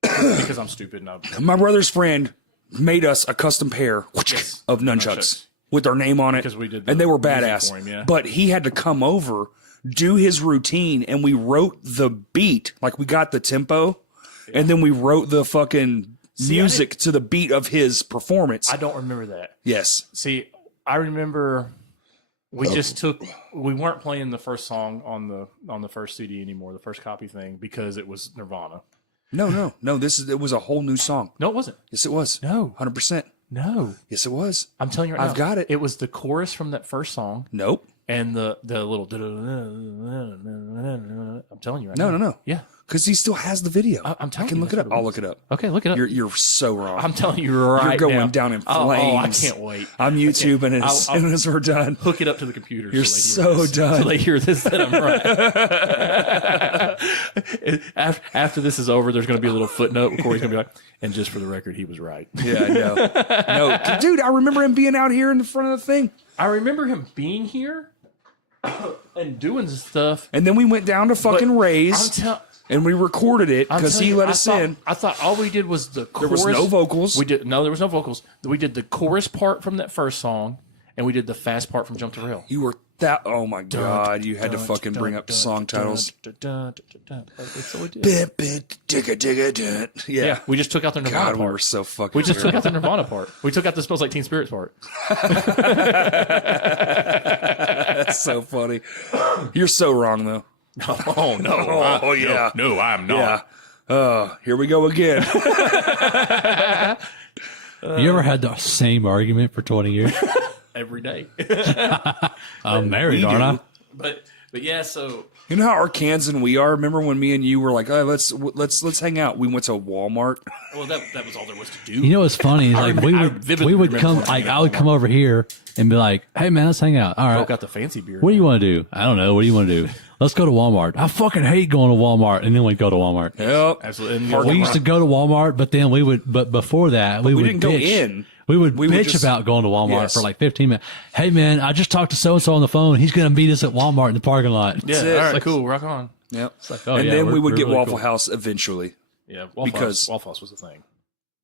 Because I'm stupid. And My brother's friend made us a custom pair Yes. of nunchucks with our name on it. Because we did and they were the music badass. for him, yeah. But he had to come over, do his routine, and we wrote the beat. Like we got the tempo, and then we wrote the fucking music to the beat of his performance. I don't remember that. Yes. See, I remember we weren't playing the first song on the first CD anymore, the first copy thing, because it was Nirvana. No. It was a whole new song. No, it wasn't. Yes, it was. No. 100%. No. Yes, it was. I'm telling you right now. I've got it. It was the chorus from that first song Nope. and the little. I'm telling you right now. No. Yeah. Because he still has the video. I'm telling I can you, look it that's up. what it I'll was. look it up. Okay, look it up. You're so wrong. I'm telling you right You're going now. down in Oh, I flames. can't wait. I'm YouTubing as I'll- soon as we're done. Hook it up to the computer. You're so done. So they hear this that I'm right. After this is over, there's going to be a little footnote where Corey's going to be like, and just for the record, he was right. Yeah, I know. No, dude, I remember him being out here in the front of the thing. I remember him being here and doing stuff. And then we went down to fucking Ray's. and we recorded it because he let us in. I thought all we did was the chorus. There was no vocals. There was no vocals. We did the chorus part from that first song, and we did the fast part from Jump to Rail. You were that. Oh my god! You had to fucking bring up song titles. That's what we did. Yeah, we just took out the Nirvana God, we part. were so fucking. We just took out the Nirvana part. We took out the Smells Like Teen Spirits part. That's so funny. You're so wrong though. Oh no! Oh yeah. No, I'm not. Yeah. Here we go again. You ever had the same argument for 20 years? Every day. I'm married, aren't I? But yeah, so You know how Arkansan we are? Remember when me and you were like, oh, let's hang out. We went to Walmart. well that was all there was to do. You know what's funny? Is like vividly we would remember come when like we I would come over here and be like, hey man, let's hang out. All right. broke out the fancy beer. What do you want to do? I don't know. What do you want to do? Let's go to Walmart. I fucking hate going to Walmart. And then we'd go to Walmart. Yep. Absolutely. We used to go to Walmart, but then but before that, we would didn't go bitch. in. We would We would bitch just- about going to Walmart Yes. for like 15 minutes. Hey man, I just talked to so-and-so on the phone. He's going to meet us at Walmart in the parking lot. Yeah, it. all right, Like- cool, rock on. Yep. oh, and yeah, then we we're would get really Waffle cool. House eventually Yeah, Because- Waffle House was a thing.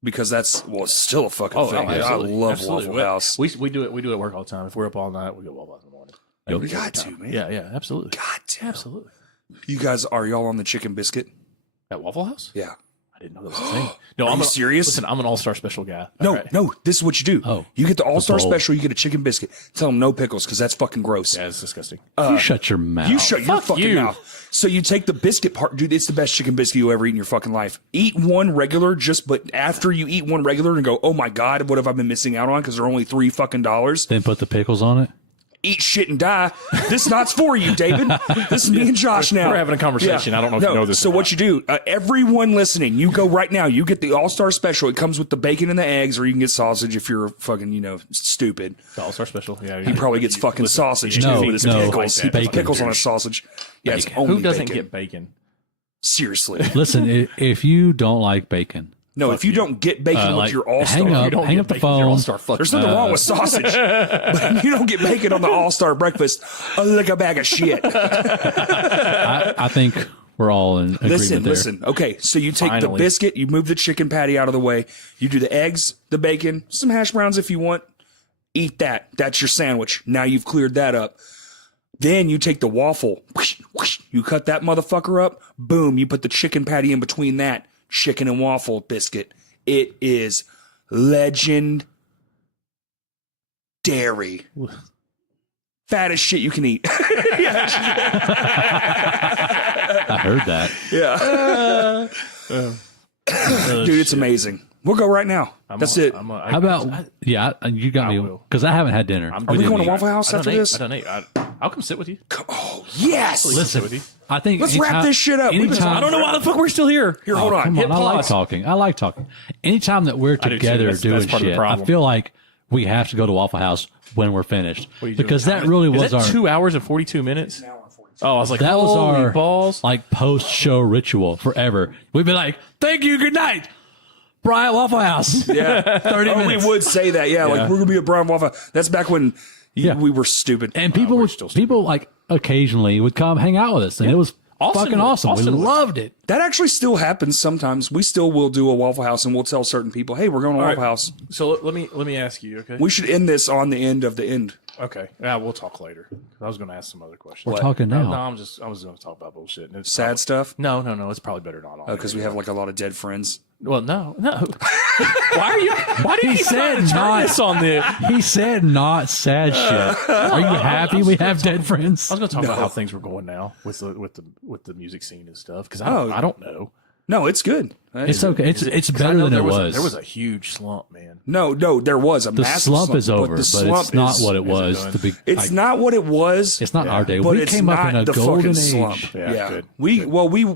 because that's it's still a fucking thing. I absolutely. love Absolutely. Waffle House. We do it at work all the time. If we're up all night, we go Waffle House in the morning. We got to, man. Yeah, absolutely. God damn. Absolutely. You guys, are y'all on the chicken biscuit? At Waffle House? Yeah. I didn't know that was a thing. No, Are I'm you serious? Listen, I'm an all-star special guy. No, All right. no. This is what you do. Oh. You get the All-Star bowl. Special. You get a chicken biscuit. Tell them no pickles because that's fucking gross. Yeah, it's disgusting. You shut your mouth. You shut your fucking you. mouth. So you take the biscuit part, dude. It's the best chicken biscuit you ever eat in your fucking life. Eat one regular, but after you eat one regular and go, oh my god, what have I been missing out on? Because they're only $3 Then put the pickles on it. Eat shit and die. This not's for you, David. This is me and Josh now. We're having a conversation. I don't know if you know this So or what not. you do? Everyone listening, you go right now. You get the All-Star Special. It comes with the bacon and the eggs, or you can get sausage if you're fucking, stupid. The all-star special? Yeah. He probably gets fucking sausage No, too with his no, pickles. He puts bacon. pickles on his sausage. Yeah, it's only Who doesn't bacon. get bacon? Seriously. Listen, if you don't like bacon, No, if you don't get bacon with like, your All-Star, hang up, You don't hang get up the bacon with your phone. all-star. Fuck there's you. nothing wrong with sausage. But if you don't get bacon on the All-Star breakfast, like a bag of shit. I think we're all in agreement there. Listen. Okay, so you take the Finally. biscuit, you move the chicken patty out of the way, you do the eggs, the bacon, some hash browns if you want. Eat that. That's your sandwich. Now you've cleared that up. Then you take the waffle, whoosh, whoosh, you cut that motherfucker up, boom, you put the chicken patty in between that chicken and waffle biscuit. It is legendary. Fattest shit you can eat. I heard that. Yeah. Dude, it's amazing. We'll go right now. That's it. How about you got me will. because I haven't had dinner. Are we going to Waffle House after this? I don't eat. I'll come sit with you. Oh, yes. Listen, I think Let's wrap this shit up. We've been Anytime, I don't know why the fuck we're still here. Here, hold on. Come Hit on, I like pause. talking. I like talking. Anytime that we're do too. together That's doing part of the shit, I problem. feel like we have to go to Waffle House when we're finished What are you because doing? that really Is was that our 2 hours and 42 minutes? Oh, I was like, that was holy our balls. like post show ritual forever. We'd be like, "Thank you, good night, Brian Waffle House." Yeah. 30 Oh, minutes. we would say that. Yeah, like we're going to be a Brown Waffle. That's back when Yeah. we were stupid. And people would like occasionally would come hang out with us, and it was Austin fucking would. awesome. Austin we would. loved it. That actually still happens sometimes. We still will do a Waffle House and we'll tell certain people, hey, we're going to All Waffle right. House. So let me ask you, okay? We should end this on the end of the end. Okay. Yeah, we'll talk later. I was going to ask some other questions. We're talking No, now. I was going to talk about bullshit. And it's Sad stuff. No. It's probably better not on. Because we have like a lot of dead friends. Well, no. Why do you He keep said trying to turn not. this on the? He said not sad shit. Are you happy we have dead friends? I was going to talk about how things were going now with the music scene and stuff because Oh. I don't know. No, it's good. It's okay. It's 'Cause I better know than it There was. was a huge slump, man. No, there was a The massive slump is over, the but slump it's not is- what it was. done? To be, It's like, not what it was. It's not our day. but We it's came up not in a the golden fucking age. slump. Yeah, Yeah, good. we what we there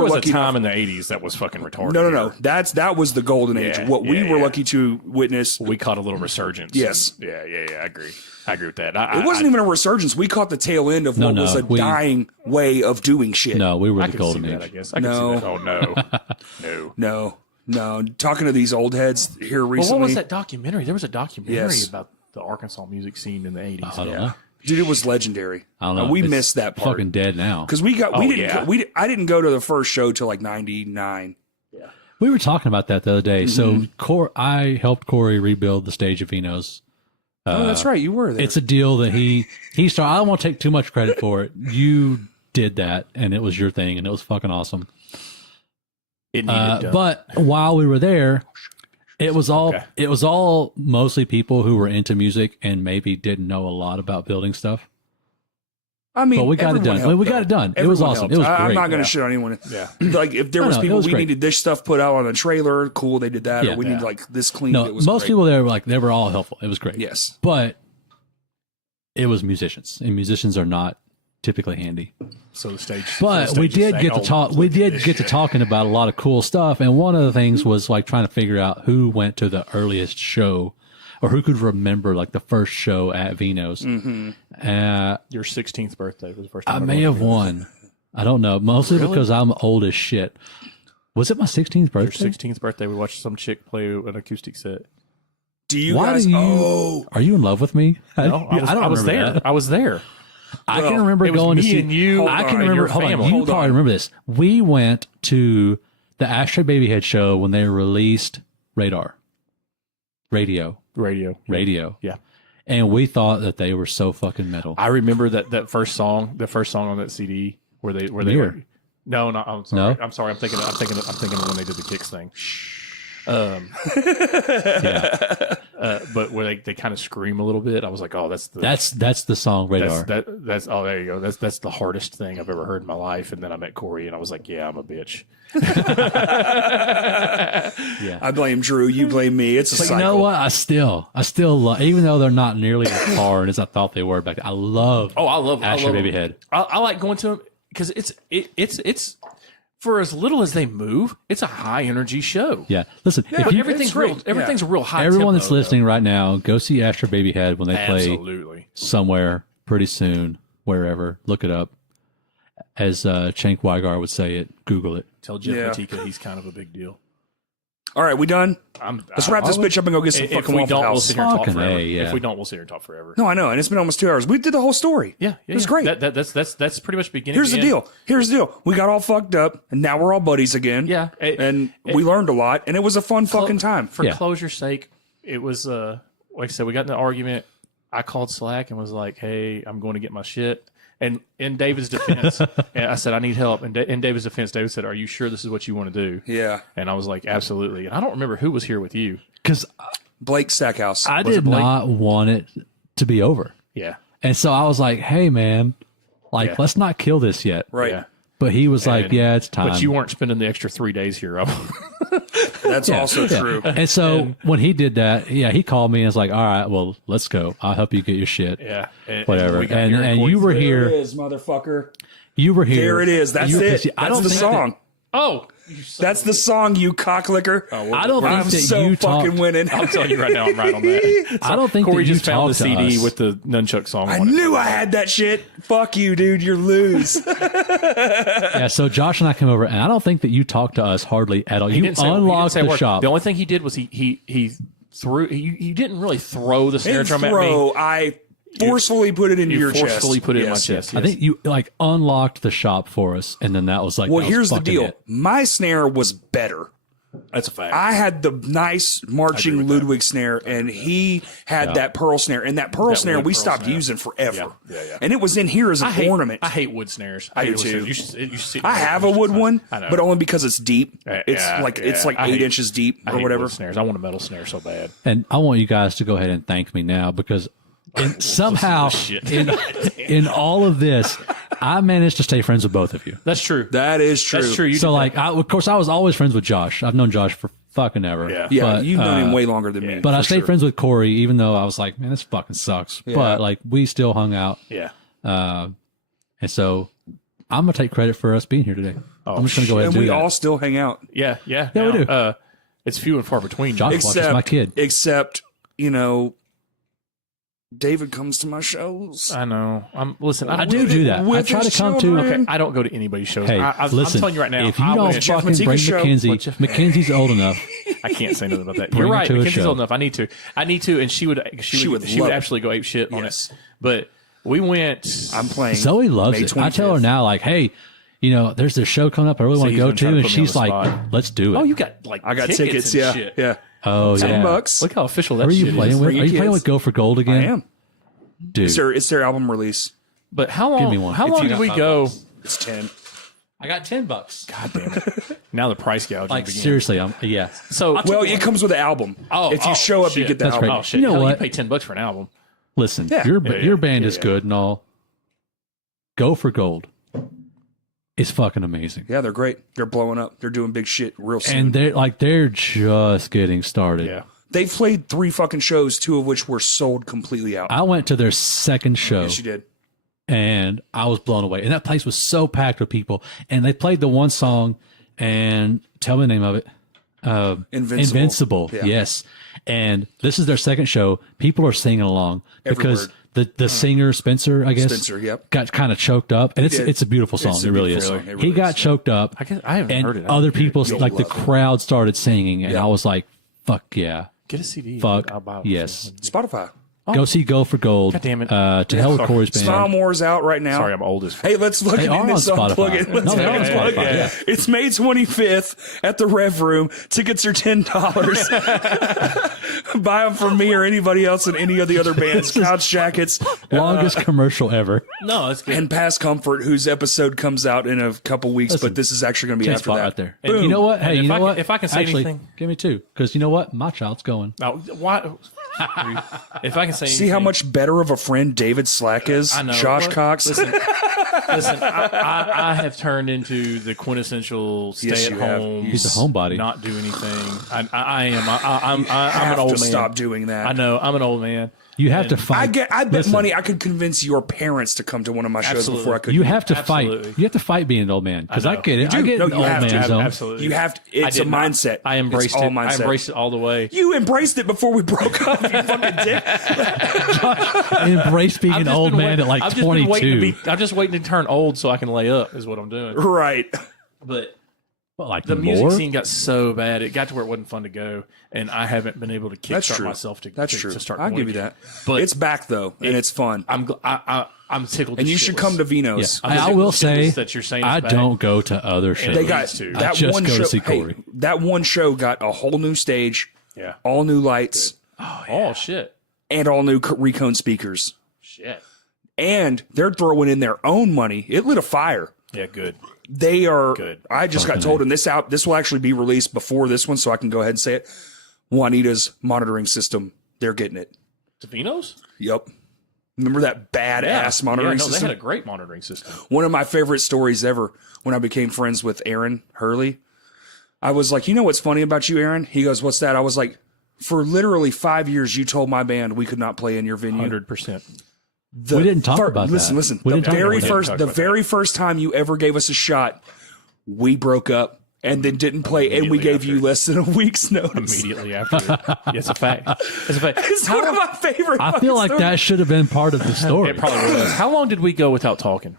were was lucky a time in the '80s that was fucking retarded. No. That was the golden age. Yeah, What we yeah, were yeah. lucky to witness. We caught a little resurgence. Yes. And I agree. I agree with that. It wasn't even a resurgence. We caught the tail end of what was a dying way of doing shit. No, we were I the can golden see age. that. I guess. I can No. see that. Oh no. No. Talking to these old heads here Well, recently. what was that documentary? There was a documentary Yes. about the Arkansas music scene in the '80s. I don't know. Dude, it was legendary. I don't know. We It's missed that part Fucking dead now. because we didn't. I didn't go to the first show till like '99. We were talking about that the other day. So I helped Corey rebuild the stage of Vino's. Oh, that's right. You were there. It's a deal that he started. I don't want to take too much credit for it. You did that, and it was your thing, and it was fucking awesome. It needed done. But while we were there, it was all mostly people who were into music and maybe didn't know a lot about building stuff. I mean, But we got it everyone done. helped, we got it though. done. It was Everyone awesome. helped. It was great. I'm not going to shit on anyone. Yeah. Like if there was No, it people was we great. needed this stuff put out on the trailer, cool, they did that. Yeah. Or we need like this clean. No, it was most great. people there were like they were all helpful. It was great. Yes. But it was musicians, and musicians are not typically handy. So the stage. But so the we stage is did saying, get to "Oh, talk. look We at did this get to shit." talking about a lot of cool stuff, and one of the things was like trying to figure out who went to the earliest show, or who could remember like the first show at Vino's. Your 16th birthday was the first time. I may have won. I don't know. Mostly because I'm old as shit. Was it my 16th Your birthday? 16th birthday, we watched some chick play an acoustic set. Do you Why guys? do you? Oh, Are you in love with me? No, I was remember there. that. I was there. I can remember it was going to me see and you I can and remember. your Hold on, family. you Hold probably on. remember this. We went to the Ashtray Babyhead show when they released Radio. Radio. Yeah. And we thought that they were so fucking metal. I remember that first song, the first song on that CD where they Mirror. were. No, I'm sorry. No? I'm sorry. I'm thinking of when they did the Kicks thing. Yeah, But where they kind of scream a little bit. I was like, oh, that's that's the song Radar. that's oh, there you go. That's the hardest thing I've ever heard in my life. And then I met Corey, and I was like, yeah, I'm a bitch. Yeah. I blame Drew. You blame me. It's a But cycle. you know what? I still love, even though they're not nearly as hard as I thought they were back then. I love. Oh, I love Ashtray Babyhead. I like going to them because it's for as little as they move, it's a high energy show. Yeah. Listen, Yeah, if you, Everything's great. everything's a real high. everyone tempo, that's listening right now, go see Ashtray Babyhead when they though. play Absolutely. somewhere pretty soon, wherever. Look it up. As Cenk Weigar would say it, Google it. Tell Jeff Yeah. Matika he's kind of a big deal. All right, we done? Let's wrap this bitch up and go get some If fucking we Waffle don't, we'll House. sit here and talk Fucking forever. A, yeah. If we don't, we'll sit here and talk forever. No, I know, and it's been almost 2 hours. We did the whole story. Yeah, it was great. That's pretty much beginning. Here's to the end. deal. Here's the deal. We got all fucked up, and now we're all buddies again. Yeah, and we learned a lot, and it was a fun fucking time. For Yeah. closure's sake, it was like I said, we got in the argument. I called Slack and was like, "Hey, I'm going to get my shit." And in David's defense, and I said, "I need help." And in David's defense, David said, "Are you sure this is what you want to do?" Yeah, And I was like, "Absolutely." And I don't remember who was here with you. Because Blake Stackhouse. I Was it did Blake? not want it to be over. Yeah, And so I was like, hey, man, like, Yeah. let's not kill this yet. right. yeah. But he was like, And- yeah, it's time. But you weren't spending the extra 3 days here. That's also Yeah. true. And so when he did that, yeah, he called me and was like, all right, well, let's go. I'll help you get your shit. Yeah, and, Whatever. we got And here you were There it here. is, motherfucker. You were here. There it is. That's You were it. pissed. That's the song. Oh, That's the song, you cocklicker. I don't I'm think that so you fucking talked. winning. I'm telling you right now, I'm right on that. I don't think Corey that you just found the talked to CD us. with the nunchuck song I on it. knew I had that shit. Fuck you, dude. You're lose. Yeah, so Josh and I came over, and I don't think that you talked to us hardly at all. He You didn't say- he didn't unlocked say a the word. shop. The only thing he did was he threw. He didn't really throw the snare And drum at me. throw. I forcefully put it into You your chest. forcefully put it in my Yes. chest. I yes. think you like unlocked the shop for us, and then that was like, Well, that was here's the fucking deal. it. My snare was better. that's a fact. I had the nice marching Ludwig snare, and he had that pearl snare. And that pearl snare wood we pearl stopped snare. using forever. Yeah. And it was in here as an ornament. I hate wood snares. I hate do wood too. snares. You should see I have a wood one, I know. but only because it's deep. It's Yeah, like yeah. I 8 hate- inches deep I or hate whatever. wood snares. I want a metal snare so bad. And I want you guys to go ahead and thank me now because somehow shit. in all of this, I managed to stay friends with both of you. That's true. That is true. That's true. You So did like, that. of course, I was always friends with Josh. I've known Josh for fucking ever. Yeah. Yeah, But, you've known him way longer than me. But I for stayed sure. friends with Corey, even though I was like, man, this fucking sucks. But like, we still hung out. yeah. And so I'm gonna take credit for us being here today. I'm just gonna go ahead And and we do that. all still hang out. Yeah. Yeah, we do. It's few and far between. Josh watches my kid. Except, David comes to my shows. I know. Listen. I do that. I With try to his come to. children. Okay, I don't go to anybody's shows. Hey, I'm listen. telling you right now. if you I don't went- Jeff fucking bring Matika's show. Mackenzie, What, Jeff- Mackenzie's old enough. I can't say nothing about that. Bring You're her right. to a Mackenzie's show. old enough. I need to, and she would would love it. actually go ape shit on Yes. it. But We went. I'm playing. Zoe loves May it. I tell her 25th. now, like, hey, there's this show coming up I really want to he's go gonna try to, to and put me on she's the like, spot. let's do it. Oh, you got like I got tickets. tickets. And Yeah, shit. yeah. Oh, yeah. $10. Look how official that Who are you shit playing is. with? Bring Are your you playing kids. with Go for Gold I again? am. Dude. It's their album release. But how long? Give me one. How If long you did got we $5. go? It's 10. I got $10. God damn it! Now the price gouging Like, begins. seriously, yeah. So Well, it comes with the album. If you show up, you shit. get the That's album. great. Oh shit! You know Hell, what? You pay $10 for an album. Listen, Yeah. your band Yeah, is yeah. good and all. Go for Gold is fucking amazing. Yeah, they're great. They're blowing up. They're doing big shit real soon. And they're just getting started. Yeah. They've played 3 fucking shows, 2 of which were sold completely out. I went to their second show. Yes, you did. And I was blown away. And that place was so packed with people. And they played the one song, and tell me the name of it. Invincible. Yeah. Yes. And this is their second show. People are singing along Every because word. the singer Spencer, I guess, Spencer, yep. got kind of choked up. And did. it's a beautiful song. It's a It really is. beautiful song. It really He got is. choked up. I guess I haven't And heard it. other people, You'll like the love it. crowd, started singing, and Yeah. I was like, "Fuck yeah, Get a CD. fuck I'll buy one. yes." Spotify. Go see Go for Gold. God damn it. To hell with Corey's band. Smile More's out right now. Sorry, I'm old as fuck. Hey, let's look They at are this on unplug Spotify. it. Let's No, they are on fucking plug Spotify, it. yeah. It's May 25th at the Rev Room. Tickets are $10. Buy them from me or anybody else in any of the other bands. Couch jackets Longest commercial ever. No, it's good. and Past Comfort, whose episode comes out in a couple weeks, Listen, but this is actually going to be Ten after spot that. right there. And And you know what? Hey, if you know I can- what? if I can say Actually, anything- give me 2. Because you know what? My child's going. Now, why? If I can say, See how anything- much better of a friend David Slack is? I know. Josh Look, Cox. Listen, I have turned into the quintessential Yes, you have. stay-at-home. He's a homebody. Not do anything. I am. I'm have an old to man. stop doing that. I know. I'm an old man. You have to fight. I bet Listen, money I could convince your parents to come to one of my shows Absolutely. before I could. You have to Absolutely. fight. You have to fight being an old man. Because I know. get it. You I do. get No, an you old have to. man zone. Absolutely. You have to. I It's a did not. mindset. I embraced it's all it. mindset. I embraced it all the way. You embraced it before we broke up. You fucking dick. Embrace being I've an just old been man wait- at like I've just been waiting 22. I'm just waiting to turn old so I can lay up. Is what I'm doing. Right. But Well, like the more? music scene got so bad, it got to where it wasn't fun to go, and I haven't been able to That's kickstart true. myself to. That's to, true. To start I'll going give you again. that. But It's back though, and it's fun. I'm tickled. And to you should shitless. come to Yeah. Vino's. I'm I will just say, that you're saying I it's back. don't go to other shows. They got needs to. that I just one go to show. see hey, Corey. that one show got a whole new stage, Yeah. all new lights, Oh shit. and all new Recone speakers. Shit. And they're throwing in their own money. It lit a fire. Yeah. Good. They are. Good. I just got Fucking told, and this will actually be released before this one, so I can go ahead and say it. Juanita's monitoring system. They're getting it. Davino's? Yep. Remember that badass monitoring no, system? they had a great monitoring system. One of my favorite stories ever when I became friends with Aaron Hurley. I was like, you know what's funny about you, Aaron? He goes, what's that? I was like, for literally 5 years, you told my band we could not play in your venue. 100%. We didn't talk about that. Listen. We The didn't talk very about that. first, talk the about very first time you ever gave us a shot, we broke up and then didn't play, and we Immediately gave after. you less than a week's notice. Immediately after. It's a fact. It's a fact. It's one of my favorite. I fucking feel like stories. that should have been part of the story. It probably was. How long did we go without talking?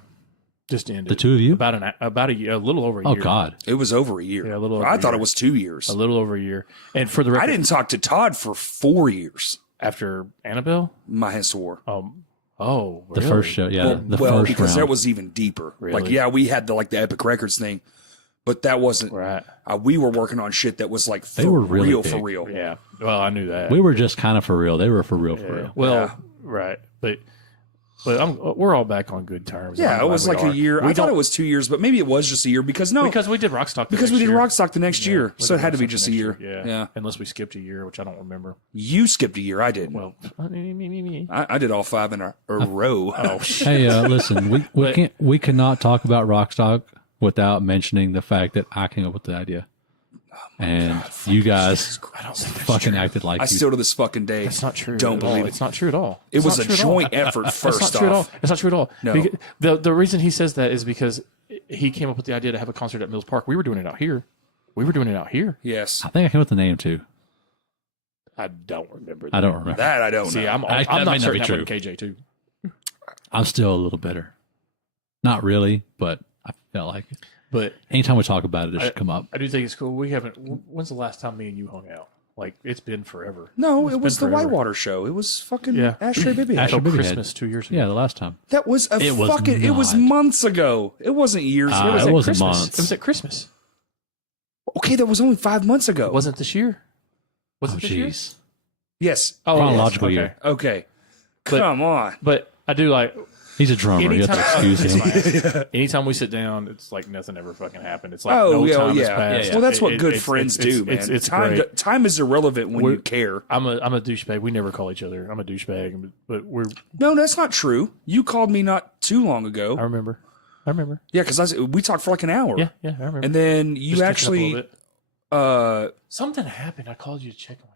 Just ended. The two of you? About a year, a little over a Oh year. God. It was over a year. Yeah, a little over I a thought year. it was 2 years. A little over a year. And for the record, I didn't talk to Todd for 4 years. after Annabelle. My hands to war. Oh, The really? first show, yeah, the well, first because round. that was even deeper. Really? Like, yeah, we had the Epic Records thing, but that wasn't. Right. We were working on shit that was like They for were really real, big. for real. Yeah. Well, I knew that. we were just kind of for real. They were for real, for real. Well, Yeah. right, but we're all back on good terms. Yeah, I'm it glad was we like are. a year. We I thought don't- it was 2 years, but maybe it was just a year because because we did Rockstock. we did Rockstock the next year, so it had to be just a year. Yeah. Unless we skipped a year, which I don't remember. You skipped a year. I didn't. Well, I did all 5 in a row. oh shit. Hey, listen, we cannot talk about Rockstock without mentioning the fact that I came up with the idea, and you guys fucking acted like I you. still to this fucking day. It's not true. Don't at all. believe it. It's not true at all. It It's was not a true at all. joint effort. That's First not true at all. off, It's not true at all. No. Because the reason he says that is because he came up with the idea to have a concert at Mills Park. We were doing it out here. yes, I think I came up with the name too. I don't remember. I don't remember. that I don't See, know. I'm That not may not certain be that wasn't true. KJ too. I'm still a little bitter. Not really, but I felt like it. But Anytime we talk about it, it should come up. I do think it's cool. We haven't. When's the last time me and you hung out? Like it's been forever. No, It's it was the been forever. Whitewater show. It was fucking Yeah. Ashtray Baby. Ashtray Until Baby Head. Christmas 2 years ago. Yeah, the last time. That was a It was fucking. It was not. months ago. It wasn't years ago. It at wasn't Christmas. months. It was at Christmas. Okay, that was only 5 months ago. It wasn't this year. Was Oh, it this year? jeez. Yes. Oh, Chronological yes. year. Okay. But- Come on. But I do like He's a drummer. You have to excuse him. anytime we sit down, it's like nothing ever fucking happened. It's like Oh, no yeah, time has yeah. passed. Well, that's what good It's- friends it's- do, man. It's time, great. time is irrelevant when you care. I'm a douchebag. We never call each other. I'm a douchebag, but we're. No, that's not true. You called me not too long ago. I remember. Yeah, because we talked for like an hour. Yeah, I remember. And then you Just catching up a actually, little bit. Something happened. I called you to check on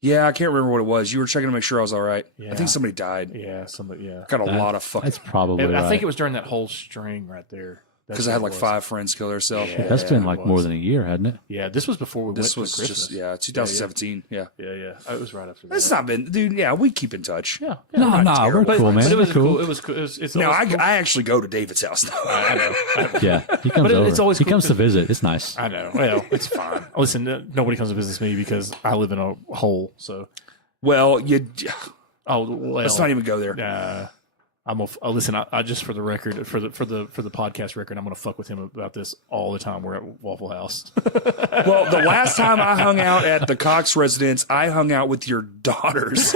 yeah, I can't remember what it was. You were checking to make sure I was all right. I Yeah. think somebody died. you. Yeah, somebody. Yeah. Got a lot of fucking. That's probably right. I think it was during that whole string right there. Because I had like 5 friends kill themselves. Yeah. That's been it like was. more than a year, hasn't it? Yeah, this was before we This went was to Christmas. just 2017. Yeah. Yeah. It was right after that. It's not been, dude. Yeah, we keep in touch. Yeah. No, not no, we're terrible. cool, man. But it was We're cool. It was cool. It's No, always cool. I actually go to David's house now. I know. Yeah, he comes But over. it's always he cool comes to- to visit. It's nice. I know. Well, it's fine. Listen, nobody comes to visit me because I live in a hole. So, Well, oh well. let's not even go there. Listen. I just for the record, for the podcast record, I'm gonna fuck with him about this all the time. We're at Waffle House. Well, the last time I hung out at the Cox residence, I hung out with your daughters.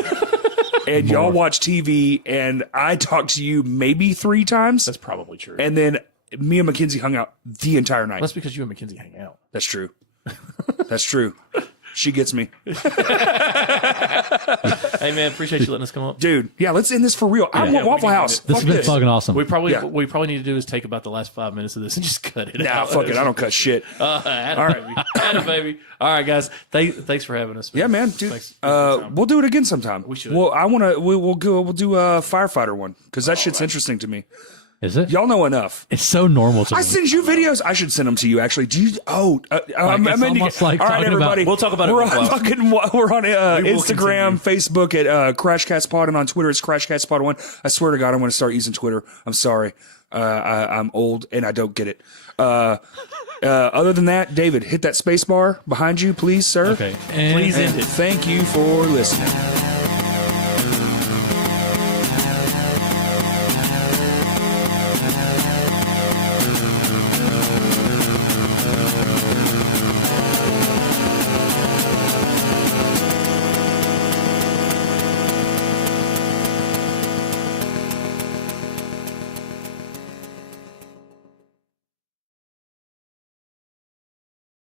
And y'all watched TV, and I talked to you maybe 3 times. That's probably true. And then me and Mackenzie hung out the entire night. That's because you and Mackenzie hang out. That's true. That's true. She gets me. Hey man, appreciate you letting us come up. Dude, yeah, let's end this for real. I want we Waffle need to House. end This Fuck has been this. fucking awesome. We probably Yeah. need to do is take about the last 5 minutes of this and just cut it Nah, out. fuck it. I don't cut shit. All right, baby. All right, guys. Thanks for having us. Yeah, man, dude. Thanks. We'll do it again sometime. We should. Well, I want to. We'll do a firefighter one because that shit's interesting to me. Is it? Y'all know enough. It's so normal to I me. send you videos. I should send them to you. Actually, do you? Oh, I'm it's almost like all right, talking about- everybody. We'll talk about it We're in a on while. we're on will Instagram, Facebook at Crashcast Pod, and on Twitter it's Crashcast Pod 1. I swear to God, I'm going to start using Twitter. I'm sorry. I'm old and I don't get it. Other than that, David, hit that space bar behind you, please, sir. Okay. Please And end it. thank you for listening.